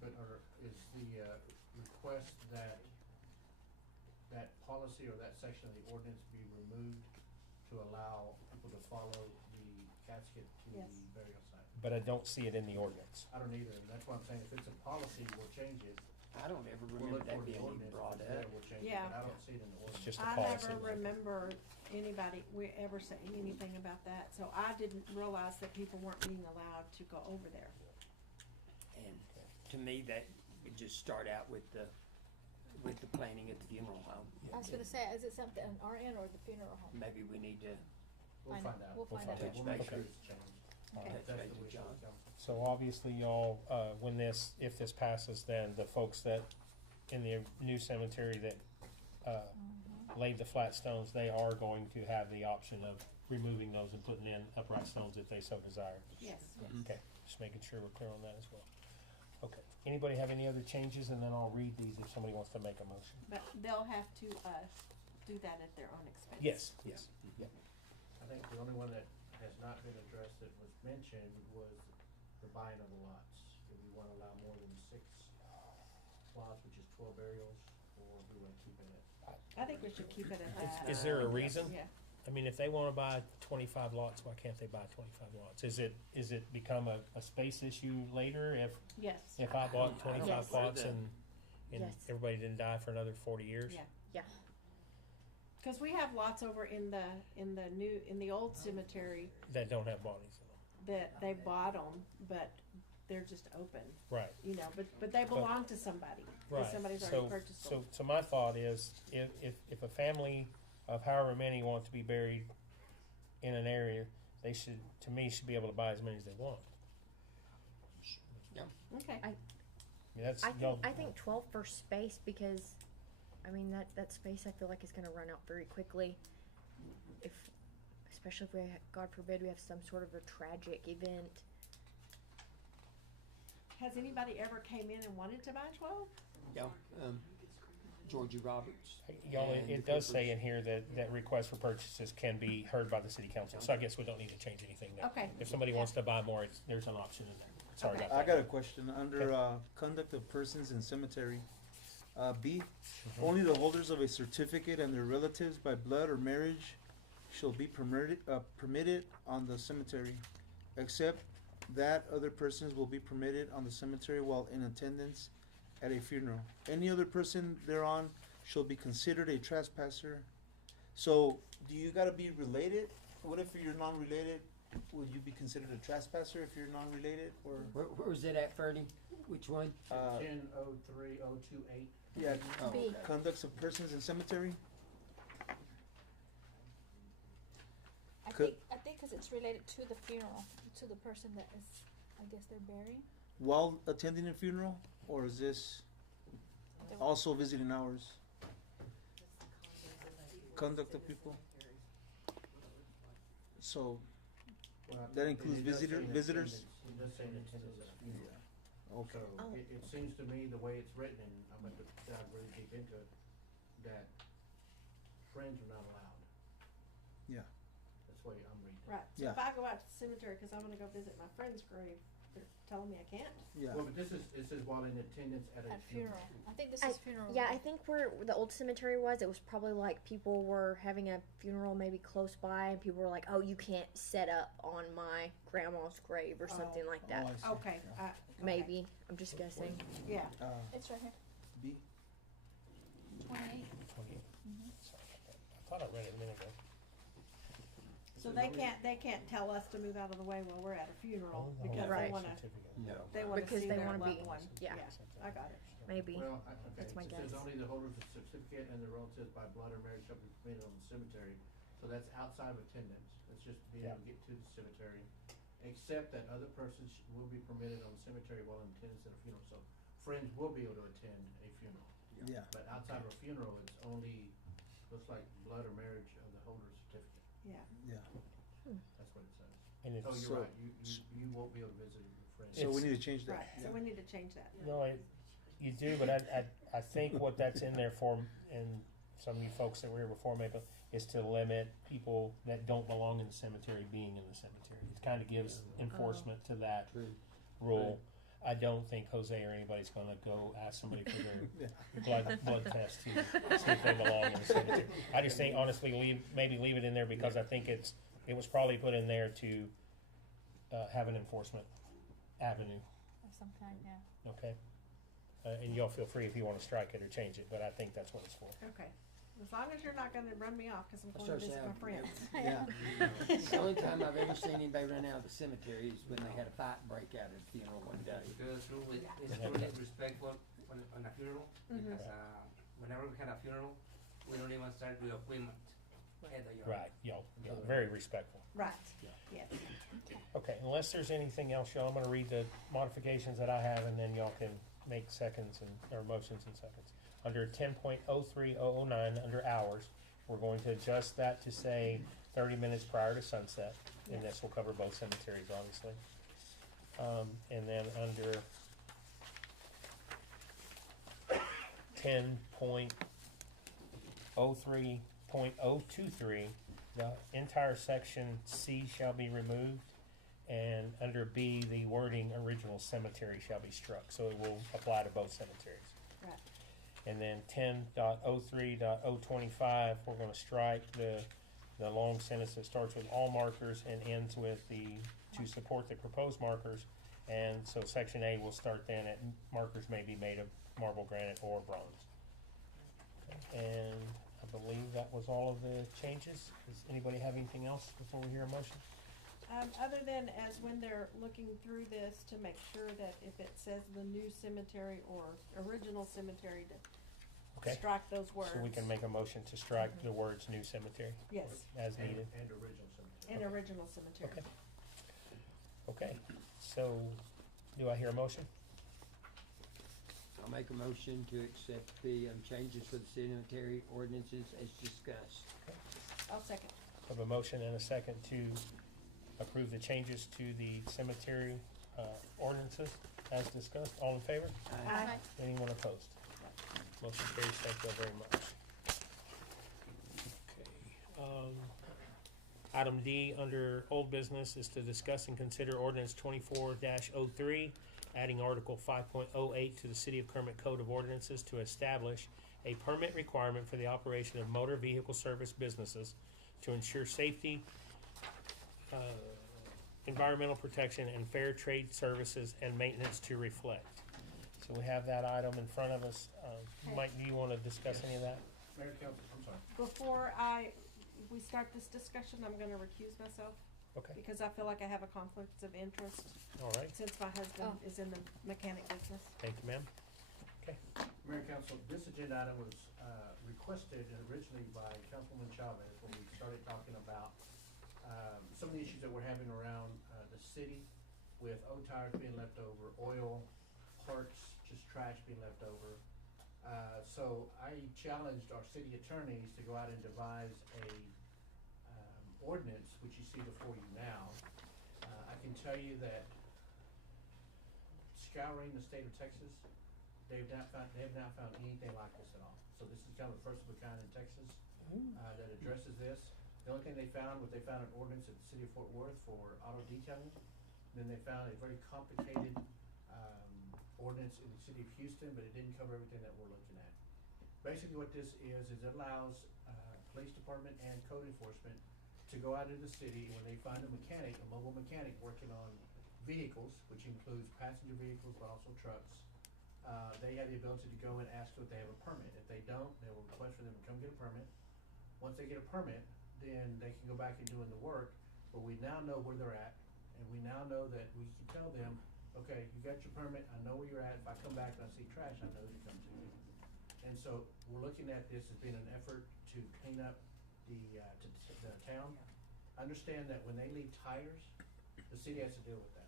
But is the request that that policy or that section of the ordinance be removed to allow people to follow the casket to Yes. the burial site? But I don't see it in the ordinance. I don't either, and that's why I'm saying if it's a policy, we'll change it. I don't ever We'll remember look for that the being ordinance, brought if it's there, up. we'll change it, Yeah. but I don't see it in the It's ordinance. just a I policy. never remember anybody, we ever saying anything about that, so I didn't realize that people weren't being allowed to go over there. And to me, that would just start out with the planning at the funeral home. I was gonna say, is it something on our end or the funeral home? Maybe we need to We'll Find- find out. we'll find out. Touch We'll make base sure with- it's changed. Okay. If that's base the with wish of John. the council. So obviously y'all, if this passes, then the folks that, in the new cemetery that, laid the flat stones, they are going to have the option of removing those and putting in upright stones if they so desire. Yes. Okay, just making sure we're clear on that as well. Okay, anybody have any other changes, and then I'll read these if somebody wants to make a motion. But they'll have to, do that at their own expense. Yes, yes, yeah. I think the only one that has not been addressed that was mentioned was the buying of the lots. Do we wanna allow more than 6 plots, which is 12 burials, or do we wanna keep it at? I think we should keep it at that. Is there a reason? Yeah. I mean, if they wanna buy 25 lots, why can't they buy 25 lots? Is it become a space issue later Yes. if I bought I don't 25 know plots where and Yes. everybody didn't die for another 40 years? Yeah. Yeah. Cause we have lots over in the old cemetery That don't have bodies in them. that they bought them, but they're just open, Right. you know, but they belong to somebody. 'Cause Right. somebody's So, already purchased them. so my thought is, if a family of however many want to be buried in an area, they should be able to buy as many as they want. Okay. I mean, that's, I think 12 for space because, I mean, that space I feel like is gonna run out very quickly. Especially if God forbid, we have some sort of a tragic event. Has anybody ever came in and wanted to buy 12? Yeah, Georgie Roberts. y'all, and it the does say Coopers. in here that requests for purchases can be heard by the city council, so I guess we don't need to change anything there. Okay. If somebody wants to buy more, there's an option in there. Sorry Okay. about that. I got a question, under, conduct of persons in cemetery, B, only the holders of a certificate and their relatives by blood or marriage shall be permitted on the cemetery, except that other persons will be permitted on the cemetery while in attendance at a funeral. Any other person thereon shall be considered a trespasser. So, do you gotta be related? What if you're non-related? Would you be considered a trespasser if you're non-related, or? Where was it at, Ferdy? Which one? 10-03-028. Yeah, B. conducts of persons in cemetery? I Could- think cause it's related to the funeral, to the person that is, I guess they're burying. While attending a funeral, or is this also visiting hours? Conduct of people? So, Well, That includes it does say visitors? It does say in attendance at a funeral. okay, So it seems to me, the way it's written, and I'm gonna dive really deep into it, that friends are not allowed. Yeah. That's the way I'm reading it. Right. So Yeah. if I go out to the cemetery because I'm gonna go visit my friend's grave, they're telling me I can't. Yeah. Well, but this is, it says while in attendance at a At funeral. I think this I- is funeral. Yeah, I right? think where the old cemetery was, it was probably like people were having a funeral maybe close by, and people were like, "Oh, you can't set up on my grandma's grave or something like that." Oh, I see. Okay, okay. Maybe I'm just guessing. Yeah, It's right here. B. 28. 28. Sorry about that. I thought I read it a minute ago. so they can't tell us to move out of the way while we're at a funeral Oh, because Right. they wanna, Certificate. No. they wanna Because see they their wanna loved be- one. yeah. I got it. Maybe. Well, okay, That's my it says guess. only the holders of certificate and their relatives by blood or marriage shall be permitted on the cemetery. So that's outside of attendance, that's just being able to get to the cemetery. Except that other persons will be permitted on the cemetery while in attendance at a funeral, so friends will be able to attend a funeral. Yeah. But outside of a funeral, it's only, looks like blood or marriage of the holder's certificate, Yeah. Yeah. that's what it says. And it's, So So- you're right, you won't be able to visit your friends. So we need to change that. Right, so we need to change that. no, you do, but I think what that's in there for, and some of you folks that were here before maybe, is to limit people that don't belong in the cemetery being in the cemetery. It kind of gives enforcement to that True. rule. I don't think Jose or anybody's gonna go ask somebody for their blood test to see if they belong in the cemetery. I just think honestly maybe leave it in there because I think it was probably put in there to have an enforcement avenue, Of some kind, yeah. okay? And y'all feel free if you wanna strike it or change it, but I think that's what it's for. Okay, as long as you're not gonna run me off, cause I'm That's going to what visit I my said. friends. Yeah. The only time I've ever seen anybody run out of the cemetery is when they had a fight break out at a funeral one day. Because it's truly respectful on a funeral, Mhm. because whenever we had a funeral, we don't even start with equipment at the yard. Right, y'all, very respectful. Right, yes. Okay, unless there's anything else, y'all, I'm gonna read the modifications that I have and then y'all can make seconds or motions and seconds. Under 10.03009, under hours, we're going to adjust that to say 30 minutes prior to sunset. And this will cover both cemeteries, obviously. And then under 10.03.023, the entire section C shall be removed. And under B, the wording original cemetery shall be struck, so it will apply to both cemeteries. Right. And then 10.03.025, we're gonna strike the long sentence that starts with all markers and ends with to support the proposed markers. And so section A will start then at markers may be made of marble, granite, or bronze. Okay, and I believe that was all of the changes. Does anybody have anything else before we hear a motion? Other than as when they're looking through this to make sure that if it says the new cemetery or original cemetery, to Okay, strike those words. so we can make a motion to strike the words new cemetery Yes, as needed. And original cemetery. and original cemetery. Okay. Okay, so do I hear a motion? I'll make a motion to accept the changes for the cemetery ordinances as discussed. I'll second. I have a motion and a second to approve the changes to the cemetery ordinances as discussed. All in favor? Aye. Anyone opposed? Motion carries. Thank you all very much. Okay. Item D under old business is to discuss and consider ordinance 24-03, adding Article 5.08 to the City of Kermit Code of Ordinances to establish a permit requirement for the operation of motor vehicle service businesses to ensure safety, environmental protection, and fair trade services and maintenance to reflect. So we have that item in front of us. Okay. Mike, do you want to discuss any of that? Mayor, Council, I'm sorry. Before we start this discussion, I'm gonna recuse myself Okay, because I feel like I have a conflict of interest all right. since my husband Oh. is in the mechanic business. Thank you, ma'am. Mayor, Council, this agenda item was requested originally by Councilwoman Chavez when we started talking about some of the issues that we're having around the city with tires being left over, oil, parts, just trash being left over. So I challenged our city attorneys to go out and devise a ordinance, which you see before you now. I can tell you that scouring the state of Texas, they have not found anything like this at all. So this is kind of the first of a kind in Texas that addresses this. The only thing they found was they found an ordinance at the city of Fort Worth for auto detailing, Then they found a very complicated, ordinance in the city of Houston, but it didn't cover everything that we're looking at. Basically what this is it allows, police department and code enforcement to go out into the city, and when they find a mechanic, a mobile mechanic working on vehicles, which includes passenger vehicles, but also trucks, they have the ability to go and ask if they have a permit. If they don't, they will request for them to come get a permit. Once they get a permit, then they can go back and doing the work, but we now know where they're at, and we now know that we can tell them, okay, you got your permit, I know where you're at, if I come back and I see trash, I know to come to you. And so, we're looking at this as being an effort to clean up the town. Understand that when they leave tires, the city has to deal with that.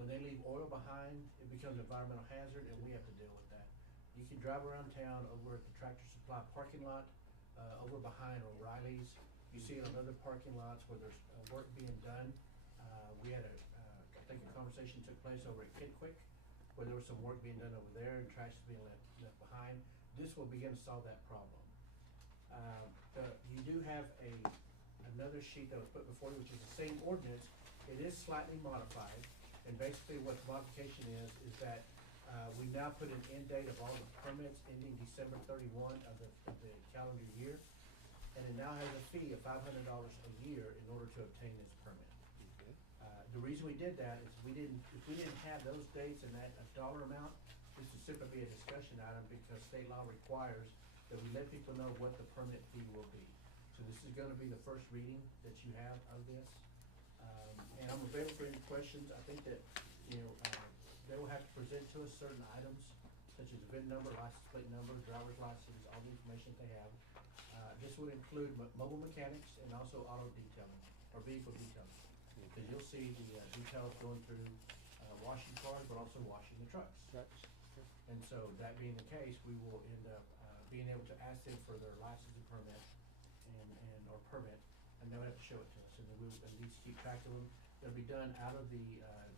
When they leave oil behind, it becomes an environmental hazard, and we have to deal with that. You can drive around town over at the Tractor Supply parking lot, over behind O'Reilly's. You see it on other parking lots where there's work being done. We had I think a conversation took place over at Kidquick, where there was some work being done over there and trash is being left behind. This will begin to solve that problem. You do have another sheet that was put before you, which is the same ordinance. It is slightly modified, and basically what the modification is that we now put an end date of all the permits ending December 31 of the calendar year, and it now has a fee of $500 a year in order to obtain this permit. The reason we did that is if we didn't have those dates and that a dollar amount, this would simply be a discussion item because state law requires that we let people know what the permit fee will be. So this is gonna be the first reading that you have of this. And I'm available for any questions. I think that, they will have to present to us certain items such as VIN number, license plate number, driver's license, all the information they have. This would include mobile mechanics and also auto detailing or vehicle detailing. Because you'll see the details going through washing cars, but also washing the trucks. And so that being the case, we will end up being able to ask them for their license and permit or permit, and they'll have to show it to us, and then we'll at least keep track of them. They'll be done out of the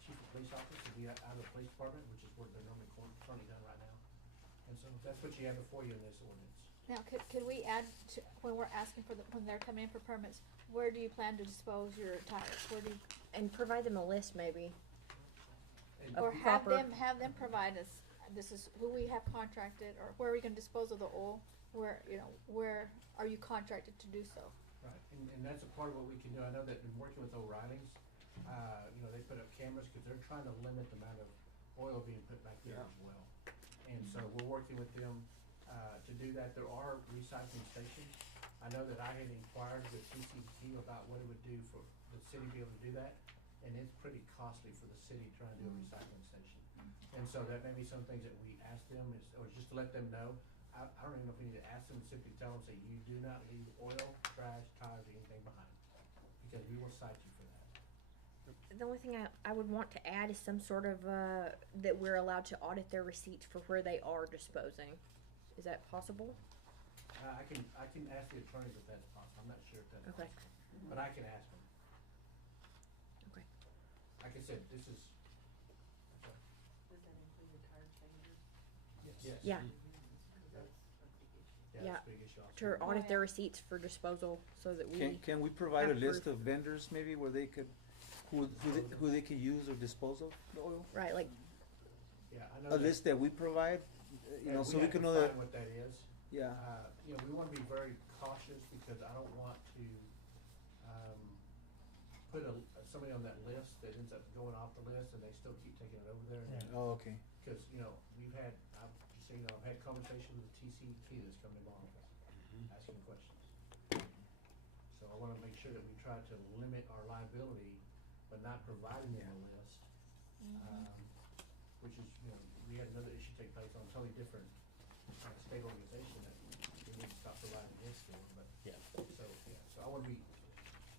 chief of police office, it'll be out of the police department, which is where they're normally currently done right now. And so that's what you have before you in this ordinance. Now, could we add to, when we're asking for when they're coming in for permits, where do you plan to dispose your tires? Where do you, And provide them a list maybe. And Of or have proper- them provide us, this is who we have contracted, or where are we gonna dispose of the oil? Where are you contracted to do so? Right, and that's a part of what we can do. I know that in working with O'Reilly's, they put up cameras because they're trying to limit the amount of oil being put back there as well. And so we're working with them to do that. There are recycling stations. I know that I had inquired with TCEQ about what it would do for the city to be able to do that, and it's pretty costly for the city trying to do a recycling station. And so that may be some things that we ask them or just to let them know. I don't even know if we need to ask them, simply tell them, say, you do not leave oil, trash, tires, or anything behind, because we will cite you for that. The only thing I would want to add is some sort of, that we're allowed to audit their receipts for where they are disposing. Is that possible? I can ask the attorneys if that's possible. I'm not sure if that's Okay. possible, but I can ask them. Okay. Like I said, this is. Does that include the tire changers? Yes. Yeah. Yeah, that's a big issue also. To audit their receipts for disposal so that we. Can we provide a have list proof. of vendors maybe where they could, who they could use or dispose of the oil? Right, like, Yeah, I know A list that we provide, so we have can to know that, find what that is. yeah. We wanna be very cautious because I don't want to, put somebody on that list that ends up going off the list and they still keep taking it over there. Yeah. Oh, okay. Cause, we've had, I've had conversations with TCEQ that's coming along with us, asking questions. So I wanna make sure that we try to limit our liability, but not providing them a list. Which is, we had another issue take place on a totally different, state organization that we need to stop providing this for, but. Yeah. So I wanna be,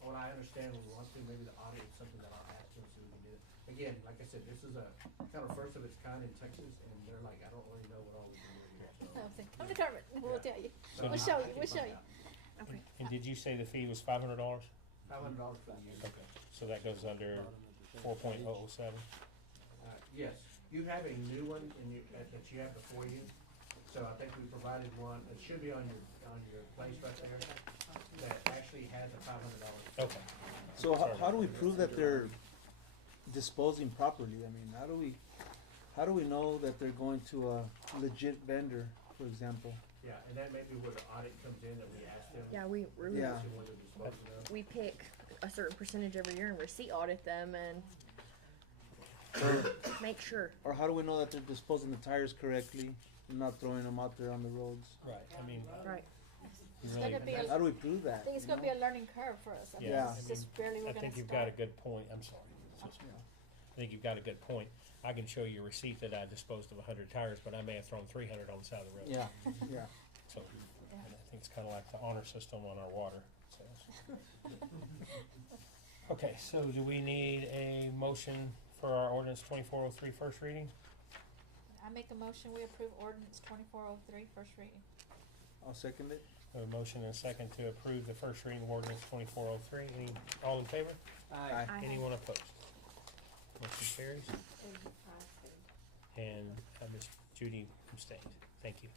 what I understand we want to, maybe the audit is something that I'll ask them so we can do it. Again, like I said, this is a kind of first of its kind in Texas, and they're like, I don't really know what all we can do here, so. I'm determined, we'll tell you, So we'll did- show I you, can we'll show find you. out. okay. And did you say the fee was $500? $500 for the year. Okay, so that goes under 4.007. Yes, you have a new one that you have before you, so I think we provided one, it should be on your place right there, that actually has a $500. Okay. So how do we prove that they're disposing properly? I mean, how do we know that they're going to a legit vendor, for example? Yeah, and that may be where the audit comes in, that we ask them. Yeah, we Yeah. Where they're disposing of. we pick a certain percentage every year and receipt audit them and make sure. Or how do we know that they're disposing the tires correctly and not throwing them out there on the roads? Right, I mean, Right. It's really, gonna be How do we prove I that? think it's you gonna know? be a learning curve for us. I mean, Yeah, it's I just barely we're I gonna think you've start. got a good point, I'm sorry. I think you've got a good point. I can show you a receipt that I disposed of 100 tires, but I may have thrown 300 on the side of the road. Yeah, yeah. So, and I think it's kinda like the honor system on our water, so. Okay, so do we need a motion for our ordinance 2403 first reading? I make a motion, we approve ordinance 2403 first reading. I'll second it. A motion and a second to approve the first reading of ordinance 2403. All in favor? Aye. Aye. Anyone opposed? Motion carries. And Ms. Judy abstained. Thank you.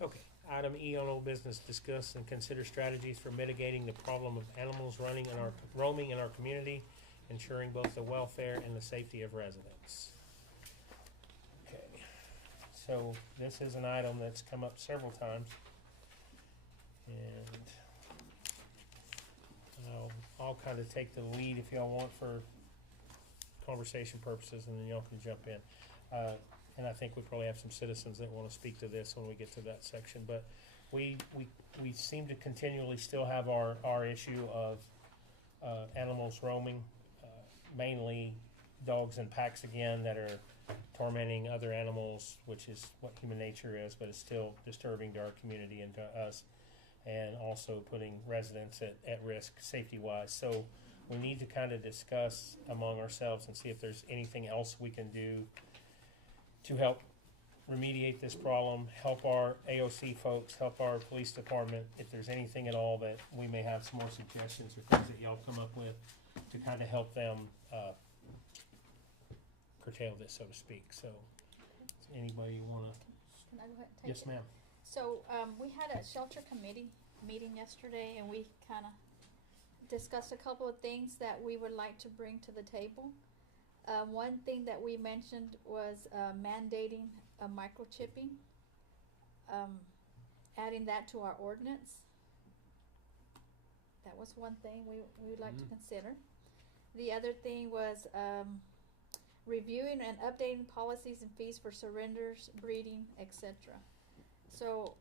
Okay, item E on old business, discuss and consider strategies for mitigating the problem of animals roaming in our community, ensuring both the welfare and the safety of residents. Okay, so this is an item that's come up several times. And I'll kind of take the lead if y'all want for conversation purposes, and then y'all can jump in. And I think we probably have some citizens that want to speak to this when we get to that section. But we seem to continually still have our issue of animals roaming, mainly dogs and packs again that are tormenting other animals, which is what human nature is, but it's still disturbing to our community and to us, and also putting residents at risk safety-wise. So we need to kind of discuss among ourselves and see if there's anything else we can do to help remediate this problem, help our AOC folks, help our police department, if there's anything at all that we may have some more suggestions or things that y'all come up with to kind of help them curtail this, so to speak. So, does anybody want to? Can I go ahead and take it? Yes, ma'am. So, we had a shelter committee meeting yesterday, and we kind of discussed a couple of things that we would like to bring to the table. One thing that we mentioned was mandating a microchipping, adding that to our ordinance. That was one thing we would like to consider. The other thing was reviewing and updating policies and fees for surrenders, breeding, etc. So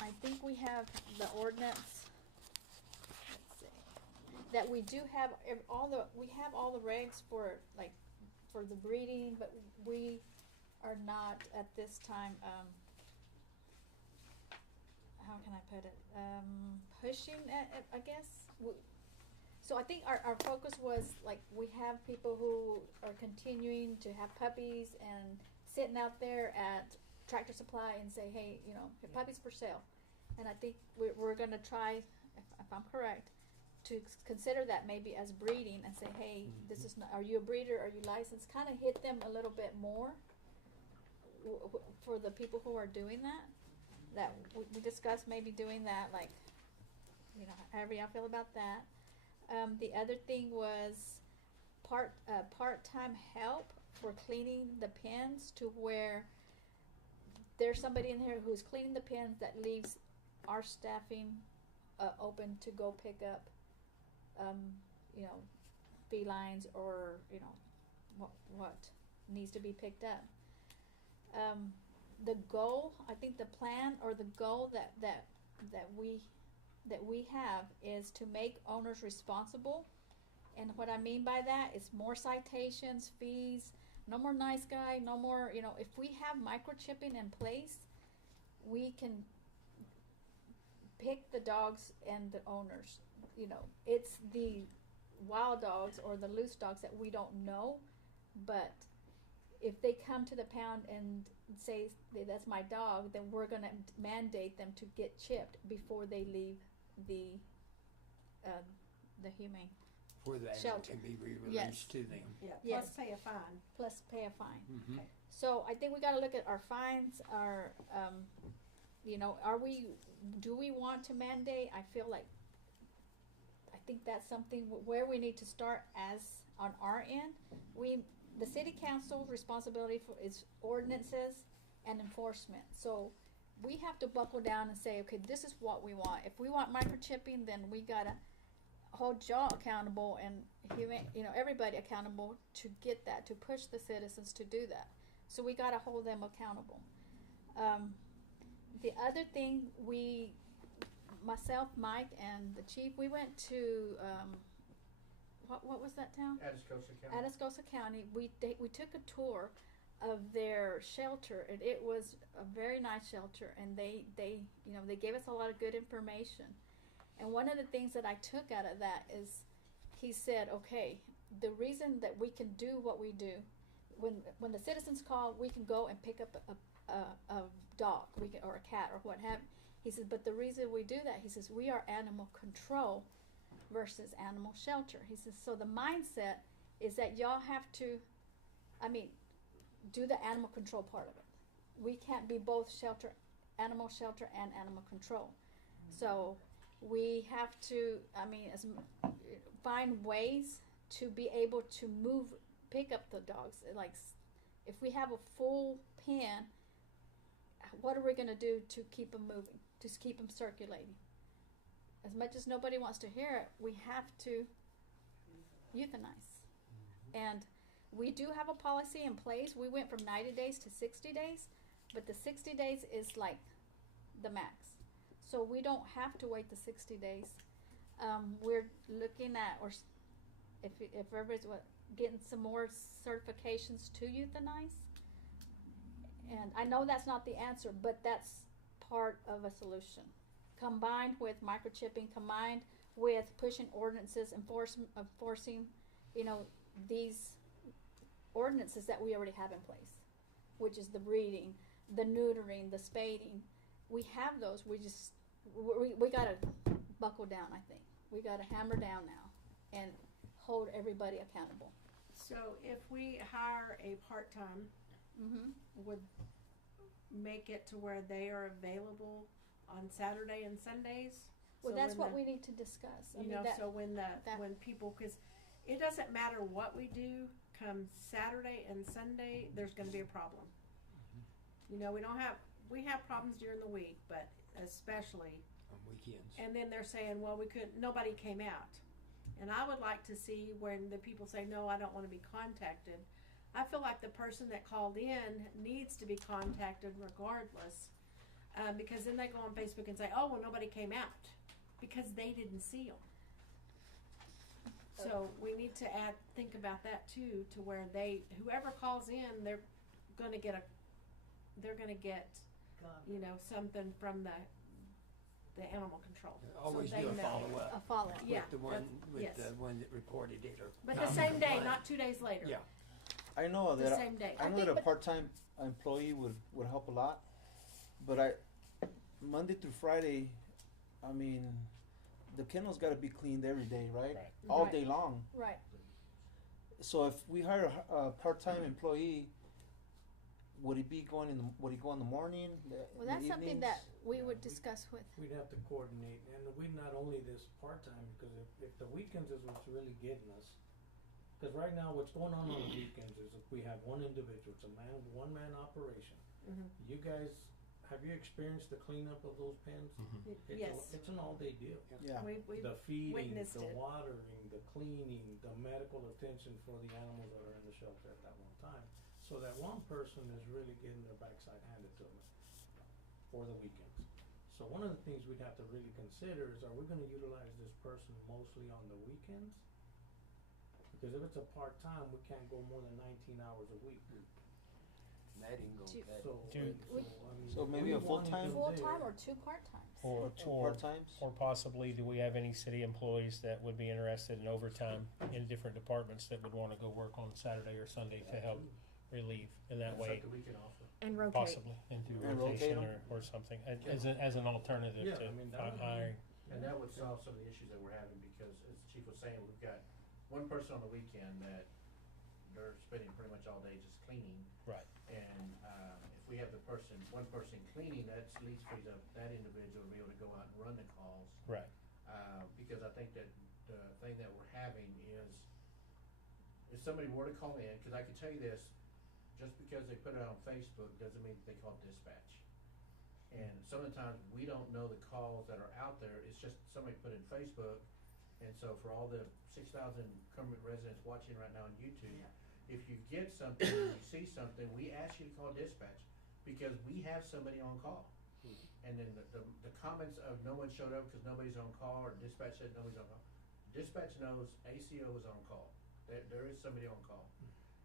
I think we have the ordinance. Let's see, that we do have all the regs for the breeding, but we are not at this time. How can I put it? Pushing it, I guess. So I think our focus was like we have people who are continuing to have puppies and sitting out there at Tractor Supply and say, hey, puppies for sale. And I think we're going to try, if I'm correct, to consider that maybe as breeding and say, hey, this is not, are you a breeder? Are you licensed? Kind of hit them a little bit more for the people who are doing that. That we discussed maybe doing that, like, however y'all feel about that. The other thing was part-time help for cleaning the pens, to where there's somebody in here who's cleaning the pens that leaves our staffing open to go pick up, felines or what needs to be picked up. The goal, I think the plan or the goal that we have is to make owners responsible. And what I mean by that is more citations, fees, no more nice guy, no more, if we have microchipping in place, we can pick the dogs and the owners. It's the wild dogs or the loose dogs that we don't know, but if they come to the pound and say that's my dog, then we're going to mandate them to get chipped before they leave the humane For the animal shelter. can be re-released Yes. to them. Yeah, Yes. plus pay a fine. Plus pay a fine. Mm-hmm. Okay. So I think we got to look at our fines. Our, do we want to mandate? I think that's something where we need to start as on our end. The city council's responsibility is ordinances and enforcement. So we have to buckle down and say, okay, this is what we want. If we want microchipping, then we gotta hold y'all accountable and everybody accountable to get that, to push the citizens to do that. So we gotta hold them accountable. The other thing, myself, Mike, and the chief, we went to what was that town? Atascosa County. Atascosa County. We took a tour of their shelter, and it was a very nice shelter. And they gave us a lot of good information. And one of the things that I took out of that is, he said, okay, the reason that we can do what we do, when the citizens call, we can go and pick up a dog, or a cat, or what have you. He says, but the reason we do that, he says, we are animal control versus animal shelter. He says, so the mindset is that y'all have to, do the animal control part of it. We can't be both animal shelter and animal control. So we have to, find ways to be able to pick up the dogs. Like, if we have a full pen, what are we going to do to keep them moving, to keep them circulating? As much as nobody wants to hear it, we have to euthanize. And we do have a policy in place. We went from 90 days to 60 days, but the 60 days is like the max. So we don't have to wait the 60 days. We're looking at, or if everybody's getting some more certifications to euthanize. And I know that's not the answer, but that's part of a solution. Combined with microchipping, combined with pushing ordinances, enforcing, these ordinances that we already have in place, which is the breeding, the neutering, the spading. We have those. We gotta buckle down, I think. We gotta hammer down now and hold everybody accountable. So if we hire a part-time, would make it to where they are available on Saturday and Sundays? Well, So that's when what we need to discuss. so when people, because it doesn't matter what we do, come Saturday and Sunday, there's gonna be a problem. We have problems during the week, but especially On weekends. and then they're saying, well, nobody came out. And I would like to see when the people say, no, I don't want to be contacted. I feel like the person that called in needs to be contacted regardless, because then they go on Facebook and say, oh, well, nobody came out, because they didn't see them. So we need to think about that too, to where whoever calls in, they're gonna get something from the animal control. Always So do they a know. follow-up. A follow-up. Yeah, With the one, yes. the one that reported it, or. But the same day, not 2 days later. Yeah. I know The that same day. I know that a part-time employee would help a lot, but Monday through Friday, the kennel's got to be cleaned every day, right? Right. All Right. day long. Right. So if we hire a part-time employee, would he go in the morning? Well, that's something that we would discuss with. We'd have to coordinate, and we not only this part-time, because if the weekends is what's really getting us, because right now what's going on the weekends is if we have one individual, it's a one-man operation. You guys, have you experienced the cleanup of those pens? Yes. It's an all-day deal. Yeah. We The feeding, witnessed the it. watering, the cleaning, the medical attention for the animals that are in the shelter at that one time. So that one person is really getting their backside handed to them for the weekends. So one of the things we'd have to really consider is, are we gonna utilize this person mostly on the weekends? Because if it's a part-time, we can't go more than 19 hours a week. And that ain't gonna cut it. So maybe a full-time? Full-time or 2 part-times? Or two part-times? Or possibly, do we have any city employees that would be interested in overtime in different departments that would wanna go work on Saturday or Sunday to help relieve in that way? Something we can offer. And rotate. Possibly into And rotate rotation 'em. or something, as an alternative Yeah, to I mean, that would be- hiring. And that would solve some of the issues that we're having, because as the chief was saying, we've got one person on the weekend that they're spending pretty much all day just cleaning. Right. And, if we have one person cleaning, that at least frees up that individual to be able to go out and run the calls. Right. Because I think that thing that we're having is, if somebody were to call in, cause I can tell you this, just because they put it on Facebook doesn't mean they call dispatch. And some of the times, we don't know the calls that are out there, it's just somebody put in Facebook. And so for all the 6,000 Kermit residents watching right now on YouTube, if you get something, or you see something, we ask you to call dispatch, because we have somebody on call. And then the comments of no one showed up because nobody's on call, or dispatch said nobody's on call. Dispatch knows ACO is on call. There is somebody on call.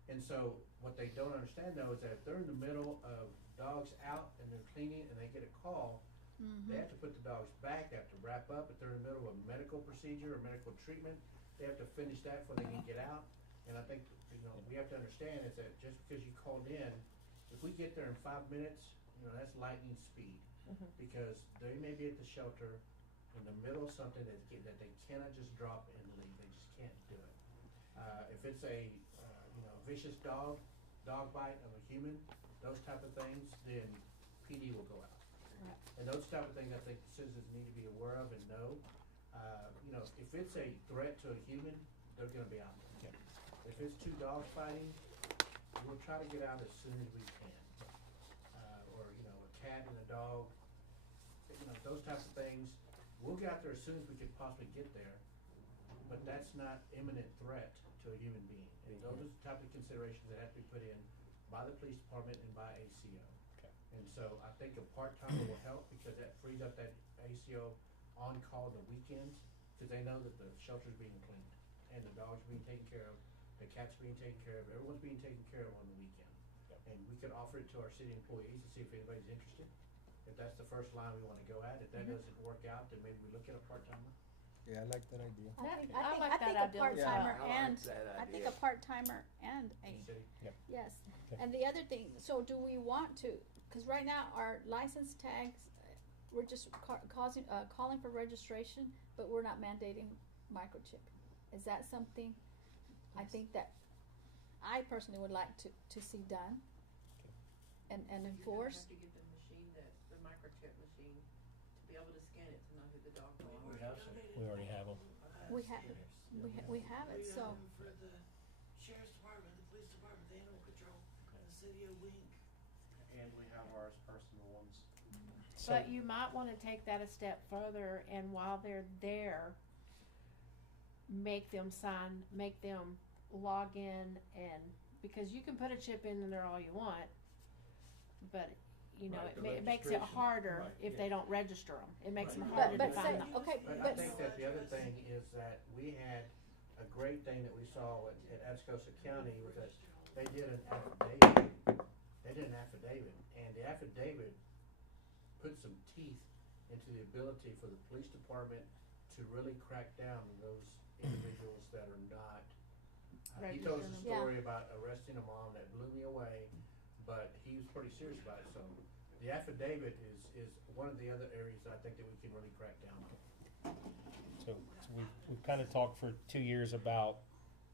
And so what they don't understand though is that if they're in the middle of dogs out and they're cleaning and they get a call, they have to put the dogs back, they have to wrap up. If they're in the middle of a medical procedure or medical treatment, they have to finish that before they can get out. And I think, we have to understand is that just because you called in, if we get there in 5 minutes, that's lightning speed. Because they may be at the shelter in the middle of something that they cannot just drop and leave. They just can't do it. If it's a vicious dog bite of a human, those type of things, then PD will go out. And those type of things I think citizens need to be aware of and know. If it's a threat to a human, they're gonna be out there. If it's two dogs fighting, we'll try to get out as soon as we can. Or a cat and a dog, those types of things, we'll get out there as soon as we could possibly get there, but that's not imminent threat to a human being. And those are the type of considerations that have to be put in by the police department and by ACO. And so I think a part-timer will help, because that frees up that ACO on call the weekends, because they know that the shelter's being cleaned, and the dogs are being taken care of, the cat's being taken care of, everyone's being taken care of on the weekend. And we could offer it to our city employees to see if anybody's interested. If that's the first line we wanna go at, if that doesn't work out, then maybe we look at a part-timer. Yeah, I like that idea. I think a idea as well. part-timer Yeah, I like and, that I think idea. a part-timer and a, City. yes. Okay. And the other thing, so do we want to, cause right now our license tags, we're just calling for registration, but we're not mandating microchip. Is that something I think that I personally would like to see done and enforced? You're gonna have to get the machine, the microchip machine, to be able to scan it to know who the dog belongs to. We have some. We already have them. We have it, so. For the sheriff's department, the police department, the animal control, the city of Wink. And we have ours personal ones. But you might wanna take that a step further, and while they're there, make them log in, and, because you can put a chip in there all you want, but, Right, the it makes it registration. harder Right, if yeah. they don't register them. It makes them Right. harder But to say, find them. okay, But I but, think that the other thing is that we had a great thing that we saw at Atascosa County was that they did an affidavit. And the affidavit put some teeth into the ability for the police department to really crack down on those individuals that are not. He told us a Yeah. story about arresting a mom that blew me away, but he was pretty serious about it. So the affidavit is one of the other areas that I think that we can really crack down on. So we've kind of talked for 2 years about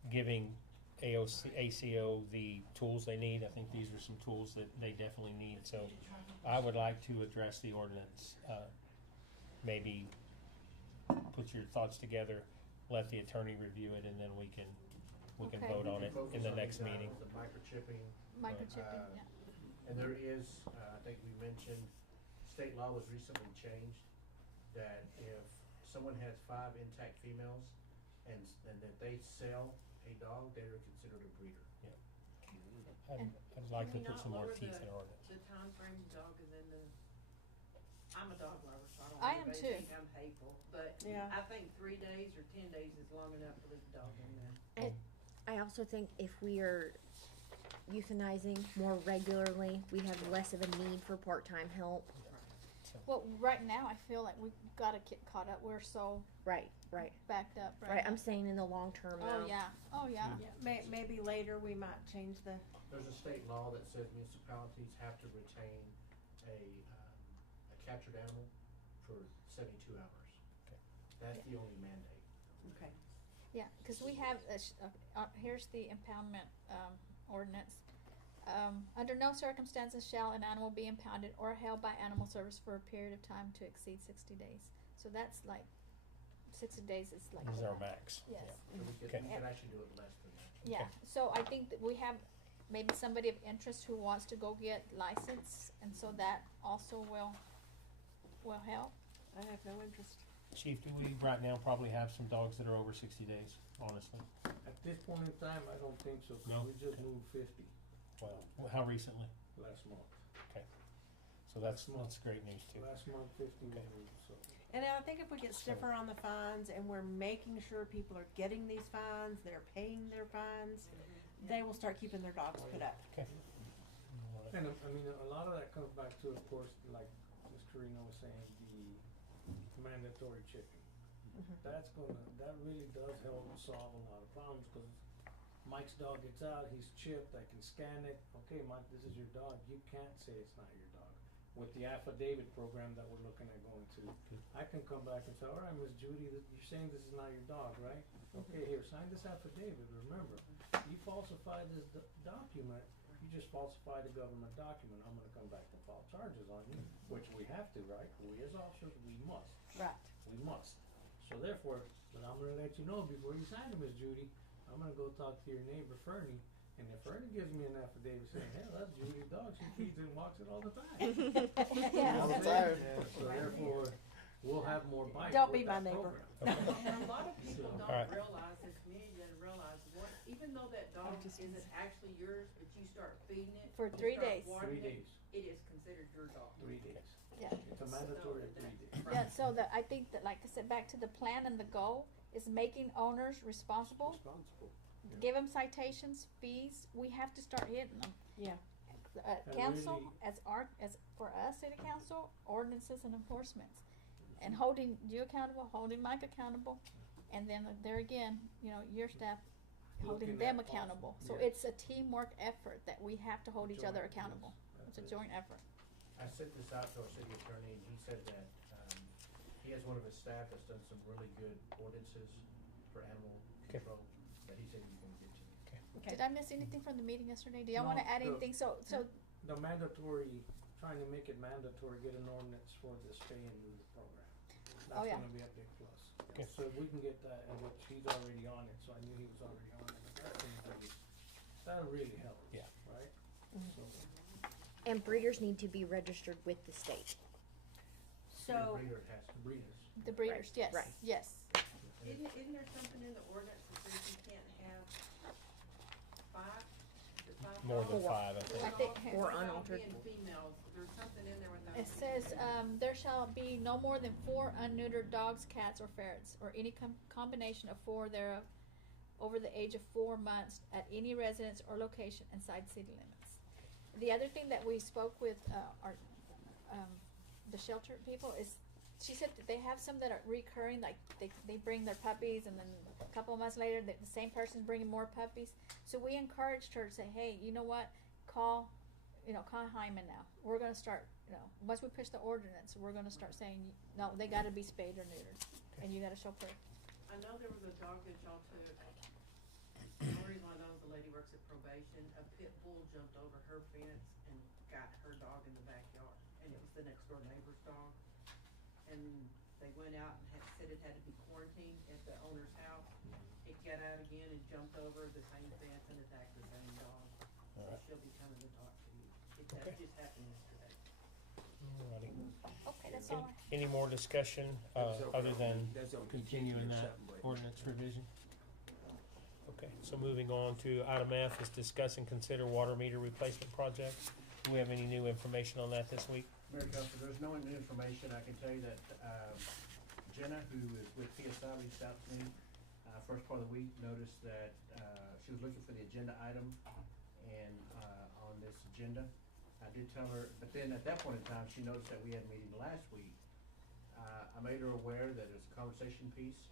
giving ACO the tools they need. I think these are some tools that they definitely need. So I would like to address the ordinance. Maybe put your thoughts together, let the attorney review it, and then we can Okay. vote on it Focus in the on next these meeting. items, the microchipping. microchipping, yeah. And there is, I think we mentioned, state law was recently changed, that if someone has 5 intact females and that they sell a dog, they are considered a breeder. I'd like to Can we put not some more lower teeth in our ordinance. The time frame the dog is in the, I'm a dog lover, so I don't I want am anybody to too. think I'm hateful, but Yeah. I think 3 days or 10 days is long enough to leave the dog in there. I also think if we are euthanizing more regularly, we have less of a need for part-time help. Well, right now, I feel like we've gotta get caught up, we're so Right. backed up right Right. now. I'm saying in the long term though. Oh, yeah, Yeah, maybe later we might change the, There's a state law that says municipalities have to retain a captured animal for 72 hours. Okay. That's the only mandate. Okay. yeah, cause we have, here's the impoundment, ordinance. Under no circumstances shall an animal be impounded or held by animal service for a period of time to exceed 60 days. So that's like 60 days is like. This is the our max. Yes. So we Okay. can actually do it less than that. Yeah, so I think that we have maybe somebody of interest who wants to go get licensed, and so that also will help. I have no interest. Chief, do we right now probably have some dogs that are over 60 days, honestly? At this point in time, I don't think so, 'cause No? we just moved 50 Well, how recently? last month. So that's great news too. Last month, 50 Okay. moved, so. And I think if we get stiffer on the fines and we're making sure people are getting these fines, they're paying their fines, they will start keeping their dogs put up. And I mean, a lot of that comes back to, of course, like Mr. Reno was saying, the mandatory chipping. That really does help solve a lot of problems, because Mike's dog gets out, he's chipped, I can scan it, okay, Mike, this is your dog, you can't say it's not your dog. With the affidavit program that we're looking at going to, I can come back and say, all right, Miss Judy, you're saying this is not your dog, right? Okay, here, sign this affidavit, remember, you falsified this document, you just falsified a government document, I'm gonna come back and file charges on you, which we have to, right? We as officers, we must. Right. We must. So therefore, but I'm gonna let you know before you sign it, Miss Judy, I'm gonna go talk to your neighbor Fernie, and if Fernie gives me an affidavit saying, hey, that's Judy's dog, she feeds it and walks it all the time. Yeah. All the time. So therefore, we'll have more bites Don't with be my that neighbor. program. And a lot of people So- don't Alright. realize, this community doesn't realize, even though that dog isn't actually yours, but you start feeding it. For you 3 start days. watering 3 it, days. It is considered your dog. 3 days. Yeah. It's a mandatory 3 days. Yeah, so that I think that, like I said, back to the plan and the goal is making owners responsible. Give them citations, fees. We have to start hitting them. Yeah. And Council, really- as for us, city council, ordinances and enforcements, and holding you accountable, holding Mike accountable, and then there again, your staff holding Looking them at accountable. So yes. it's a teamwork effort that we have to hold each other Joint, yes. accountable. It's a That's it. joint effort. I sent this out to our city attorney, and he said that, he has one of his staff that's done some really good ordinances for animal control, that he said he was gonna get to me. Okay. Did I miss anything from the meeting yesterday? Do y'all No, wanna add the- anything? So The mandatory, trying to make it mandatory, get an ordinance for the spay and neuter program. Oh, yeah. That's gonna be a big plus. Okay. So if we can get that, and which he's already on it, so I knew he was already on it, that'll really help. Yeah. Right? So, And breeders need to be registered with the state. So, The breeder has to breed us. the breeders, yes, Right. yes. Isn't there something in the ordinance that says you can't have five? Is it five More than dogs? 5, I think. I think- Or What about unaltered. being females? There's something in there with that. It says, there shall be no more than 4 unneutered dogs, cats, or ferrets, or any combination of 4 thereof, over the age of 4 months at any residence or location inside city limits. The other thing that we spoke with our the shelter people is, she said that they have some that are recurring, like they bring their puppies, and then a couple of months later the same person's bringing more puppies. So we encouraged her to say, hey, you know what, call Hyman now. We're gonna start, once we push the ordinance, we're gonna start saying, no, they gotta be spayed or neutered, and you gotta show proof. I know there was a dog that y'all took. The only reason I know is the lady works at probation. A pit bull jumped over her fence and got her dog in the backyard, and it was the next door neighbor's dog. And they went out and said it had to be quarantined at the owner's house. It got out again and jumped over the same fence and attacked the same dog. So Alright. she'll be coming to talk to you. That Okay. just happened yesterday. Alrighty. Okay, that's all. Any more discussion, other than That's okay. continuing that ordinance revision? Okay, so moving on to item F is discuss and consider water meter replacement project. Do we have any new information on that this week? Mayor Council, there's no new information. I can tell you that, Jenna, who is with PSI, reached out to me, first part of the week, noticed that, she was looking for the agenda item and, on this agenda. I did tell her, but then at that point in time, she noticed that we had a meeting last week. I made her aware that it's a conversation piece.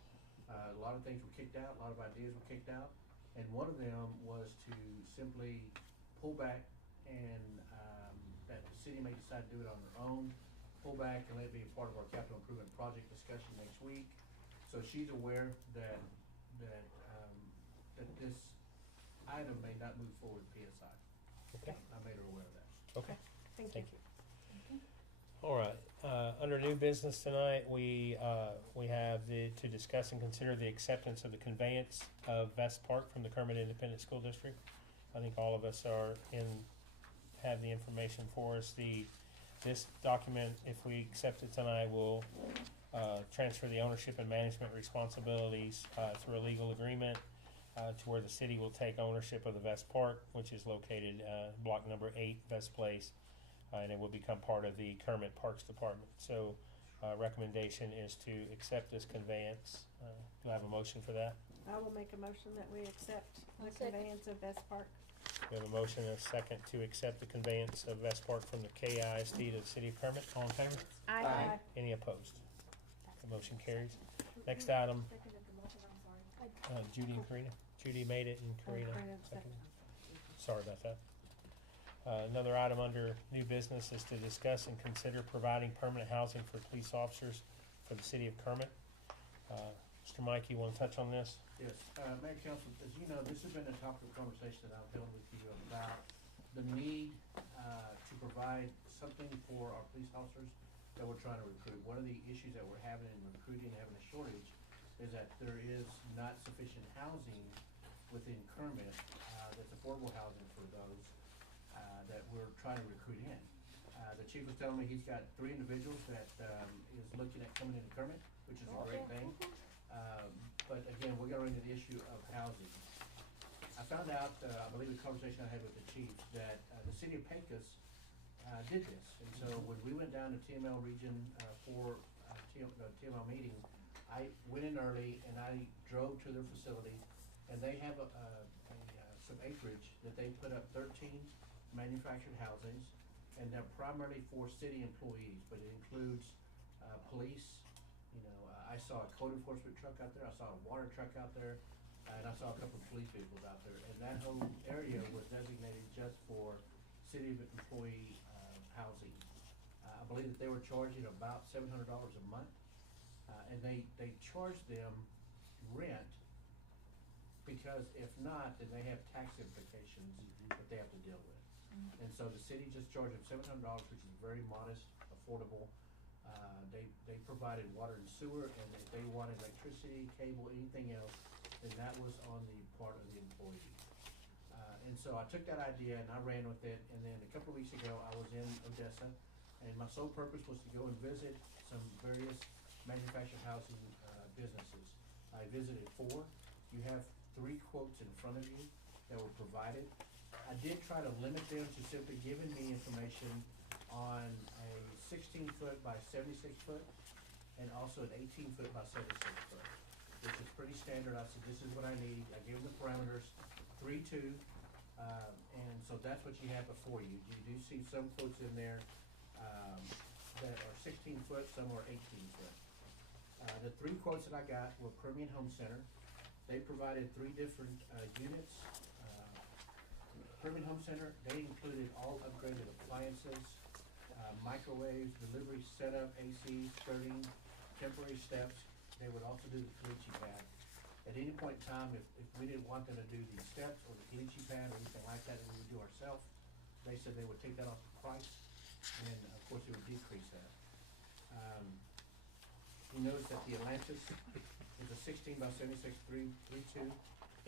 A lot of things were kicked out, a lot of ideas were kicked out, and one of them was to simply pull back and, that the city may decide to do it on their own, pull back and let it be a part of our capital improvement project discussion next week. So she's aware that this item may not move forward with PSI. Okay. I made her aware of that. Okay, thank you. thank you. All right, Under new business tonight, we have to discuss and consider the acceptance of the conveyance of Vest Park from the Kermit Independent School District. I think all of us have the information for us. This document, if we accept it tonight, will transfer the ownership and management responsibilities through a legal agreement to where the city will take ownership of the Vest Park, which is located block number 8, Vest Place, and it will become part of the Kermit Parks Department. So recommendation is to accept this conveyance. Do I have a motion for that? I will make a motion that we accept the I'll second. conveyance of Vest Park. We have a motion and a second to accept the conveyance of Vest Park from the KISD to the city of Kermit. All in favor? Aye. Any opposed? The motion carries. Next item, Seconded the motion, I'm sorry. Judy and Karina. Judy made it and Karina Karina seconded. Sorry about that. Another item under new business is to discuss and consider providing permanent housing for police officers for the city of Kermit. Mr. Mike, you want to touch on this? Yes, Mayor Council, as you know, this has been a topic of conversation that I've held with you about the need to provide something for our police officers that we're trying to recruit. One of the issues that we're having in recruiting, having a shortage, is that there is not sufficient housing within Kermit that's affordable housing for those that we're trying to recruit in. The chief was telling me he's got 3 individuals that is looking at coming into Kermit, which is a great thing. But again, we got into the issue of housing. I found out, I believe the conversation I had with the chief, that the city of Pecos did this. And so when we went down to TML region for the TML meeting, I went in early and I drove to their facility, and they have some acreage that they put up 13 manufactured housings, and they're primarily for city employees, but it includes police. I saw a code enforcement truck out there, I saw a water truck out there, and I saw a couple of police vehicles out there. And that whole area was designated just for city employee housing. I believe that they were charging about $700 a month, and they charge them rent, because if not, then they have tax implications that they have to deal with. And so the city just charged them $700, which is very modest, affordable. They provided water and sewer, and if they wanted electricity, cable, anything else, then that was on the part of the employee. And so I took that idea and I ran with it, and then a couple of weeks ago, I was in Odessa, and my sole purpose was to go and visit some various manufactured housing businesses. I visited 4. You have 3 quotes in front of you that were provided. I did try to limit them to simply giving me information on a 16-foot by 76-foot, and also an 18-foot by 76-foot, which is pretty standard. I said, this is what I need. I gave them the parameters, 3-2, and so that's what you have before you. You do see some quotes in there that are 16-foot, some are 18-foot. The 3 quotes that I got were Permian Home Center. They provided 3 different units. Permian Home Center, they included all upgraded appliances, microwaves, delivery setup, AC, skirting, temporary steps. They would also do the caliche pad. At any point in time, if we didn't want them to do the steps or the caliche pad or anything like that, we would do ourselves, they said they would take that off the price, and of course it would decrease that. You notice that the Atlantis is a 16 by 76 3.2.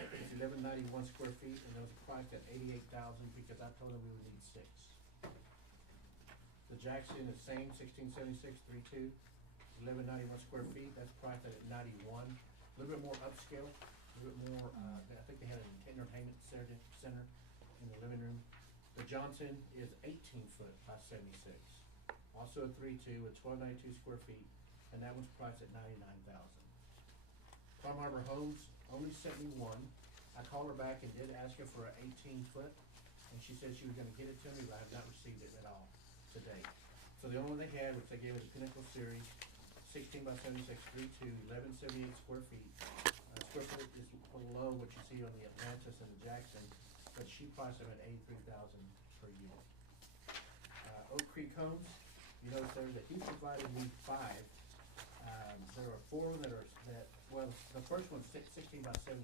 It's 1191 square feet, and it was priced at $88,000 because I told them we would need 6. The Jackson is same, 1676 3.2, 1191 square feet. That's priced at 91. A little bit more upscale, a little bit more. I think they had an entertainment center in the living room. The Johnson is 18 foot by 76, also a 3.2 with 1292 square feet, and that one's priced at $99,000. Palm Harbor Homes only sent me 1. I called her back and did ask her for an 18 foot, and she said she was gonna get it to me, but I have not received it at all to date. So the only one they had, which they gave us the Pinnacle Series, 16 by 76 3.2, 1178 square feet. Square foot is below what you see on the Atlantis and the Jackson, but she priced them at $83,000 per unit. Oak Creek Homes, you notice there that he provided me 5. There are 4 that are, well, the first one's 16 by 72.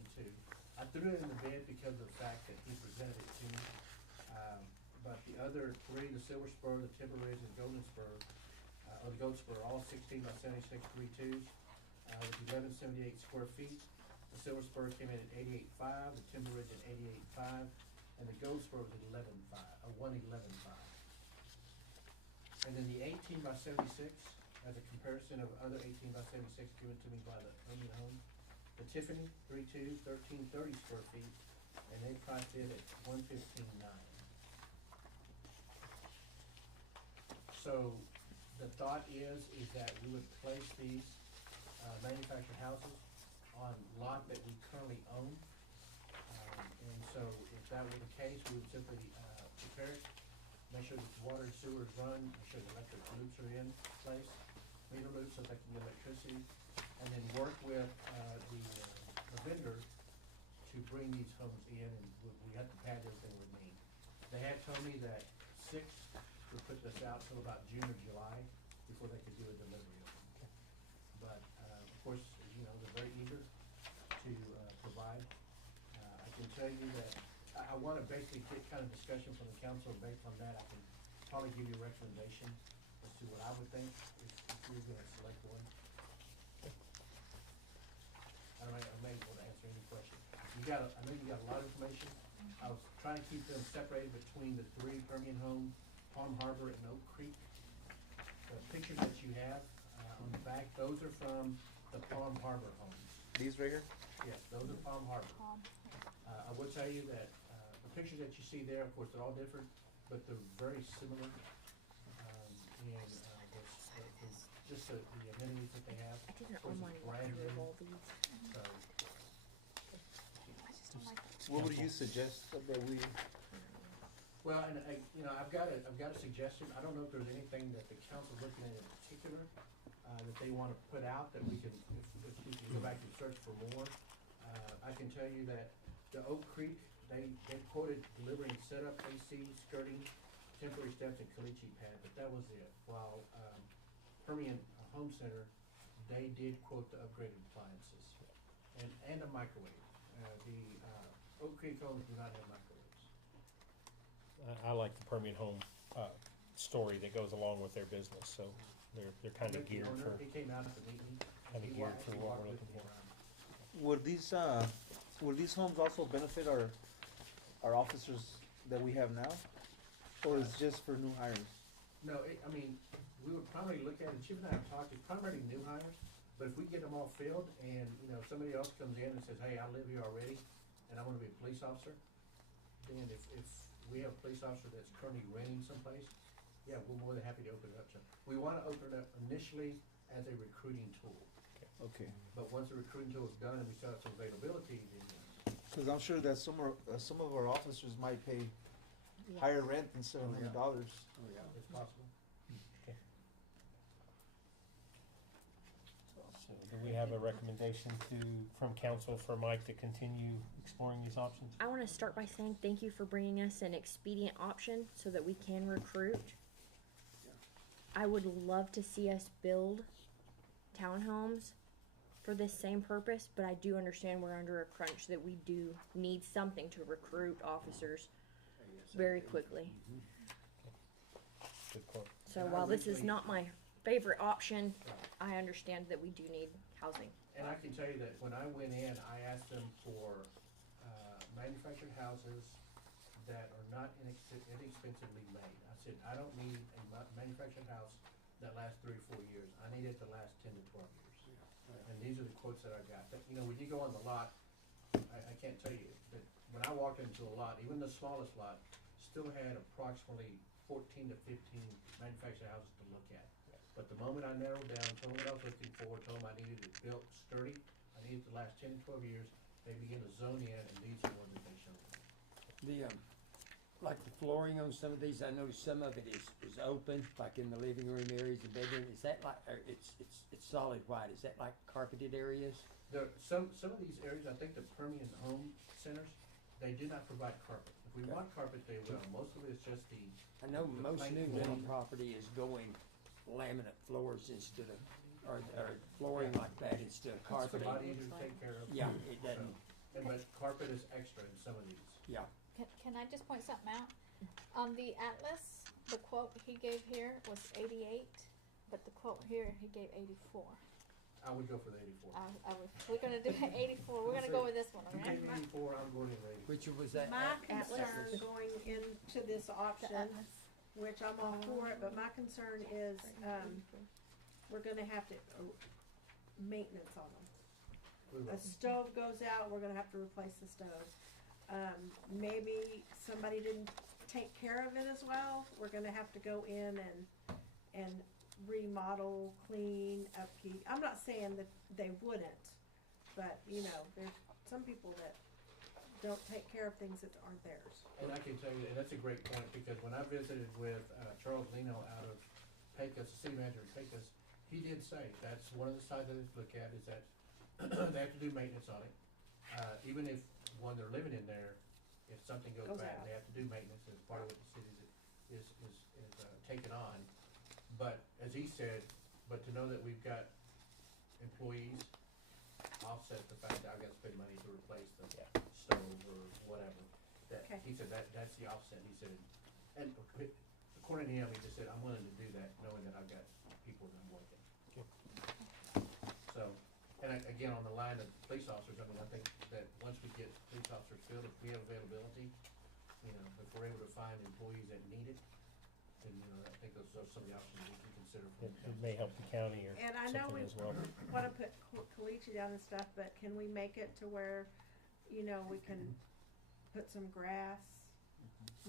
I threw it in the bid because of the fact that he presented it to me. But the other 3, the Silver Spur, the Timber Ridge, and Golden Spur, The goats were all 16 by 76 3.2s, with 1178 square feet. The Silver Spur came in at 88.5, the Timber Ridge at 88.5, and the Gold Spur was at 11.5, 111.5. And then the 18 by 76, as a comparison of other 18 by 76 given to me by the Permian Home, the Tiffany 3.2, 1330 square feet, and they priced it at 115.9. So the thought is that we would place these manufactured houses on lot that we currently own. And so if that were the case, we would simply prepare it, make sure that the water and sewer is run, make sure the electric loops are in place, meter loops so they can get electricity, and then work with the vendor to bring these homes in, and we have to pad everything with me. They had told me that 6 would put this out till about June or July before they could do a delivery of them. But, of course, as you know, they're very eager to provide. I can tell you that I want to basically get kind of discussion from the council, and based on that, I can probably give you a recommendation as to what I would think if we were going to select one. I may be able to answer any question. I know you got a lot of information. I was trying to keep them separated between the 3, Permian Home, Palm Harbor, and Oak Creek. The pictures that you have on the back, those are from the Palm Harbor homes. These right here? Yes, those are Palm Harbor. I will tell you that the pictures that you see there, of course, they're all different, but they're very similar. Just the amenities that they have. I didn't Of course, online it's brand walkthrough of new. all these. So, What would you suggest that we? well, and I've got a suggestion. I don't know if there's anything that the council's looking at in particular that they want to put out that we can, if we can go back and search for more. I can tell you that the Oak Creek, they quoted delivering setup, AC, skirting, temporary steps, and caliche pad, but that was it. While Permian Home Center, they did quote the upgraded appliances and a microwave. The Oak Creek homes do not have microwaves. I like the Permian Home story that goes along with their business, so they're kind of geared for, He came out to meet me. kind of He geared actually for what walked we're with looking me for. around. Would these homes also benefit our officers that we have now, or is just for new hires? No, we would primarily look at it, Chip and I have talked, it's primarily new hires, but if we get them all filled and, somebody else comes in and says, hey, I live here already, and I wanna be a police officer, then if we have a police officer that's currently renting someplace, yeah, we're more than happy to open it up to. We wanna open it up initially as a recruiting tool, Okay. but once the recruiting tool is done and we start some availability, then Because I'm sure that some of our officers might pay higher rent than $700. Oh, yeah. it's possible. So do we have a recommendation from council for Mike to continue exploring these options? I want to start by saying thank you for bringing us an expedient option so that we can recruit. I would love to see us build townhomes for this same purpose, but I do understand we're under a crunch that we do need something to recruit officers very quickly. Good point. So And I while this is originally- not my favorite option, I understand that we do need housing. And I can tell you that when I went in, I asked them for manufactured houses that are not inexpensively made. I said, I don't need a manufactured house that lasts 3 or 4 years. I need it to last 10 to 12 years. And these are the quotes that I got. But, when you go on the lot, I can't tell you, but when I walked into a lot, even the smallest lot, still had approximately 14 to 15 manufactured houses to look at. But the moment I narrowed down, told them what I was looking for, told them I needed it built sturdy, I needed it to last 10 to 12 years, they began to zone in, and these are the ones that they showed me. Like the flooring on some of these, I noticed some of it is open, like in the living room areas, the bedroom. Is that like, or it's solid white? Is that like carpeted areas? Some of these areas, I think the Permian Home Centers, they do not provide carpet. If we Okay. want carpet, they will. Most of it is just the. I know the most plain new flooring. rental property is going laminate floors instead of, or flooring like that instead of It's a carpeting. lot easier to take care of. Yeah, it doesn't, But carpet is extra in some of these. yeah. Can I just point something out? On the Atlas, the quote he gave here was 88 but the quote here, he gave 84. I would go for the 84. We're gonna do 84. We're gonna go with this one, You okay? gave me 84, I'm going in 84. Which was that? My Atlas. concern going into this option, which I'm all for it, but my concern is, we're gonna have to, maintenance on them. We will. A stove goes out, we're gonna have to replace the stove. Maybe somebody didn't take care of it as well, we're gonna have to go in and remodel, clean, upkeep. I'm not saying that they wouldn't, but, you know, there's some people that don't take care of things that aren't theirs. And I can tell you, and that's a great point, because when I visited with Charles Leno out of Pecos, the city manager of Pecos, he did say that's one of the sides that they look at is that they have to do maintenance on it. Even if, when they're living in there, if something goes Goes bad, out. they have to do maintenance as part of what the city is taking on. But as he said, but to know that we've got employees offset the fact that I've got to spend money to replace the stove or whatever. That, Okay. he said that's the offset, he said, and according to him, he just said, I'm willing to do that, knowing that I've got people that I'm working. So, and again, on the line of police officers, I mean, I think that once we get police officers filled, if we have availability, you know, if we're able to find employees that need it, then, you know, I think those are some of the options we can consider for It, the it may help the county or And I know something we as well. wanna put caliche down and stuff, but can we make it to where, you know, we can put some grass,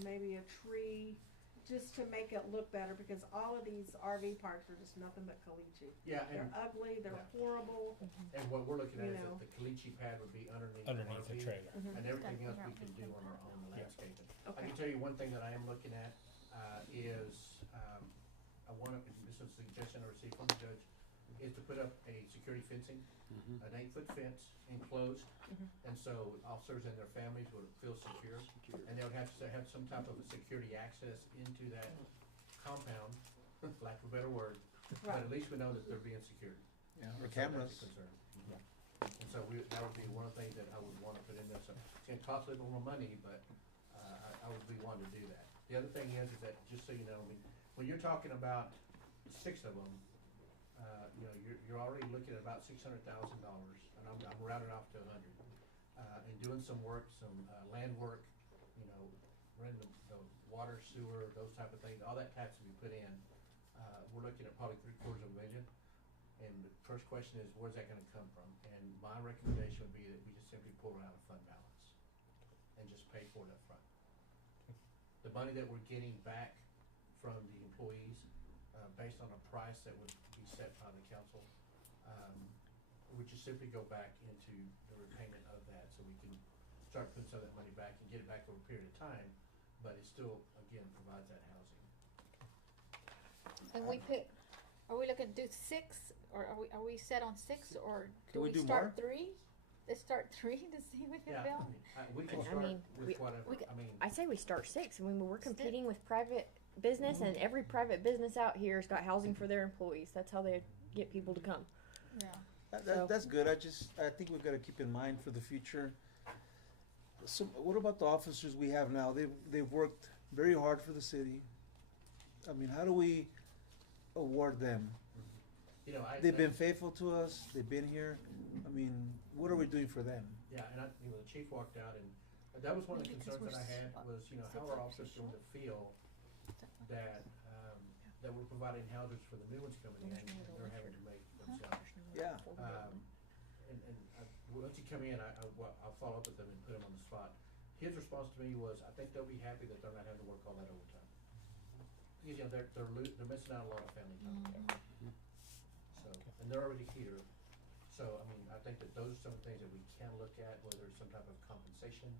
maybe a tree, just to make it look better, because all of these RV parks are just nothing but caliche. Yeah, They're and, ugly, they're yeah. horrible. and what we're looking at You is know. that the caliche pad would be underneath Underneath the RV, trailer. and everything else we can do on our own landscaping. I Okay. can tell you one thing that I am looking at, is, I wanna, this is a suggestion I received from the judge, is to put up a security fencing, an 8-foot fence enclosed, and so officers and their families would feel secure. And they would have to have some type of a security access into that compound, lack of a better word, but Right. at least we know that they're being secured. Yeah, And or so cameras. that's a concern. And so that would be one of the things that I would wanna put in there, so it's gonna cost a little more money, but, I would be wanting to do that. The other thing is that, just so you know, I mean, when you're talking about 6 of them, you know, you're already looking at about $600,000, and I'm rounding off to 100. And doing some work, some, land work, you know, running the water, sewer, those type of things, all that has to be put in. We're looking at probably $750,000. And the first question is, where's that gonna come from? And my recommendation would be that we just simply pull it out of fund balance and just pay for it up front. The money that we're getting back from the employees, based on a price that would be set by the council, would just simply go back into the repayment of that, so we can start putting some of that money back and get it back over a period of time, but it still, again, provides that housing. And we pick, are we looking to do 6, or are we set on 6, or Can do we we do start more? 3? Let's start 3 to see if we can Yeah, build. we can I start mean, with whatever, we could- I mean. I say we start 6. I mean, we're competing with private business, and every private business out here has got housing for their employees. That's how they get people to come. Yeah. So- That's good. I think we've got to keep in mind for the future. So, what about the officers we have now? They've worked very hard for the city. I mean, how do we award them? You know, They've been faithful to us. They've been here. I mean, what are we doing for them? Yeah, and you know, the chief walked out, and that was one of the Because concerns that I had we're was, you know, how are officers going to feel that, that we're providing houses for the new ones coming in, and they're having to make themselves. Yeah. And once you come in, I'll follow up with them and put them on the spot. His response to me was, I think they'll be happy that they're not having to work all that overtime. Because, you know, they're missing out on a lot of family time. So, and they're already here. So, I mean, I think that those are some of the things that we can look at, whether it's some type of compensation,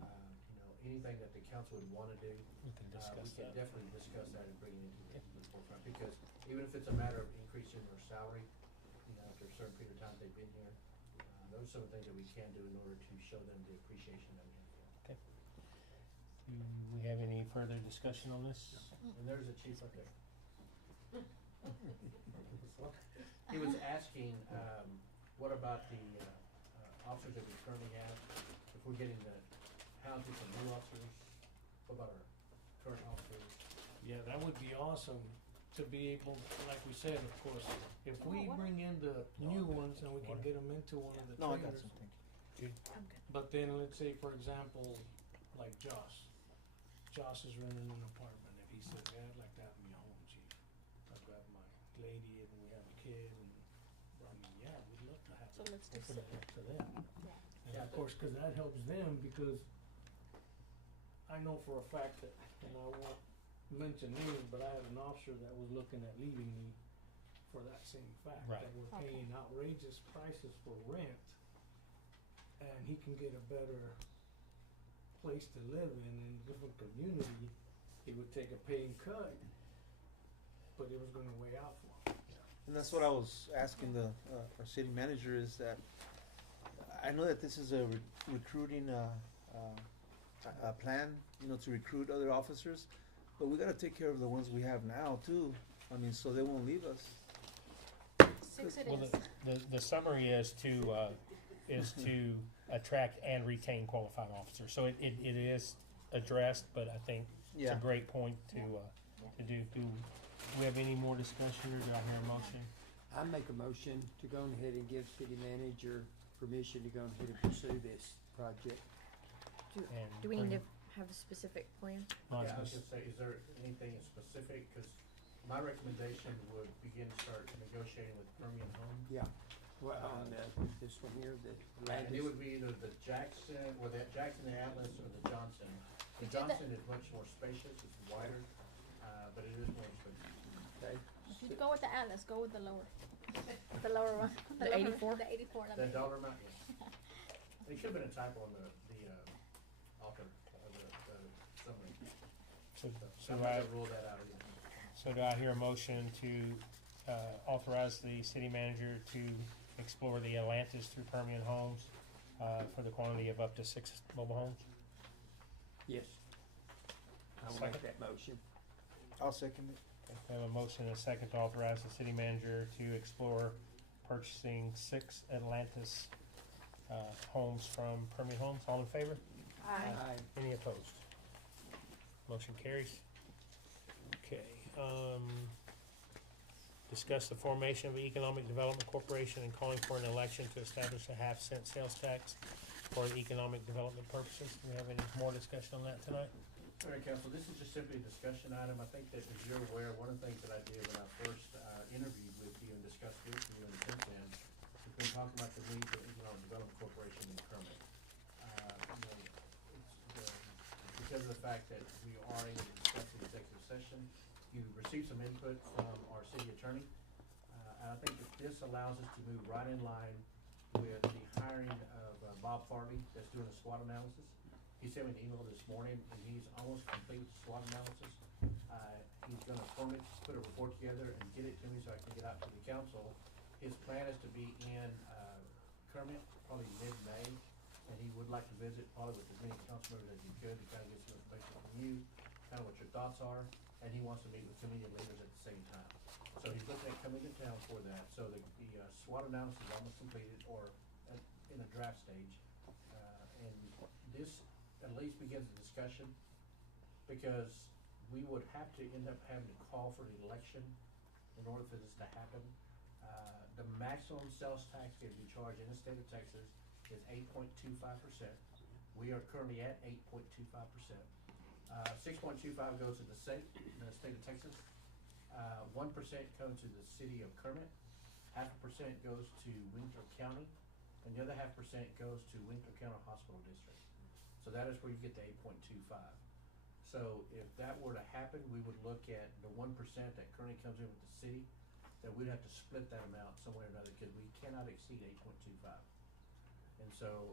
you know, anything that the council would wanna do. We can discuss We can that. definitely discuss that and bring it into the forefront, because even if it's a matter of increasing their salary, you know, after a certain period of time they've been here, those are some of the things that we can do in order to show them the appreciation that we have for them. Do we have any further discussion on this? And there's a chief right there. He was asking, what about the, officers that we currently have? If we're getting the housing from new officers, what about our current officers? Yeah, that would be awesome. to be able, like we said, of course, if we bring in the new ones and we can get them into one of the No, I got trailers. some, thank you. I'm good. But then let's say, for example, like Josh. Josh is renting an apartment. If he says, "Yeah, I'd like to have me a home, chief. I've got my lady and we have a kid," and I mean, yeah, we'd love to have So it. let's do Open it up to them. Yeah. And of course, cause that helps them, because I know for a fact that, and I won't mention names, but I had an officer that was looking at leaving me for that same fact. Right. That we're Okay. paying outrageous prices for rent, and he can get a better place to live in a different community. He would take a paying cut, but it was gonna weigh out for him. And that's what I was asking the our city manager, is that I know that this is a recruiting a plan, you know, to recruit other officers, but we gotta take care of the ones we have now too. I mean, so they won't leave us. 6 it Well, is. the summary is to attract and retain qualified officers. So it is addressed, but I think it's Yeah. a great point to do. Do we have any more discussion, or do I hear a motion? I make a motion to go ahead and give city manager permission to go ahead and pursue this project. And Do we need to have a specific plan? Well, Yeah, I was gonna say, is there anything specific, cause my recommendation would begin to start negotiating with Permian Home. Yeah. Well, on this one here, the land And it is, would be either the Jackson, or the Jackson, the Atlas, or the Johnson. The We did that- Johnson is much more spacious, it's wider, but it is more expensive. okay, If you go with the Atlas, go with the lower, the lower one. The lower- 84? The 84. I The mean. dollar amount, yeah. It should've been a typo on the author, the summary. So I'm do not I, gonna rule that out again. so do I hear a motion to authorize the city manager to explore the Atlantis through Permian Homes for the quantity of up to 6 mobile homes? yes. I will make that motion. I'll second it. We have a motion and a second to authorize the city manager to explore purchasing 6 Atlantis homes from Permian Homes. All in favor? Aye. Any opposed? Motion carries. Okay, discuss the formation of the Economic Development Corporation and calling for an election to establish a half-cent sales tax for economic development purposes. Do we have any more discussion on that tonight? All right, council, this is just simply a discussion item. I think that, as you're aware, one of the things that I did when I first interviewed with you and discussed with you, and since then, we've been talking about the need for Economic Development Corporation in Kermit. Because of the fact that we are able to discuss the executive session, you received some input from our city attorney. And I think that this allows us to move right in line with the hiring of Bob Farley, that's doing a SWOT analysis. He sent me an email this morning, and he's almost complete the SWOT analysis. He's gonna form it, put a report together, and get it to me so I can get out to the council. His plan is to be in Kermit probably mid-May, and he would like to visit probably with as many council members as he could to kind of get some information from you, kind of what your thoughts are, and he wants to meet with community leaders at the same time. So he's looking at coming to town for that. So the SWOT analysis is almost completed, or in a draft stage. And this at least begins a discussion, because we would have to end up having to call for the election in order for this to happen. The maximum sales tax that can be charged in the state of Texas is 8.25%. We are currently at 8.25%. 6.25 goes to the state of Texas. 1% comes to the city of Kermit. 0.5% goes to Winthrop County, and the other 0.5% goes to Winthrop County Hospital District. So that is where you get the 8.25. So if that were to happen, we would look at the 1% that currently comes in with the city, that we'd have to split that amount some way or another, because we cannot exceed 8.25. And so,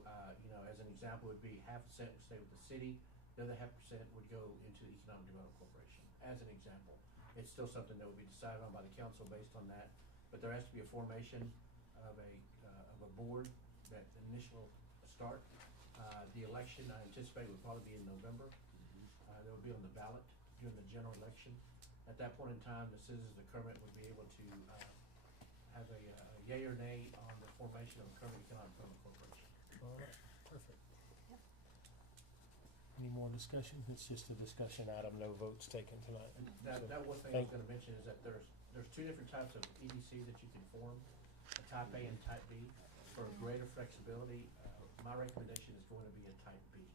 as an example, would be 0.5% would stay with the city, the other 0.5% would go into the Economic Development Corporation, as an example. It's still something that would be decided on by the council based on that, but there has to be a formation of a board, that initial start. The election, I anticipate, would probably be in November. That would be on the ballot during the general election. At that point in time, the citizens of Kermit would be able to have a yay or nay on the formation of a Kermit Economic Development Corporation. All right, perfect. Any more discussion? It's just a discussion item, no votes taken tonight. And So, that one thing I was gonna mention is that there's two different types of EDC that you can form, a type A and type B. For greater flexibility, my recommendation is going to be a type B.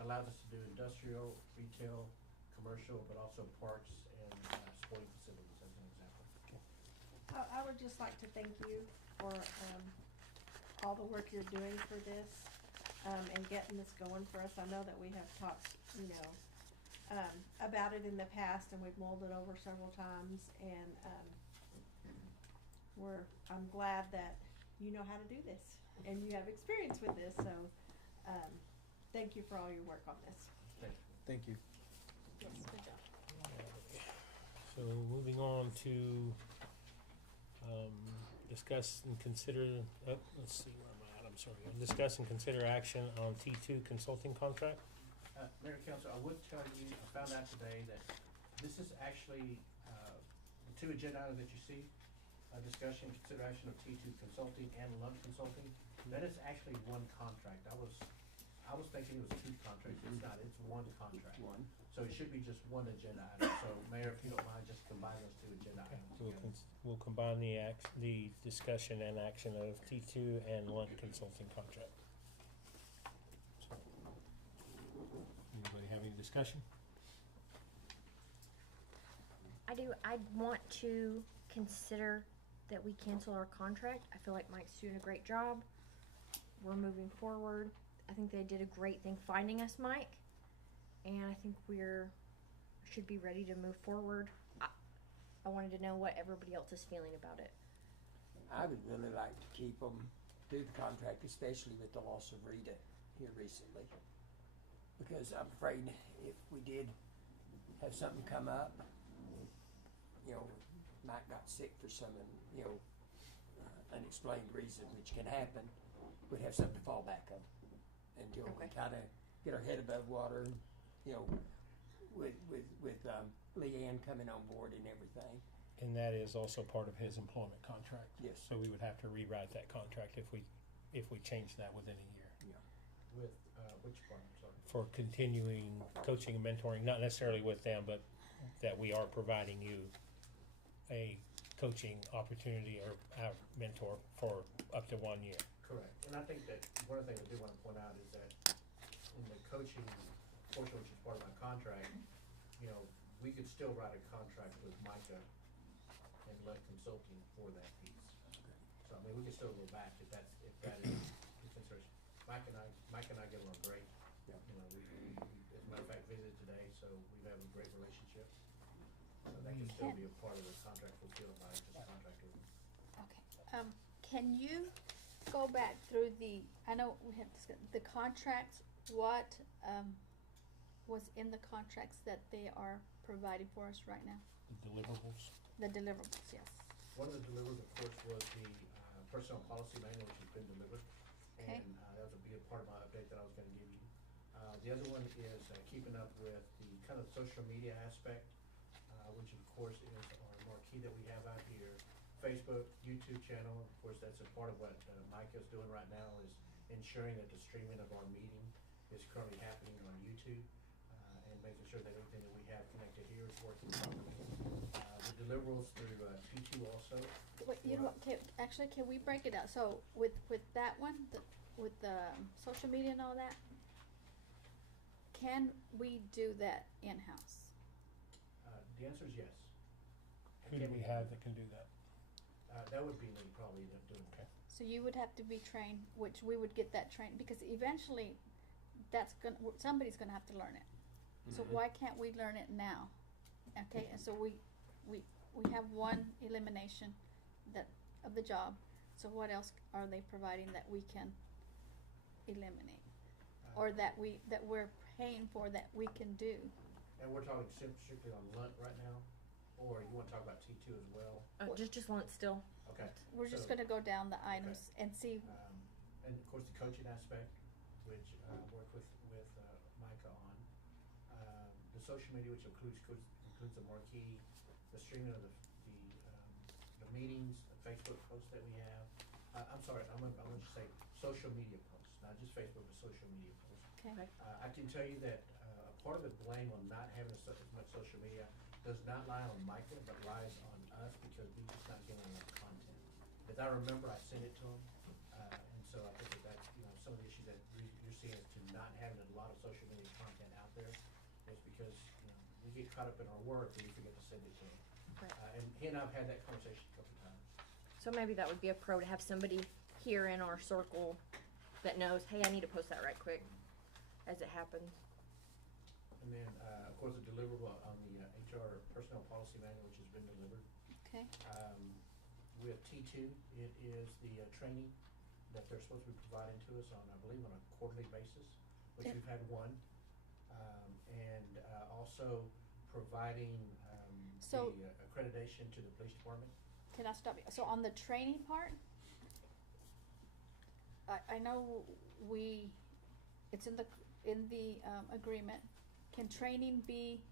Allows us to do industrial, retail, commercial, but also parks and sporting facilities as an example. I would just like to thank you for, all the work you're doing for this, and getting this going for us. I know that we have talked, about it in the past, and we've mulled it over several times, and, I'm glad that you know how to do this, and you have experience with this, so, thank you for all your work on this. Thank you. Yes, good job. So moving on to, discuss and consider, let's see where I'm at, I'm sorry. Discuss and consider action on T2 consulting contract. Mayor and Council, I would tell you, I found out today that this is actually, the two agenda items that you see, discussion, consideration of T2 consulting and Lund Consulting, that is actually one contract. I was thinking it was two contracts, it's not, it's one contract. One. So it should be just one agenda item, so Mayor, if you don't mind, just combine those two agenda items together. We'll combine the discussion and action of T2 and Lund Consulting contract. So, anybody have any discussion? I do. I want to consider that we cancel our contract. I feel like Mike's doing a great job. We're moving forward. I think they did a great thing finding us, Mike, and I think should be ready to move forward. I wanted to know what everybody else is feeling about it. I would really like to keep them through the contract, especially with the loss of Rita here recently. Because I'm afraid if we did have something come up, Mike got sick for some, unexplained reason, which can happen, we'd have something to fall back on until we kind of get our head above water, with Leanne coming on board and everything. And that is also part of his employment contract. Yes. So we would have to rewrite that contract if we change that within a year. With, which part, I'm sorry? For continuing coaching and mentoring, not necessarily with them, but that we are providing you a coaching opportunity or a mentor for up to 1 year. Correct, and I think that one of the things I do want to point out is that in the coaching portion, which is part of my contract, we could still write a contract with Micah and Lund Consulting for that piece. So, we could still go back if that is consideration. Mike and I get along great. Yeah. We as a matter of fact, visited today, so we have a great relationship. So that can still be a part of the contract fulfilled by this contractor. Okay, can you go back through I know we have discussed the contracts, what, was in the contracts that they are providing for us right now? The deliverables. The deliverables, yes. One of the deliverables, of course, was the personnel policy manual, which has been delivered. Okay. And that was a big part of my update that I was gonna give you. The other one is keeping up with the kind of social media aspect, which of course is our marquee that we have out here. Facebook, YouTube channel, of course, that's a part of what Mike is doing right now, is ensuring that the streaming of our meeting is currently happening on YouTube, and making sure that everything that we have connected here is working properly. The deliverables through T2 also. Wait, you know what, can we break it out? So with that one, with the social media and all that, can we do that in-house? The answer is yes. Who do we have that can do that? That would be me probably doing that. So you would have to be trained, which we would get that trained, because eventually somebody's gonna have to learn it. So why can't we learn it now? Okay, and so we have one elimination of the job. So what else are they providing that we can eliminate? Or that we're paying for that we can do? And we're talking strictly on Lund right now, or you wanna talk about T2 as well? Just Lund still. Okay. We're just gonna go down the items and see. And of course, the coaching aspect, which I work with Micah on. The social media, which includes the marquee, the streaming of the meetings, the Facebook posts that we have. I'm sorry, I'm gonna just say social media posts, not just Facebook, but social media posts. Okay. I can tell you that part of the blame on not having as much social media does not lie on Micah, but lies on us because we're just not getting enough content. As I remember, I sent it to him, and so I think that's, you know, some of the issues that you're seeing is to not having a lot of social media content out there. It's because, you know, we get caught up in our work and we forget to send it to him. Right. And he and I've had that conversation a couple times. So maybe that would be a pro to have somebody here in our circle that knows, hey, I need to post that right quick as it happens. And then, of course, the deliverable on the HR personnel policy manual, which has been delivered. Okay. With T2, it is the training that they're supposed to be providing to us on, I believe, on a quarterly basis, which Yeah. we've had one. And also providing So- the accreditation to the police department. Can I stop you? So on the training part, I know it's in the agreement. Can training be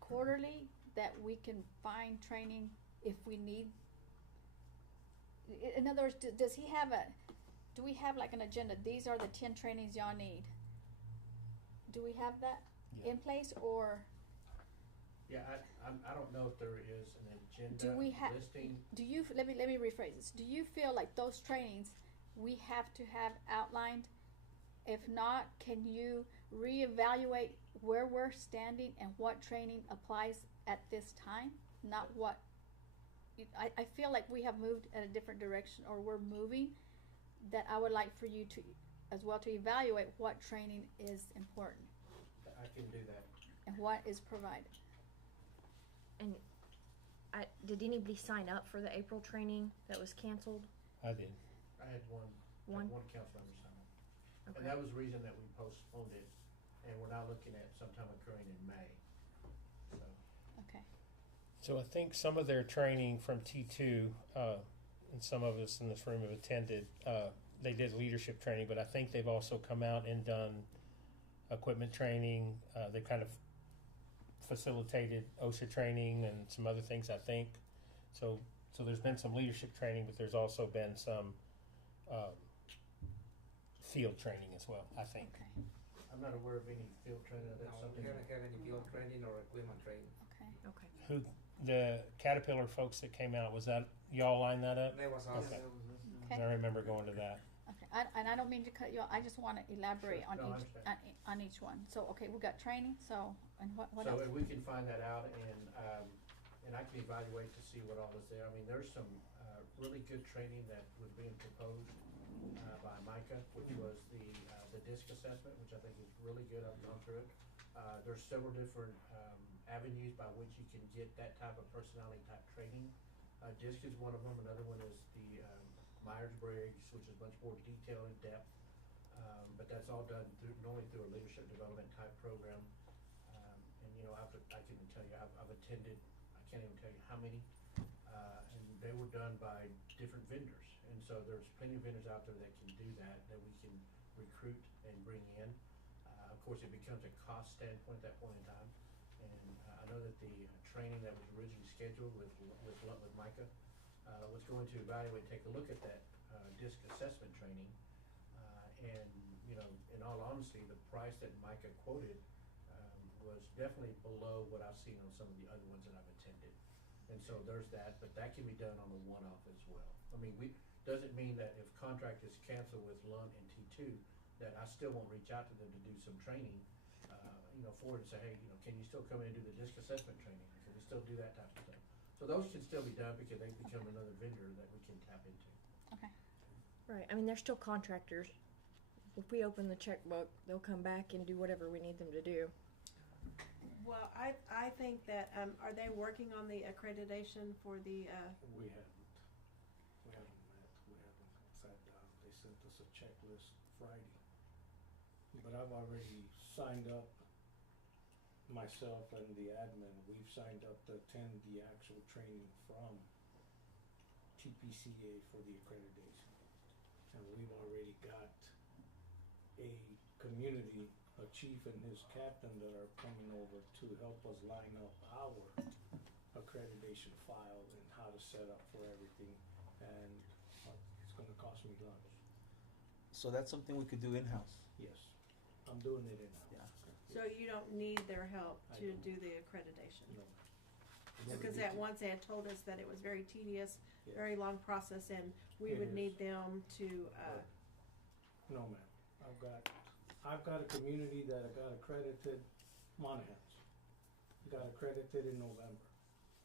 quarterly, that we can find training if we need? In other words, does he have do we have like an agenda? These are the 10 trainings y'all need. Do we have that Yeah. in place, or Yeah, I don't know if there is an agenda do we have? listing. Do you let me rephrase this? Do you feel like those trainings we have to have outlined? If not, can you reevaluate where we're standing and what training applies at this time? Not what. I feel like we have moved in a different direction, or we're moving. That I would like for you to, as well, to evaluate what training is important I can do that. and what is provided. And did anybody sign up for the April training that was canceled? I did. I had one council member sign up. Okay. And that was the reason that we postponed it, and we're now looking at sometime occurring in May. So, Okay. So I think some of their training from T2, and some of us in this room have attended, they did leadership training, but I think they've also come out and done equipment training. They kind of facilitated OSHA training and some other things, I think. So there's been some leadership training, but there's also been some field training as well, I think. Okay. I'm not aware of any field training. That's No, something. we haven't had any field training or equipment training. Okay. Okay. Who, the Caterpillar folks that came out, was that, y'all lined that up? That was us. Okay. Okay. I remember going to that. Okay, and I don't mean to cut you off, I just wanna elaborate Sure. on No, I each, understand. on each one. So, okay, we got training, so, and what So else? if we can find that out, and I can evaluate to see what all is there. I mean, there's some really good training that was being proposed by Micah, which was the DISC assessment, which I think is really good. I've gone through it. There's several different avenues by which you can get that type of personality type training. DISC is one of them. Another one is the Myers-Briggs, which is much more detailed in depth. But that's all done normally through a leadership development type program. And you know, I can tell you, I've attended, I can't even tell you how many, and they were done by different vendors. And so there's plenty of vendors out there that can do that we can recruit and bring in. Of course, it becomes a cost standpoint at that point in time. And I know that the training that was originally scheduled with Micah was going to evaluate, take a look at that DISC assessment training. And, you know, in all honesty, the price that Micah quoted was definitely below what I've seen on some of the other ones that I've attended. And so there's that, but that can be done on a one-off as well. I mean, doesn't mean that if contract is canceled with Lunt and T2, that I still won't reach out to them to do some training, you know, forward and say, hey, you know, can you still come in and do the DISC assessment training? Can we still do that type of stuff? So those can still be done because they become another vendor that we can tap into. Okay, Right. I mean, they're still contractors. If we open the checkbook, they'll come back and do whatever we need them to do. Well, I think that, are they working on the accreditation for the, We haven't met, we haven't sat down, they sent us a checklist Friday. But I've already signed up, myself and the admin, we've signed up to attend the actual training from TPCA for the accreditation. And we've already got a community, a chief and his captain that are coming over to help us line up our accreditation file and how to set up for everything. And it's gonna cost me lunch. So that's something we could do in-house. Yes, I'm doing it in-house. Yeah. So you don't need their help I to don't. do the accreditation? No. Because at once they had told us that it was very tedious, Yes. very long process, and we It would is. need them to, No, ma'am. I've got a community that I got accredited, Monahans. Got accredited in November.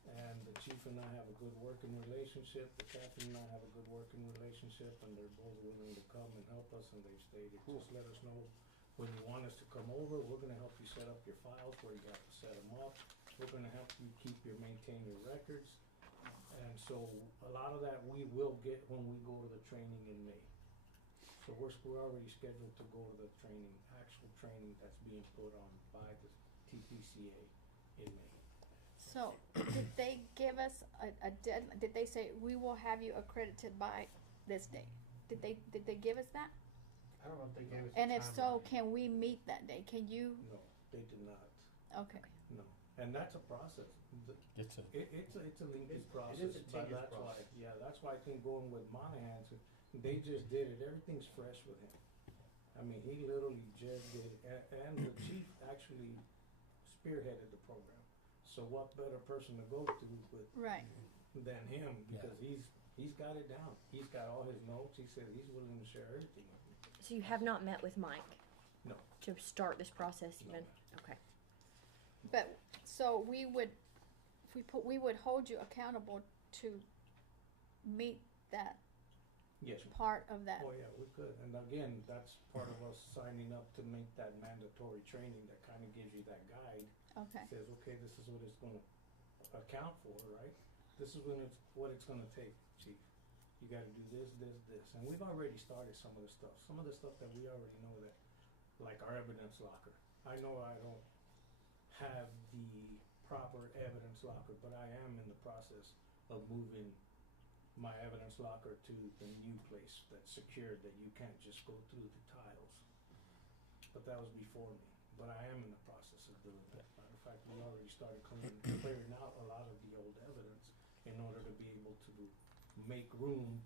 And the chief and I have a good working relationship, the captain and I have a good working relationship, and they're both willing to come and help us, and they've stated, just let us know when you want us to come over, we're gonna help you set up your files where you have to set them up. We're gonna help you maintain your records. And so a lot of that we will get when we go to the training in May. So we're already scheduled to go to the training, actual training that's being put on by the TPCA in May. So, did they give us a deadline? Did they say we will have you accredited by this date? Did they give us that? I don't know if they gave us a And if so, timeline. can we meet that day? Can you? No, they did not, Okay. no. And that's a process. It's a, It's a lengthy It process, is a but tedious that's why, process. yeah, that's why I think going with Monahans, they just did it, everything's fresh with him. I mean, he literally just did it, and the chief actually spearheaded the program. So what better person to go to Right. than him, because he's got it down. He's got all his notes, he said he's willing to share everything with me. So you have not met with Mike? No. To start this process No, even? ma'am. Okay. But so we would, we would hold you accountable to meet that Yes, ma'am. part of that. Oh, yeah, we could, and again, that's part of us signing up to make that mandatory training that kinda gives you that guide. Okay. Says, okay, this is what it's gonna account for, right? This is what it's gonna take, chief. You gotta do this, and we've already started some of the stuff that we already know that, like our evidence locker. I know I don't have the proper evidence locker, but I am in the process of moving my evidence locker to the new place that's secured, that you can't just go through the tiles. But that was before me, but I am in the process of doing that. Matter of fact, we already started clearing out a lot of the old evidence in order to be able to make room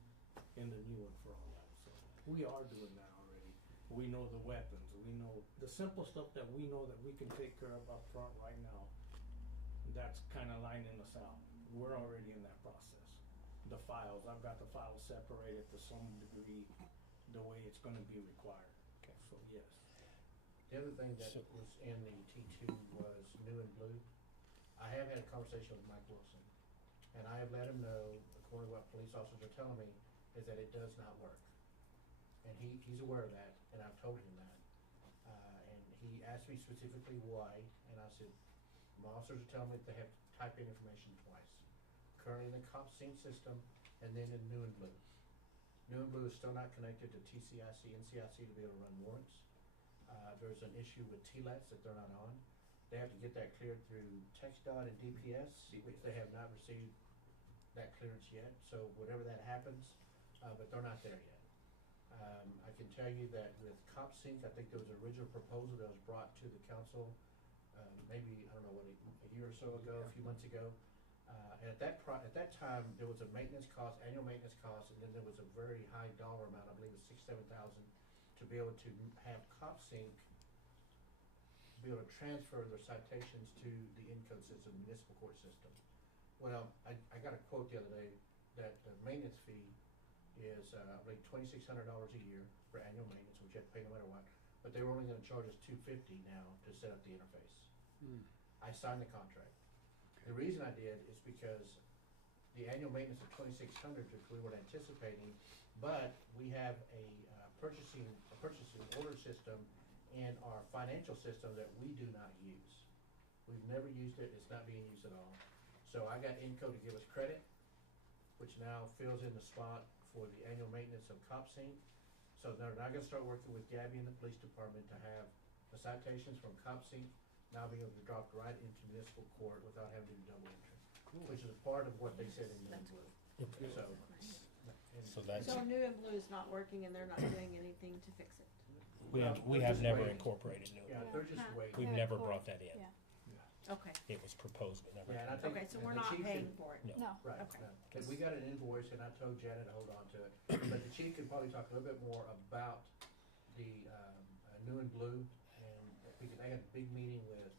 in the new one for all that. So we are doing that already. We know the weapons, we know the simple stuff that we know that we can take care of up front right now. That's kinda lining us out. We're already in that process. The files, I've got the files separated to some degree the way it's gonna be required. Okay. So yes. The other thing that So- was in the T2 was new and blue. I have had a conversation with Mike Wilson, and I have let him know, according to what police officers are telling me, is that it does not work. And he's aware of that, and I've told him that. And he asked me specifically why, and I said, my officers are telling me that they have to type in information twice. Currently in the cop sync system, and then in new and blue. New and blue is still not connected to TCIC and CIC to be able to run warrants. There's an issue with TLETs that they're not on. They have to get that cleared through TxDOT and DPS, which they have not received that clearance yet. So whatever that happens, but they're not there yet. I can tell you that with CopSync, I think there was an original proposal that was brought to the council, maybe, I don't know, a year or so ago, a few months ago. And at that time, there was a maintenance cost, annual maintenance cost, and then there was a very high dollar amount, I believe it was $6,000-7,000, to be able to have CopSync be able to transfer their citations to the Encode system, municipal court system. Well, I got a quote the other day that the maintenance fee is, I believe $2,600 a year for annual maintenance, which you have to pay no matter what. But they were only gonna charge us $250 now to set up the interface. I signed the contract. The reason I did is because the annual maintenance of $2,600, which we weren't anticipating, but we have a purchasing order system in our financial system that we do not use. We've never used it, it's not being used at all. So I got Encode to give us credit, which now fills in the spot for the annual maintenance of CopSync. So they're now gonna start working with Gabby and the police department to have the citations from CopSync now being able to drop right into municipal court without having to do double entry. Which is part of what they said in the blue. Okay. So that's, So new and blue is not working and they're not doing anything to fix it. we They're have just never waiting. incorporated new. Yeah, they're just waiting. We've Yeah, never of brought course. that in. Yeah. Okay, It was proposed, but never. Yeah, and I think. okay, so and we're the not chief paying can- for it. No. No. Right, Okay. no. But we got an invoice and I told Janet to hold on to it. But the chief could probably talk a little bit more about the, new and blue and because I had a big meeting with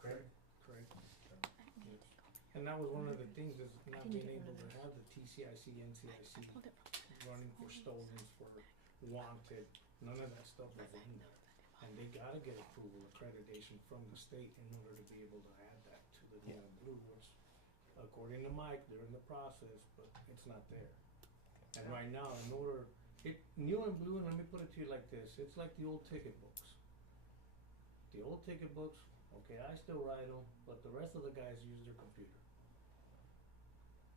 Craig. Correct. And that was one of the things, is not being able to have the TCIC, NCIC running for stolens, for wanted, none of that stuff was in there. And they gotta get approval, accreditation from the state in order to be able to add that to the new and blue, which according to Mike, they're in the process, but it's not there. And right now, in order, new and blue, and let me put it to you like this, it's like the old ticket books. The old ticket books, okay, I still write them, but the rest of the guys use their computer.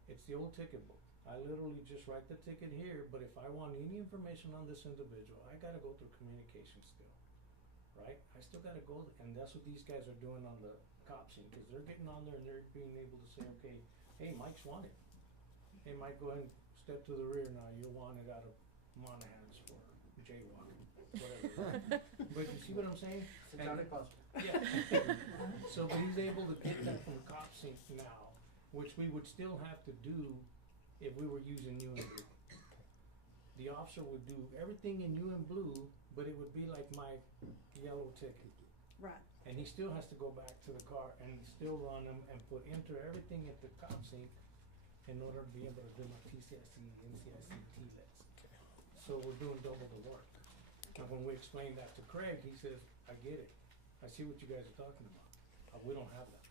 It's the old ticket book. I literally just write the ticket here, but if I want any information on this individual, I gotta go through communication still, right? I still gotta go, and that's what these guys are doing on the cop scene, cause they're getting on there and they're being able to say, okay, hey, Mike's wanted. Hey, Mike, go ahead and step to the rear now, you're wanted out of Monahan's for jaywalking, whatever. But you see what I'm saying? Entirely possible. Yeah. So, but he's able to get that from cop sync now, which we would still have to do if we were using new and blue. The officer would do everything in new and blue, but it would be like my yellow ticket. Right. And he still has to go back to the car and still run them and enter everything at the cop sync in order to be able to do my TCIC, NCIC, TLETs. So we're doing double the work. And when we explain that to Craig, he says, I get it. I see what you guys are talking about. We don't have that.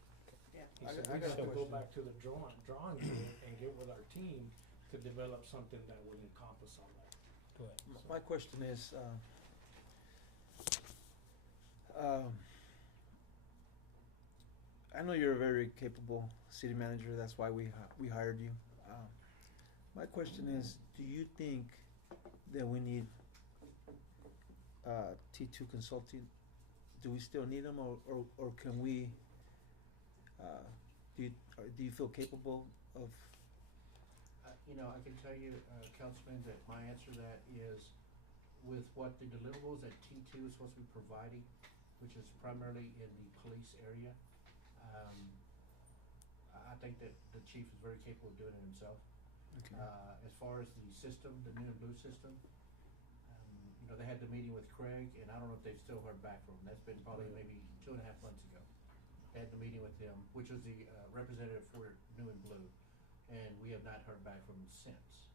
Yeah. He I said, got we a have to go question. back to the drawing board and get with our team to develop something that would encompass all that. Go ahead. My question is, I know you're a very capable city manager. That's why we hired you. My question is, do you think that we need T2 consulting? Do we still need them, or can we? Do you feel capable of? You know, I can tell you, Councilman, that my answer to that is with what the deliverables that T2 is supposed to be providing, which is primarily in the police area, I think that the chief is very capable of doing it himself. Okay. As far as the system, the new and blue system, you know, they had the meeting with Craig, and I don't know if they've still heard back from him. That's been probably maybe 2.5 months ago. They had the meeting with him, which was the representative for new and blue, and we have not heard back from him since.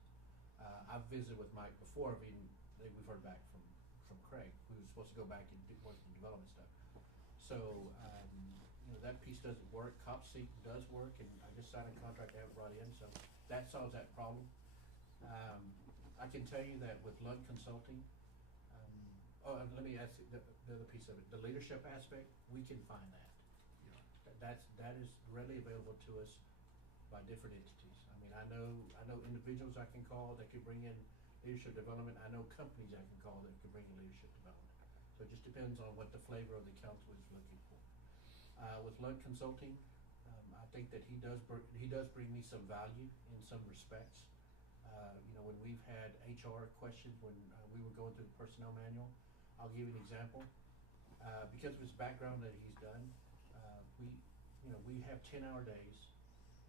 I've visited with Mike before, we've heard back from Craig, who was supposed to go back and do more of the development stuff. So, you know, that piece doesn't work. CopSeek does work, and I just signed a contract I haven't brought in, so that solves that problem. I can tell you that with Lund Consulting, and let me ask you the other piece of it, the leadership aspect, we can find that. That is readily available to us by different entities. I mean, I know individuals I can call that could bring in leadership development. I know companies I can call that could bring in leadership development. So it just depends on what the flavor of the council is looking for. With Lund Consulting, I think that he does bring me some value in some respects. You know, when we've had HR questions, when we were going through the personnel manual, I'll give you an example. Because of his background that he's done, we have 10-hour days,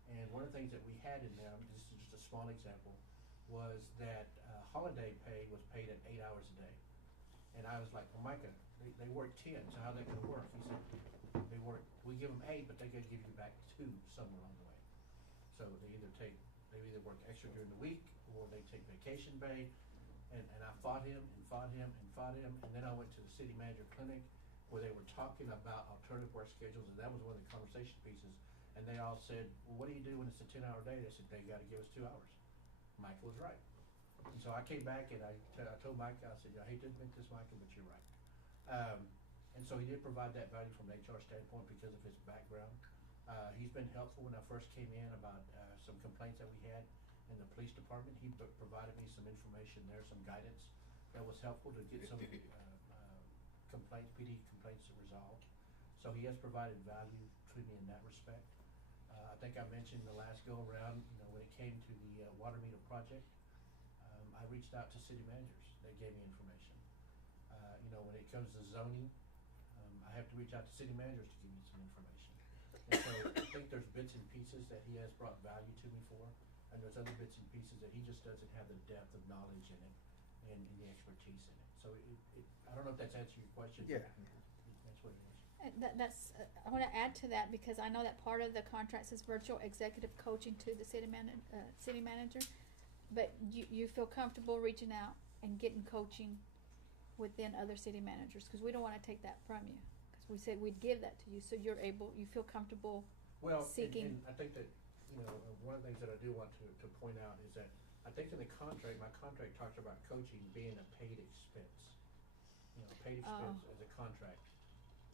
and one of the things that we had in there, this is just a small example, was that holiday pay was paid at 8 hours a day. And I was like, well, Micah, they work 10, so how's that gonna work? He said, we give them 8, but they gotta give you back 2 somewhere along the way. So they either work extra during the week, or they take vacation pay, and I fought him, and then I went to the city manager clinic, where they were talking about alternative work schedules, and that was one of the conversation pieces. And they all said, well, what do you do when it's a 10-hour day? They said, they gotta give us 2 hours. Michael was right. And so I came back and I told Mike, I said, I hate to admit this, Michael, but you're right. And so he did provide that value from an HR standpoint because of his background. He's been helpful when I first came in about some complaints that we had in the police department. He provided me some information there, some guidance that was helpful to get some complaints, PD complaints resolved. So he has provided value to me in that respect. I think I mentioned the last go around, you know, when it came to the water meter project, I reached out to city managers. They gave me information. You know, when it comes to zoning, I have to reach out to city managers to give me some information. And so I think there's bits and pieces that he has brought value to me for, and there's other bits and pieces that he just doesn't have the depth of knowledge in it and the expertise in it. So I don't know if that's answered your question. Yeah. Answer That's what it is. That's, I wanna add to that because I know that part of the contract says virtual executive coaching to the city manager. But you feel comfortable reaching out and getting coaching within other city managers, cause we don't wanna take that from you. Cause we said we'd give that to you, so you feel comfortable Well, seeking. and I think that, one of the things that I do want to point out is that I think in the contract, my contract talks about coaching being a paid expense. Paid expense as a contract.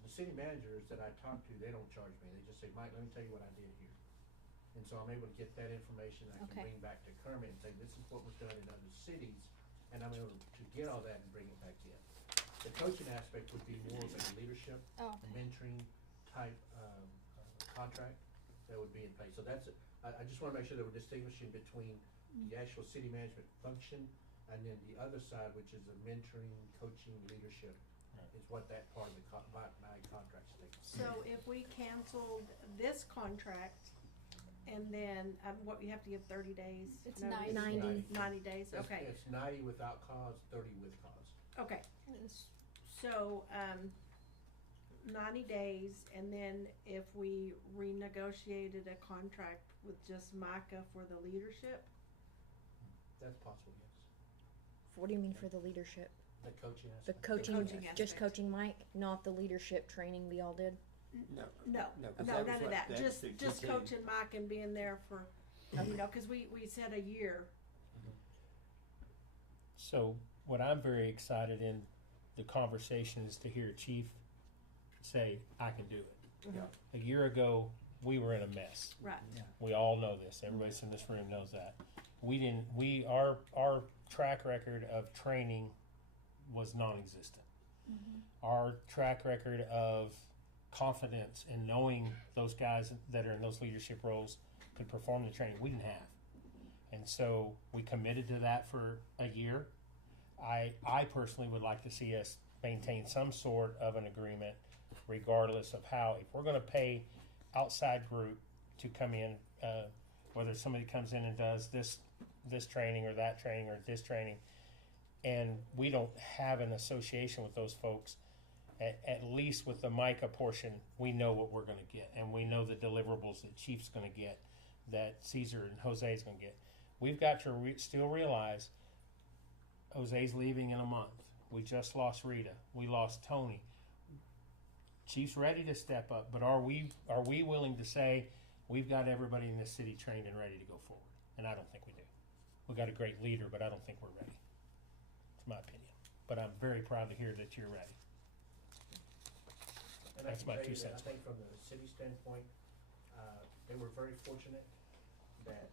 The city managers that I talk to, they don't charge me. They just say, Mike, let me tell you what I did here. And so I'm able to get that information. I Okay. can bring back to Kermit and say, this is what was done in other cities. And I'm able to get all that and bring it back in. The coaching aspect would be more of a leadership, mentoring type contract that would be in place. So that's, I just wanna make sure that we're distinguishing between the actual city management function and then the other side, which is the mentoring, coaching, leadership, is what that part of the my contract states. So if we canceled this contract and then, what, you have to give 30 days? It's notice? 90. 90 days, okay. It's 90 without cause, 30 with cause. Okay, so, 90 days, and then if we renegotiated a contract with just Micah for the leadership? That's possible, yes. What do you mean for the leadership? The coaching The aspect. coaching, coaching just aspect. coaching Mike, not the leadership training we all did? No. No, No, 'cause no, that was none of what- that, that's just the coaching Mike and being there for, cause we said a year. So what I'm very excited in the conversation is to hear Chief say, I can do it. Yeah. A year ago, we were in a mess. Right. We all know this. Everybody in this room knows that. Our track record of training was non-existent. Our track record of confidence in knowing those guys that are in those leadership roles could perform the training, we didn't have. And so we committed to that for a year. I personally would like to see us maintain some sort of an agreement regardless of how, if we're gonna pay outside group to come in, whether somebody comes in and does this training or that training or this training, and we don't have an association with those folks, at least with the MICA portion, we know what we're gonna get, and we know the deliverables that Chief's gonna get, that Caesar and Jose's gonna get. We've got to still realize Jose's leaving in a month. We just lost Rita. We lost Tony. Chief's ready to step up, but are we willing to say we've got everybody in this city trained and ready to go forward? And I don't think we do. We got a great leader, but I don't think we're ready. It's my opinion. But I'm very proud to hear that you're ready. And I That's can my tell 2 you that cents. I think from the city standpoint, they were very fortunate that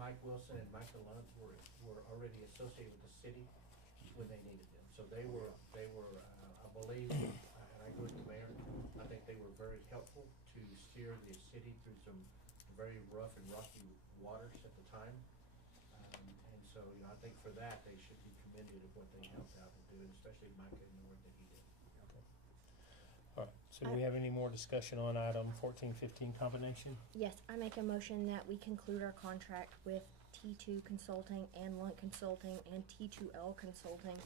Mike Wilson and Michael Lunt were already associated with the city when they needed them. So they were I believe, and I agree with the mayor, I think they were very helpful to steer the city through some very rough and rocky waters at the time. And so, I think for that, they should be commended of what they helped out to do, and especially Micah and the work that he did. All right. So do we have any more discussion on item 14-15 combination? Yes, I make a motion that we conclude our contract with T2 Consulting and Lunt Consulting and T2L Consulting.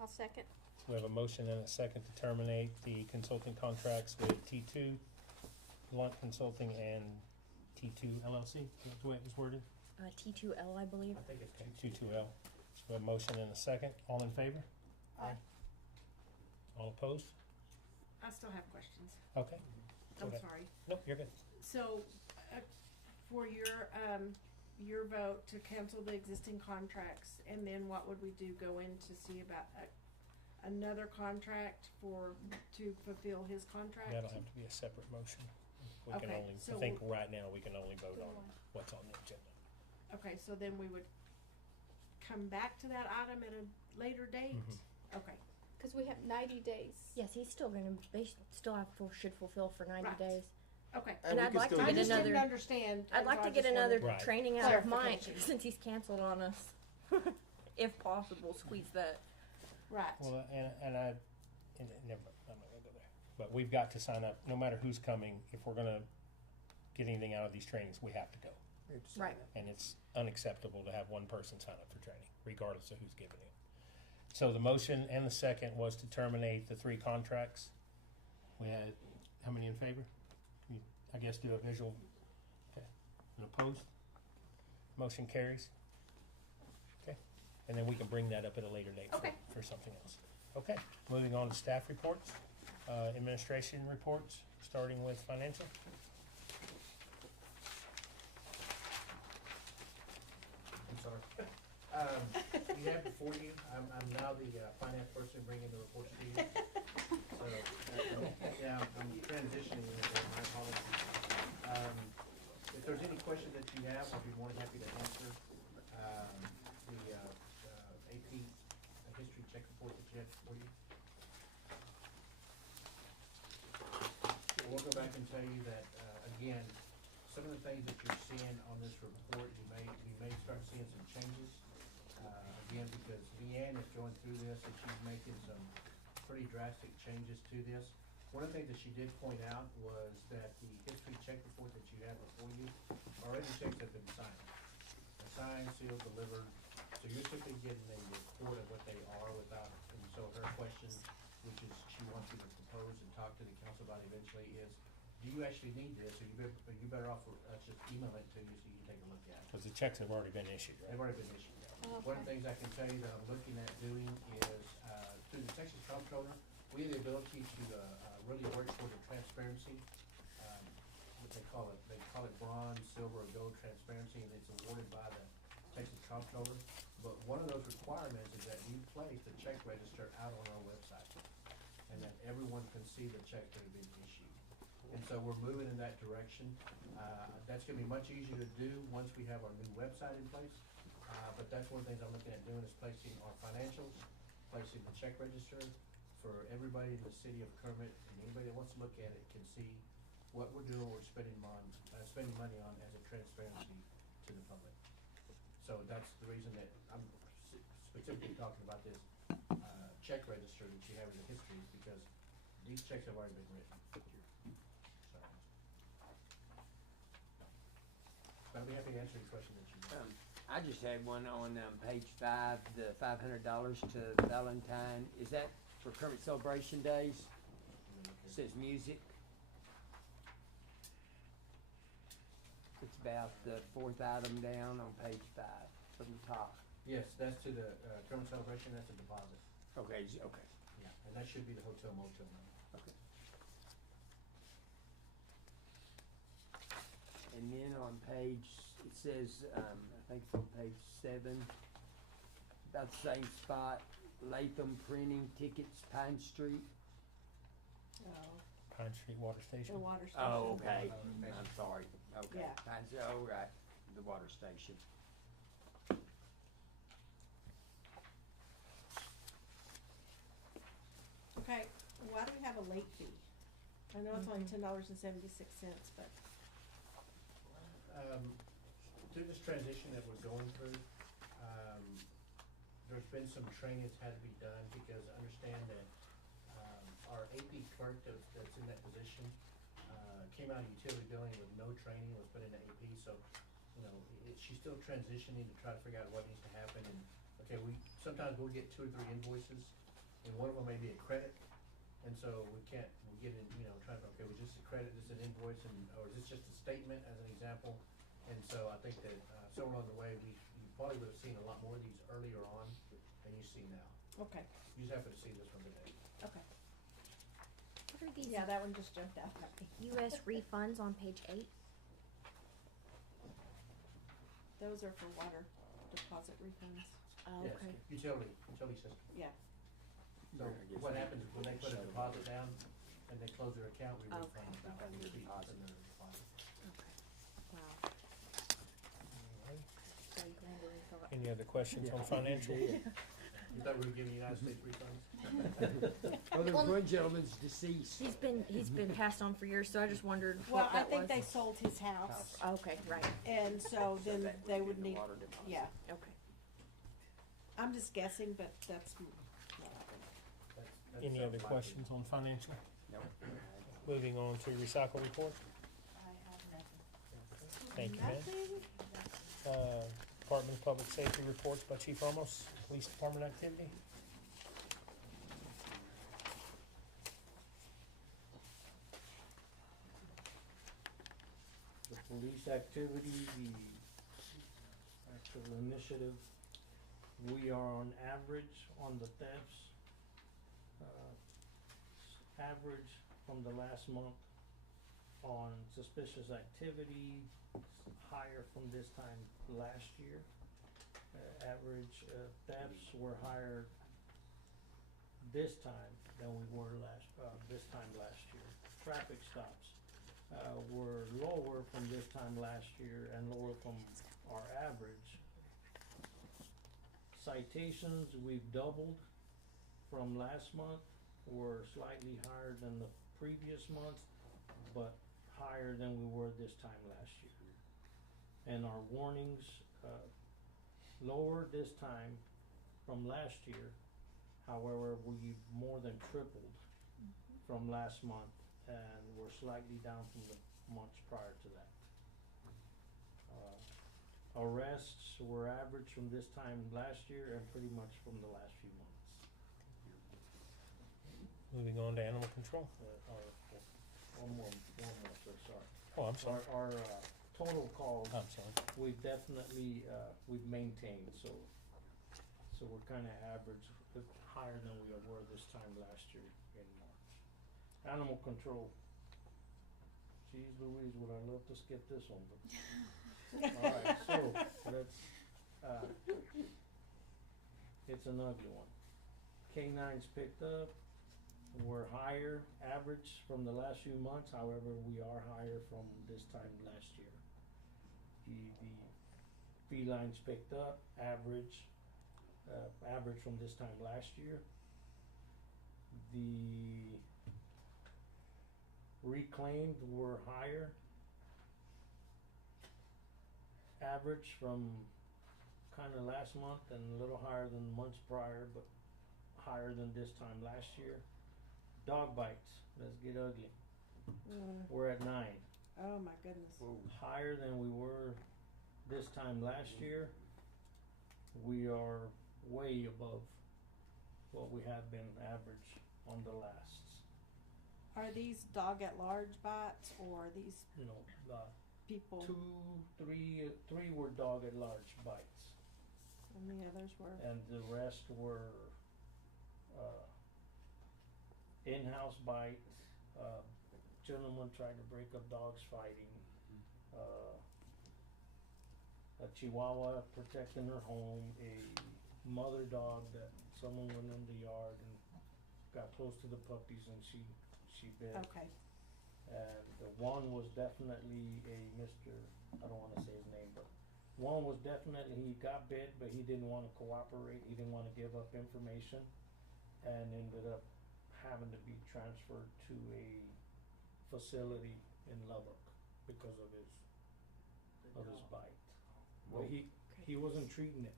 I'll second. We have a motion and a second to terminate the consulting contracts with T2, Lunt Consulting, and T2 LLC. That's the way it was worded? T2L, I believe. I think it's Okay, T2L. So we have a motion and a second. All in favor? Aye. All opposed? I still have questions. Okay. Go I'm ahead. sorry. Nope, you're good. So, for your vote to cancel the existing contracts, and then what would we do, go in to see about another contract to fulfill his contract? That'll have to be a separate motion. We can Okay, only, so I think right now we can only vote on what's on the agenda. Okay, so then we would come back to that item at a later date? Mhm. Okay, Cause we have 90 days. Yes, he's still gonna, they still should fulfill for 90 Right. days. okay. And I'd like to I get just didn't another, understand. I'd like so I to get just another wanted Right. training out of Mike, clarification. since he's canceled on us. If possible, squeeze that. Right, Well, and I, and never, I'm not gonna go there. But we've got to sign up, no matter who's coming, if we're gonna get anything out of these trainings, we have to go. Right. And it's unacceptable to have one person sign up for training, regardless of who's giving it. So the motion and the second was to terminate the 3 contracts. We had, how many in favor? You, I guess do a visual. Okay. And opposed? Motion carries. Okay. And then we can bring that up at a later date Okay. for something else. Okay. Moving on to staff reports, administration reports, starting with financial. I'm sorry. You have before you, I'm now the finance person bringing the reports to you. So, yeah, I'm transitioning a little bit, my apologies. If there's any questions that you have, I'll be more than happy to answer. The AP history check report that you have before you. We'll go back and tell you that, again, some of the things that you're seeing on this report, you may start seeing some changes. Again, because Leanne is going through this and she's making some pretty drastic changes to this. One of the things that she did point out was that the history check report that you have before you, already checks have been signed. They're signed, sealed, delivered, so you're simply getting a report of what they are without, and so her question, which is she wants you to propose and talk to the council about eventually is, do you actually need this, or are you better off for us just email it to you so you can take a look at it? Because the checks have already been issued, right? They've already been issued. One of the things I can tell you that I'm looking at doing is, through the Texas Comptroller, we have the ability to, really work toward the transparency. What they call it bronze, silver, or gold transparency, and it's awarded by the Texas Comptroller. But one of those requirements is that we place the check register out on our website, and that everyone can see the checks that have been issued. And so we're moving in that direction. That's gonna be much easier to do once we have our new website in place. But that's one of the things I'm looking at doing is placing our financials, placing the check register for everybody in the city of Kermit, and anybody that wants to look at it can see what we're doing, we're spending money on as a transparency to the public. So that's the reason that I'm specifically talking about this, check register that you have in the history, is because these checks have already been written. So. But I'll be happy to answer any question that you have. I just had one on page 5, the $500 to Valentine. Is that for Kermit Celebration Days? It says music. It's about the 4th item down on page 5 from the top. Yes, that's to the Kermit Celebration, that's a deposit. Okay, okay. Yeah, and that should be the hotel motel number. Okay. And then on page, it says, I think it's on page 7, about the same spot, Latham Printing Tickets, Pine Street. Oh, Pine Street Water Station. the water station. Oh, okay. I'm sorry. Okay. Yeah. Pine, oh, right, the water station. Okay, why do we have a late fee? I know it's only $10.76, but Through this transition that we're going through, there's been some training that's had to be done, because understand that, our AP clerk that's in that position, came out of utility billing with no training, was put into AP, so, you know, she's still transitioning to try to figure out what needs to happen, and, okay, sometimes we'll get 2 or 3 invoices, and one of them may be a credit, and so we'll get in, you know, trying to, okay, was this a credit, is this an invoice, or is this just a statement, as an example? And so I think that, somewhere along the way, you probably would have seen a lot more of these earlier on than you see now. okay, You just happen to see this one today. okay. What are these Yeah, that one just jumped out at me. US refunds on page 8? Those are for water deposit refunds. Oh, Yes, okay. utility system. Yeah. So what happens is when they put a deposit down and they close their account, we Okay. refund them out. Okay. We refund their deposit. Okay. Wow. Alright. So you can handle it, so- Any other questions on financial? You thought we were giving United States refunds? Well, there's one gentleman's deceased. He's been passed on for years, so I just wondered Well, what I that think was. they sold his house, Okay, right, and so then that they be would the need, water deposit. yeah. okay. I'm just guessing, but that's. Any other questions on financial? No. Moving on to recycle report. I have nothing. Thank you, ma'am. Department of Public Safety reports by Chief Ramos, Police Department activity. police activity, the actual initiative, we are on average on the thefts. Average from the last month on suspicious activity, higher from this time last year. Average thefts were higher this time than we were this time last year. Traffic stops were lower from this time last year and lower from our average. Citations, we've doubled from last month, were slightly higher than the previous month, but higher than we were this time last year. And our warnings, lower this time from last year. However, we more than tripled from last month, and we're slightly down from the months prior to that. Arrests were average from this time last year and pretty much from the last few months. Moving on to animal control. One more, sir, sorry. Oh, I'm sorry. Our total calls, I'm sorry. we've definitely, we've maintained, so we're kinda average, higher than we were this time last year in March. Animal control. Geez Louise, would I love to skip this one, but. Alright, so, let's, it's an ugly one. Canines picked up, we're higher, average from the last few months, however, we are higher from this time last year. The felines picked up, average from this time last year. The reclaimed were higher, average from kinda last month and a little higher than the months prior, but higher than this time last year. Dog bites, let's get ugly. We're at 9. Oh my goodness. Higher than we were this time last year. We are way above what we have been average on the lasts. Are these dog at large bites or are these You know, people? three were dog at large bites, And the others were? and the rest were in-house bite. Gentleman tried to break up dogs fighting. A Chihuahua protecting her home. A mother dog that someone went in the yard and got close to the puppies and she bit. Okay. And the one was definitely a Mr. I don't wanna say his name, but one was definitely, he got bit, but he didn't wanna cooperate, he didn't wanna give up information, and ended up having to be transferred to a facility in Lubbock because of his bite. But he wasn't treating it.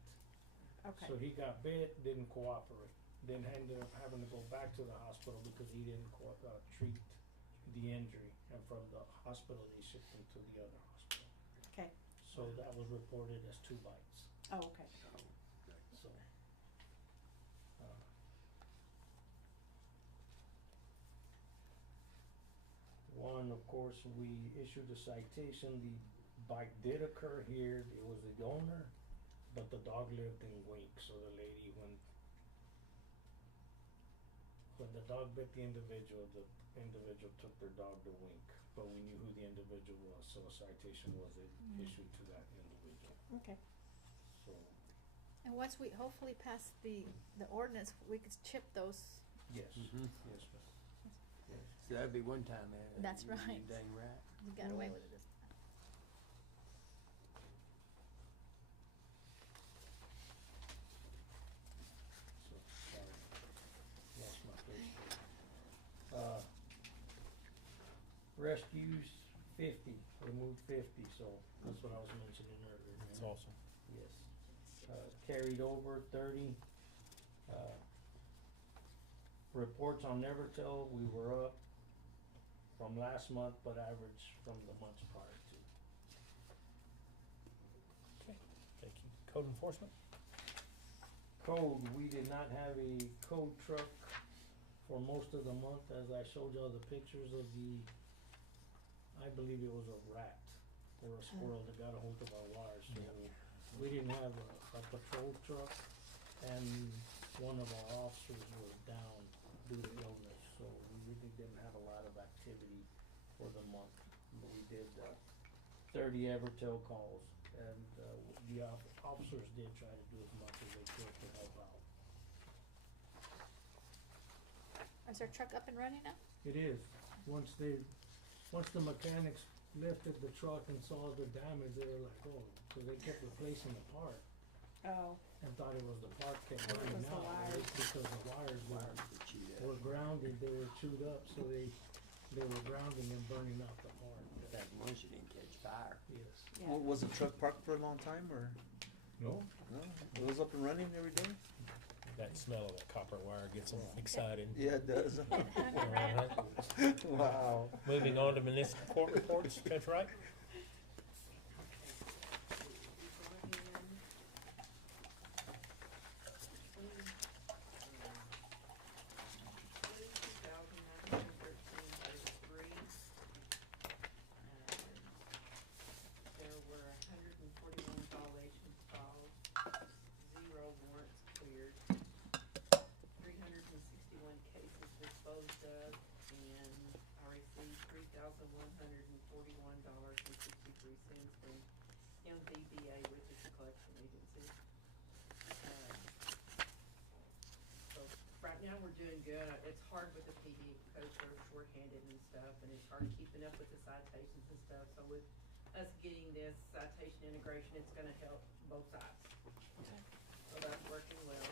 Okay. So he got bit, didn't cooperate, then ended up having to go back to the hospital because he didn't treat the injury, and from the hospital they shipped him to the other hospital. Okay. So that was reported as 2 bites, Oh, okay. so. One, of course, we issued a citation, the bite did occur here, it was the owner, but the dog lived in Wink, so the lady, when the dog bit the individual took their dog to Wink, but we knew who the individual was, so a citation was issued to that individual, Okay. so. And once we hopefully pass the ordinance, we could chip those. Yes, yes, miss. Yes. So that'd be one time, That's you right. dang right. We got away with it this time. So, sorry, lost my place. Rescues 50, we moved 50, so that's what I was mentioning earlier. That's awesome. Yes. Carried over 30. Reports on Nevertell, we were up from last month, but average from the months prior to. Okay, thank you. Code enforcement? Code, we did not have a code truck for most of the month, as I showed y'all the pictures of I believe it was a rat or a squirrel that got a hold of our wires. So we didn't have a patrol truck, and one of our officers was down due to illness, so we really didn't have a lot of activity for the month. But we did 30 Evertel calls, and the officers did try to do as much as they could to help out. Is their truck up and running now? It is. Once the mechanics lifted the truck and saw the damage, they were like, oh, so they kept replacing the part Oh, and thought it was the part kept It running was the out. wires. It's because the wires were grounded, they were chewed up, so they were grounding and burning out the part. That once you didn't catch fire. Yes. yeah. Was the truck parked for a long time, or? No. No, it was up and running every day? That smell of that copper wire gets them excited. Yeah, it does. Uh-huh. Wow. Moving on to municipal court reports, Judge Wright. There were 141 violations filed, 0 warrants cleared, 361 cases disposed of, and I received $3,141.63 from MVBA, which is the collection agency. So right now, we're doing good. It's hard with the PD because they're shorthanded and stuff, and it's hard keeping up with the citations and stuff. So with us getting this citation integration, it's gonna help both sides. So that's working well.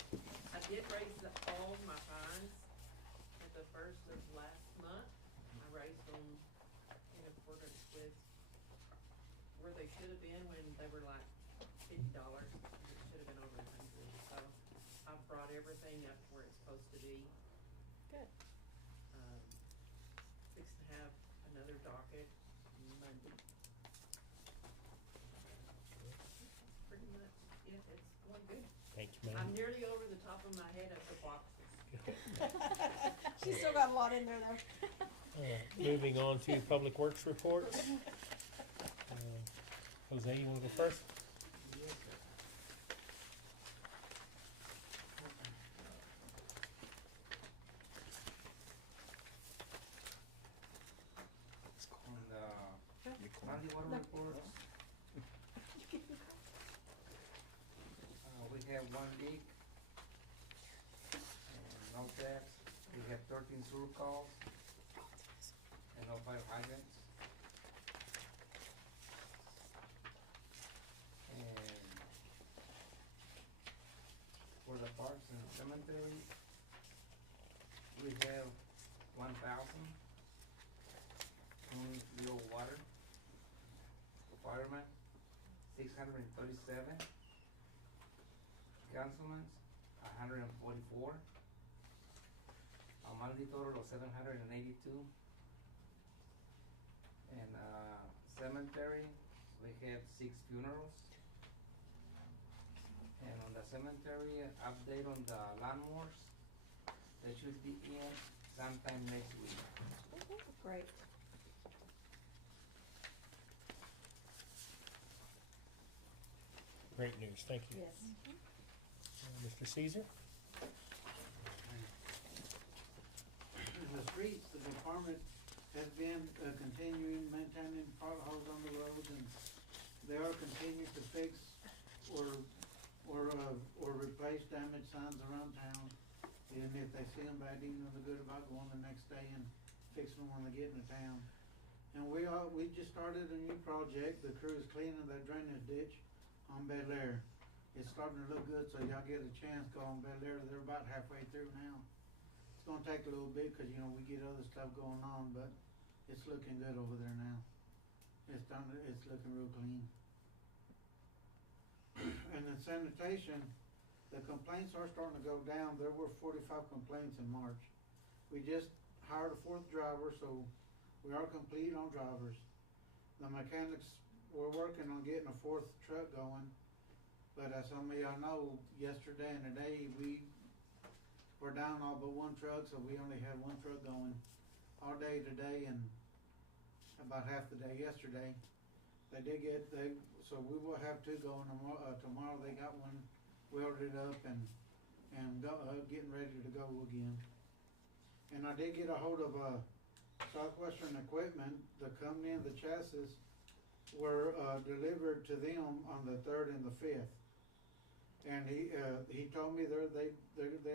I did raise all my fines at the first of last month. I raised them in accordance with where they should have been when they were like $50. It should have been over 100. So I've brought everything up where it's supposed to be. Good. Fixed to have another docket Monday. Pretty much, yeah, it's going good. Thank you, I'm ma'am. nearly over the top of my head of the boxes. She's still got a lot in there though. Moving on to public works reports. Jose, you wanna go first? On the Sunday water reports, we have 1 leak, and no taps. We have 13 sewer calls, and no fire hydrants. And for the parks and cemetery, we have 1,000. Real water. Firemen, 637. Councilmen, 144. A monthly total of 782. And cemetery, we have 6 funerals. And on the cemetery, update on the lawnmowers, they should be in sometime next week. Great. Great news, thank you. Yes. Mr. Caesar? The streets, the department has been continuing maintaining potholes on the roads, and they are continuing to fix or replace damaged signs around town. And if they see them bad, even though they're good about going the next day and fixing them when they get into town. And we just started a new project. The crew is cleaning that drainage ditch on Bel Air. It's starting to look good, so y'all get a chance, go on Bel Air. They're about halfway through now. It's gonna take a little bit, cause you know, we get other stuff going on, but it's looking good over there now. It's looking real clean. And the sanitation, the complaints are starting to go down. There were 45 complaints in March. We just hired a 4th driver, so we are complete on drivers. The mechanics, we're working on getting a 4th truck going, but as some of y'all know, yesterday and today, we're down all but 1 truck, so we only have 1 truck going all day today and about half the day yesterday. They did get, so we will have two going tomorrow. They got one welded up and getting ready to go again. And I did get a hold of Southwestern Equipment. The company and the chassis were delivered to them on the 3rd and the 5th. And he told me they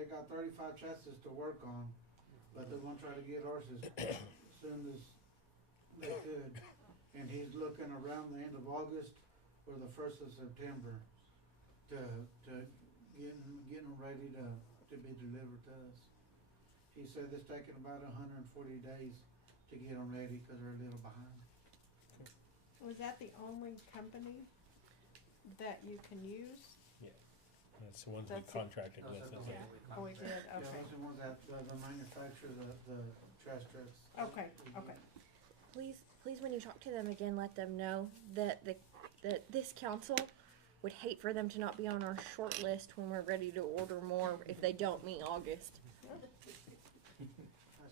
got 35 chassis to work on, but they're gonna try to get ours as soon as they could. And he's looking around the end of August or the 1st of September to get them ready to be delivered to us. He said it's taking about 140 days to get them ready because they're a little behind. Was that the only company that you can use? That's the ones we That's it. contracted Those with. are the isn't it? ones we Oh, we did, Yeah, okay. those are the ones that the manufacturer, the trash trucks. Okay, okay. Please, when you talk to them again, let them know that that this council would hate for them to not be on our short list when we're ready to order more if they don't meet August. I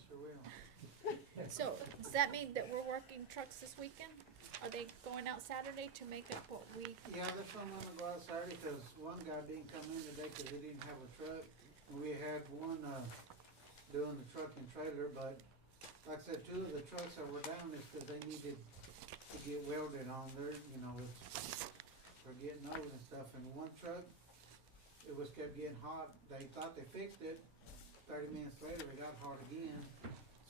sure will. So, does that mean that we're working trucks this weekend? Are they going out Saturday to make up what we? Yeah, that's why I'm gonna go out Saturday, cause one guy didn't come in today cause he didn't have a truck. And we had one, doing the truck and trailer, but like I said, two of the trucks that were down is cause they needed to get welded on there, you know, it's for getting old and stuff. And one truck, it was kept getting hot. They thought they fixed it. 30 minutes later, it got hot again.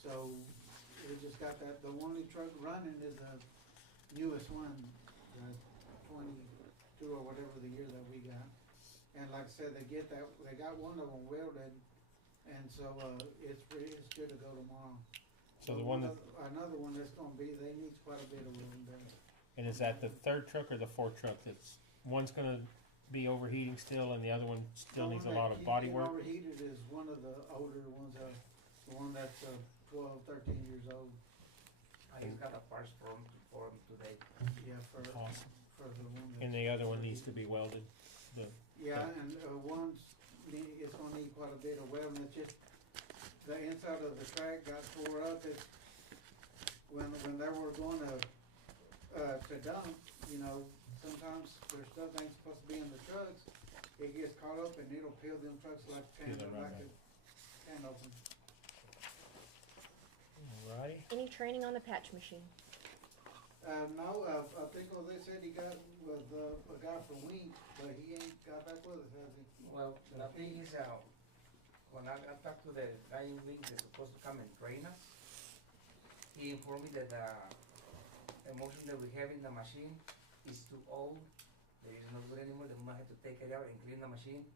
So we just got that. The only truck running is the newest one, the 22 or whatever the year that we got. And like I said, they got one of them welded, and so it's good to go tomorrow. So the But one that, another one that's gonna be, they need quite a bit of welding done. and is that the 3rd truck or the 4th truck that's, one's gonna be overheating still and the other one still needs a lot of body work? Overheated is one of the older ones, the one that's 12, 13 years old. I just got a parts for him today. Yeah, for Awesome. the one. And the other one needs to be welded. Yeah, and it's gonna need quite a bit of welding. It's just the inside of the track got tore up. It's when they were going to dump, you know, sometimes their stuff ain't supposed to be in the trucks. It gets caught up and it'll peel them trucks like can open. Alrighty. Any training on the patch machine? No, I think what they said he got was a guy from Wink, but he ain't got back with us, has he? Well, the thing is, when I talked to the guy in Wings that's supposed to come and train us, he informed me that the motion that we have in the machine is too old. That it's not good anymore. That we might have to take it out and clean the machine,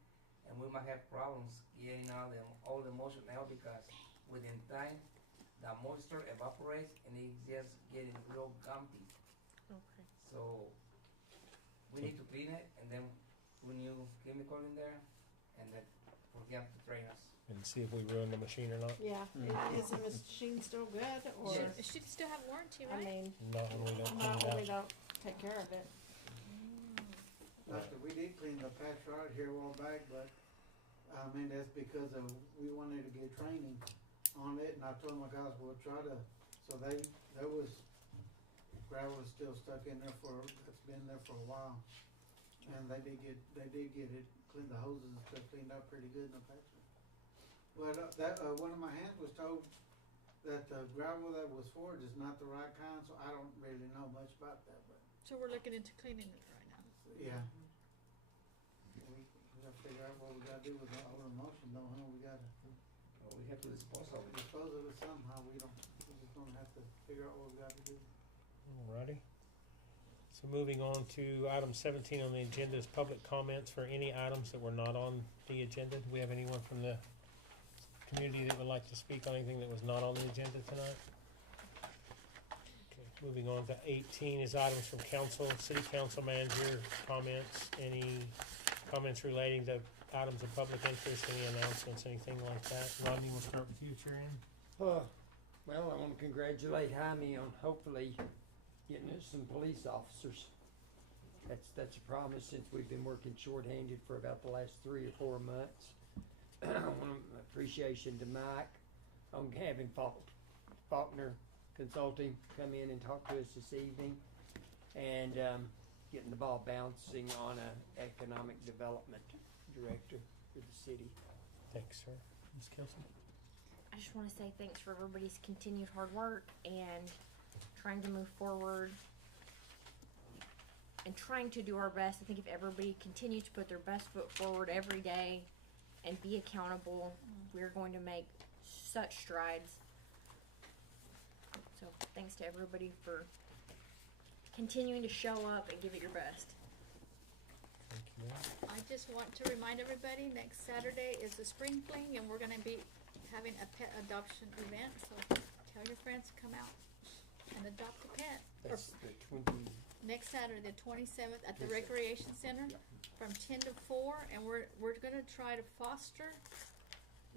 and we might have problems getting all the motion out because within time the moisture evaporates and it's just getting real gumpy. Okay. So we need to clean it and then put new chemical in there and then for them to train us. And see if we ruin the machine or not. Yeah, is the machine still good, or? Yes. It should still have warranty, I right? mean, Not when we don't not clean when it we out. don't take care of it. We did clean the patch right here a while back, but I mean, that's because we wanted to get training on it, and I told my guys we'll try to. So there was gravel still stuck in there it's been there for a while, and they did get it cleaned. The hoses and stuff cleaned up pretty good in the patch. But one of my hands was told that the gravel that was for it is not the right kind, so I don't really know much about that, but So we're looking into cleaning it right now. yeah. We gotta figure out what we gotta do with the older motion, though, huh? We gotta Well, we have to dispose of it. dispose of it somehow. We're just gonna have to figure out what we gotta do. Alrighty. So moving on to item 17 on the agenda is public comments for any items that were not on the agenda. Do we have anyone from the community that would like to speak on anything that was not on the agenda tonight? Okay, moving on to 18 is items from council, city council manager comments. Any comments relating to items of public interest, any announcements, anything like that? Rodney, we'll start with you, Chair. Well, I want to congratulate Jaime on hopefully getting us some police officers. That's a promise since we've been working shorthanded for about the last 3 or 4 months. I want appreciation to Mike on having Faulkner Consulting come in and talk to us this evening. and getting the ball bouncing on a economic development director for the city. Thanks, sir. Ms. Kelsey? I just want to say thanks for everybody's continued hard work and trying to move forward and trying to do our best. I think if everybody continues to put their best foot forward every day and be accountable, we're going to make such strides. So thanks to everybody for continuing to show up and give it your best. Thank you, ma'am. I just want to remind everybody, next Saturday is the spring fling, and we're gonna be having a pet adoption event, so tell your friends to come out and adopt a pet. Or That's the 20. next Saturday, the 27th, at the Recreation Center, from 10 to 4, and we're gonna try to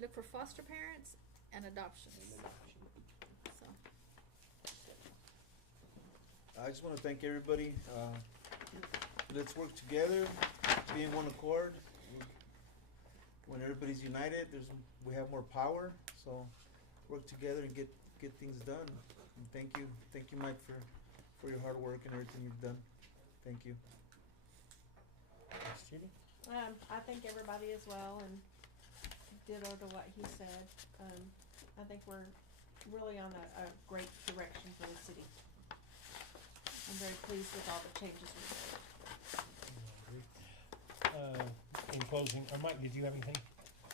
look for foster parents and adoptions. So, I just want to thank everybody. Let's work together, be in one accord. When everybody's united, we have more power. So work together and get things done. And thank you, Mike, for your hard work and everything you've done. Thank you. Ms. Judy? I thank everybody as well, and ditto to what he said. I think we're really on a great direction for the city. I'm very pleased with all the changes we've made. In closing, Mike, did you have anything?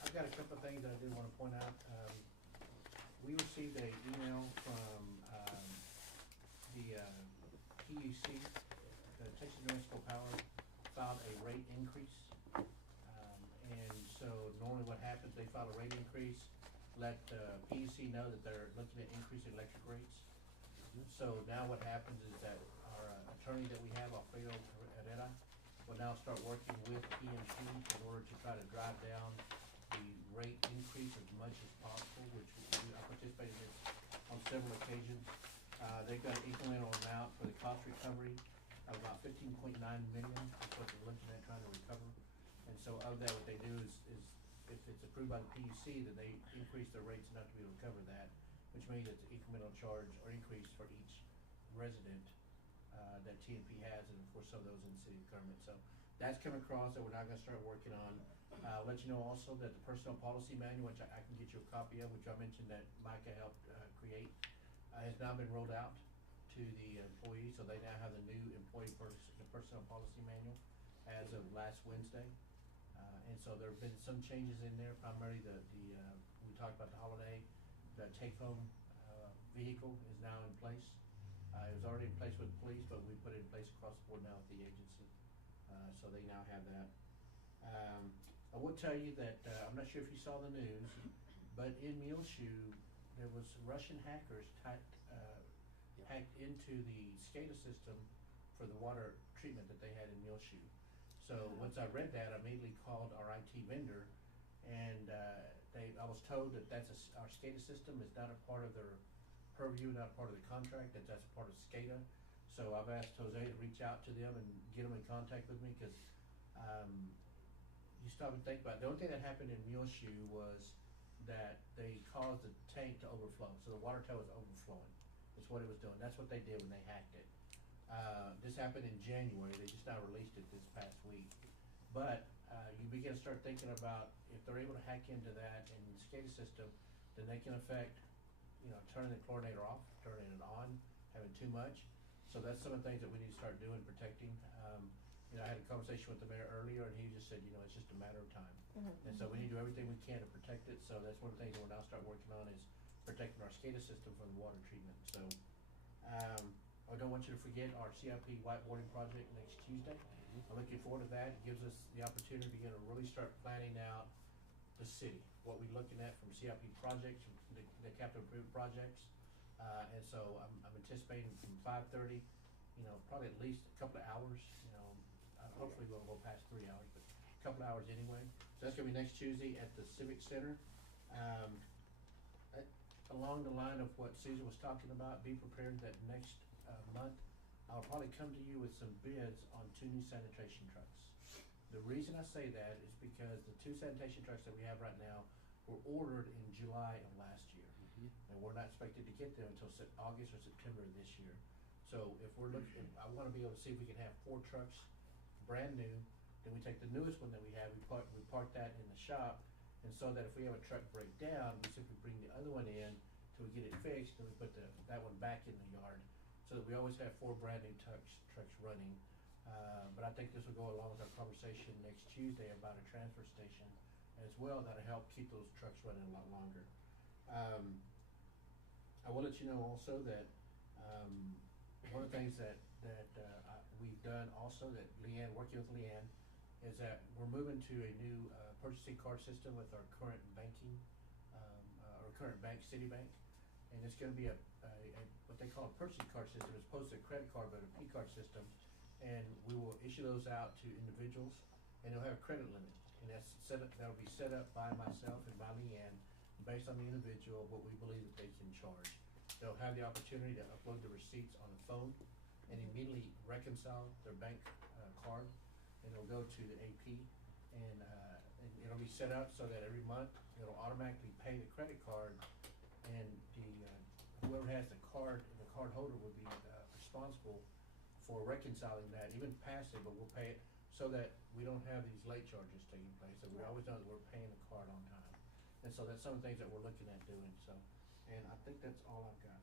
I've got a couple of things that I did want to point out. We received an email from the PUC, the Texas Municipal Power, filed a rate increase. And so normally what happens, they file a rate increase, let the PUC know that they're looking at increasing electric rates. So now what happens is that our attorney that we have, Alfredo Herrera, will now start working with PMC in order to try to drive down the rate increase as much as possible, which I participated in this on several occasions. They've got an incremental amount for the cost recovery of about $15.9 million, is what they're looking at trying to recover. And so of that, what they do is if it's approved by the PUC, then they increase their rates enough to be able to cover that, which means it's an incremental charge or increase for each resident that TNP has, and of course some of those in the city of Kermit. So that's come across that we're now gonna start working on. I'll let you know also that the personnel policy manual, which I can get you a copy of, which I mentioned that Micah helped create, has now been rolled out to the employees, so they now have the new the personnel policy manual as of last Wednesday. And so there have been some changes in there, primarily we talked about the holiday, the take-home vehicle is now in place. It was already in place with the police, but we put it in place across the board now with the agency. So they now have that. I will tell you that, I'm not sure if you saw the news, but in Muleshoe, there was Russian hackers hacked into the SCADA system for the water treatment that they had in Muleshoe. So once I read that, I immediately called our IT vendor, and I was told that our SCADA system is not a part of their purview, not a part of the contract, that's a part of SCADA. So I've asked Jose to reach out to them and get them in contact with me, because you stop and think about it. The only thing that happened in Muleshoe was that they caused the tank to overflow, so the water tower was overflowing. That's what it was doing. That's what they did when they hacked it. This happened in January. They just now released it this past week. But you begin to start thinking about if they're able to hack into that in the SCADA system, then they can affect, turning the chlorinator off, turning it on, having too much. So that's some of the things that we need to start doing, protecting. I had a conversation with the mayor earlier, and he just said, it's just a matter of time. And so we need to do everything we can to protect it. So that's one of the things that we'll now start working on, is protecting our SCADA system from the water treatment. So I don't want you to forget our CIP whiteboarding project next Tuesday. I'm looking forward to that. It gives us the opportunity to really start planning out the city, what we're looking at from CIP projects, the capital improvement projects. And so I'm anticipating from 5:30, probably at least a couple of hours, hopefully we'll go past 3 hours, but a couple of hours anyway. So that's gonna be next Tuesday at the Civic Center. Along the line of what Susan was talking about, be prepared that next month, I'll probably come to you with some bids on 2 new sanitation trucks. The reason I say that is because the 2 sanitation trucks that we have right now were ordered in July of last year. And we're not expected to get them until August or September of this year. So if we're looking, I wanna be able to see if we can have 4 trucks, brand new, then we take the newest one that we have, we park that in the shop, and so that if we have a truck break down, we simply bring the other one in till we get it fixed, and we put that one back in the yard, so that we always have 4 brand new trucks running. But I think this will go along with our conversation next Tuesday about a transfer station as well, that'll help keep those trucks running a lot longer. I will let you know also that, one of the things that we've done also, that Leanne, working with Leanne, is that we're moving to a new purchasing card system with our current banking, our current bank, Citibank, and it's gonna be a what they call a purchasing card system, as opposed to a credit card, but a P-card system, and we will issue those out to individuals, and they'll have a credit limit, and that'll be set up by myself and by Leanne, based on the individual, what we believe that they can charge. They'll have the opportunity to upload the receipts on the phone and immediately reconcile their bank card, and it'll go to the AP, and it'll be set up so that every month it'll automatically pay the credit card, and whoever has the card, the card holder will be responsible for reconciling that, even past it, but we'll pay it so that we don't have these late charges taking place, that we always know that we're paying the card on time. And so that's some of the things that we're looking at doing, so, and I think that's all I've got.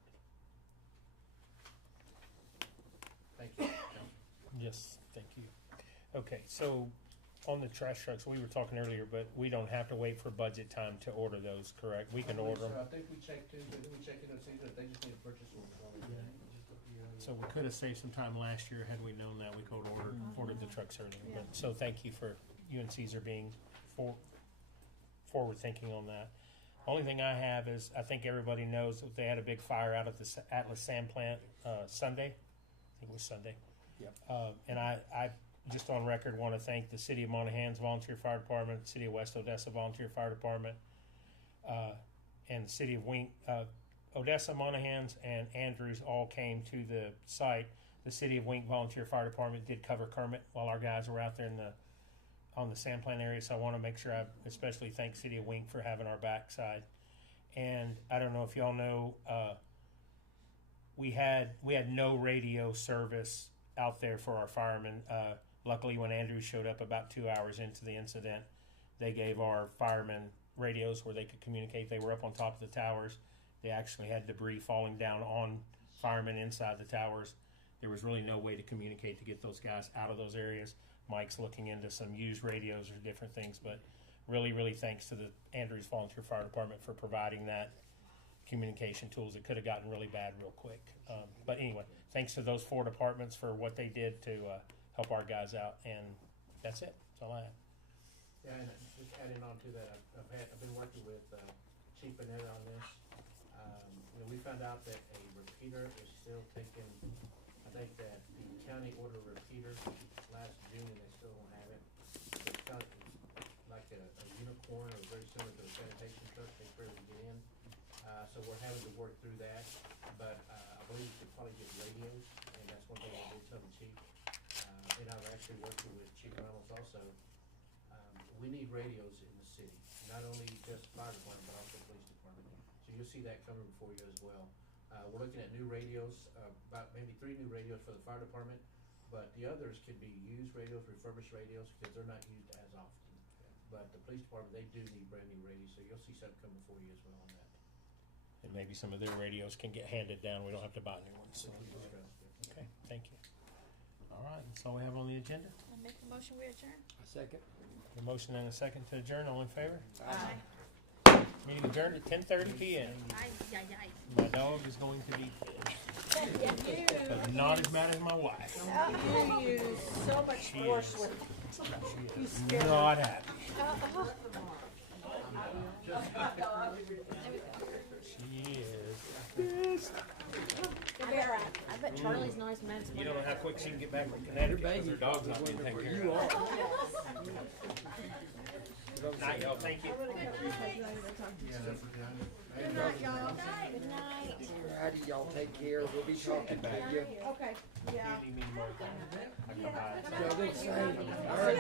Thank you, Councilman. Yes, thank you. Okay, so on the trash trucks, we were talking earlier, but we don't have to wait for budget time to order those, correct? We can order them. I think we checked in, didn't we check in on season, they just need a purchase order. So we could have saved some time last year had we known that. We could have ordered the trucks earlier. Yeah. But, so thank you for you and Caesar being forward thinking on that. Only thing I have is, I think everybody knows that they had a big fire out at the Atlas Sand Plant Sunday. I think it was Sunday. Yep. And I just on record want to thank the City of Monahans Volunteer Fire Department, City of West Odessa Volunteer Fire Department, and the City of Wink. Odessa, Monahans, and Andrews all came to the site. The City of Wink Volunteer Fire Department did cover Kermit while our guys were out there on the sand plant area, so I want to make sure I especially thank City of Wink for having our backside. And I don't know if y'all know, we had no radio service out there for our firemen. Luckily, when Andrews showed up about 2 hours into the incident, they gave our firemen radios where they could communicate. They were up on top of the towers. They actually had debris falling down on firemen inside the towers. There was really no way to communicate to get those guys out of those areas. Mike's looking into some used radios or different things, but really, really thanks to the Andrews Volunteer Fire Department for providing that communication tools. It could have gotten really bad real quick. But anyway, thanks to those 4 departments for what they did to help our guys out, and that's it. That's all I have. Yeah, and just adding on to that, I've been working with Chief Bennett on this. We found out that a repeater is still taking, I think that the county ordered a repeater last June and they still don't have it. It's kind of like a unicorn or very similar to a sanitation truck, they barely get in. So we're having to work through that, but I believe we could probably get radios, and that's one thing I did tell the chief. And I'm actually working with Chief Reynolds also. We need radios in the city, not only just fire department, but also police department. So you'll see that coming before you as well. We're looking at new radios, about maybe 3 new radios for the fire department, but the others could be used radios, refurbished radios, because they're not used as often. But the police department, they do need brand new radios, so you'll see something come before you as well on that. And maybe some of their radios can get handed down. We don't have to buy new ones. So. Okay, thank you. All right, that's all we have on the agenda. I make the motion, we adjourn. A second. A motion and a second to adjourn. All in favor? Aye. Meeting adjourned at 10:30 p.m. My dog is going to be pissed, but not as mad as my wife. You use so much She force is. with She you is scared her. not happy. She is pissed. I bet Charlie's not as mad as You don't know how quick she can get back from Connecticut because her dog's not being taken care of. Night, y'all. Thank you. Good night, y'all. Good night. Alrighty, y'all take care. We'll be talking to you. Okay, yeah. You need me tomorrow. I can come by. Y'all did the same. Alright.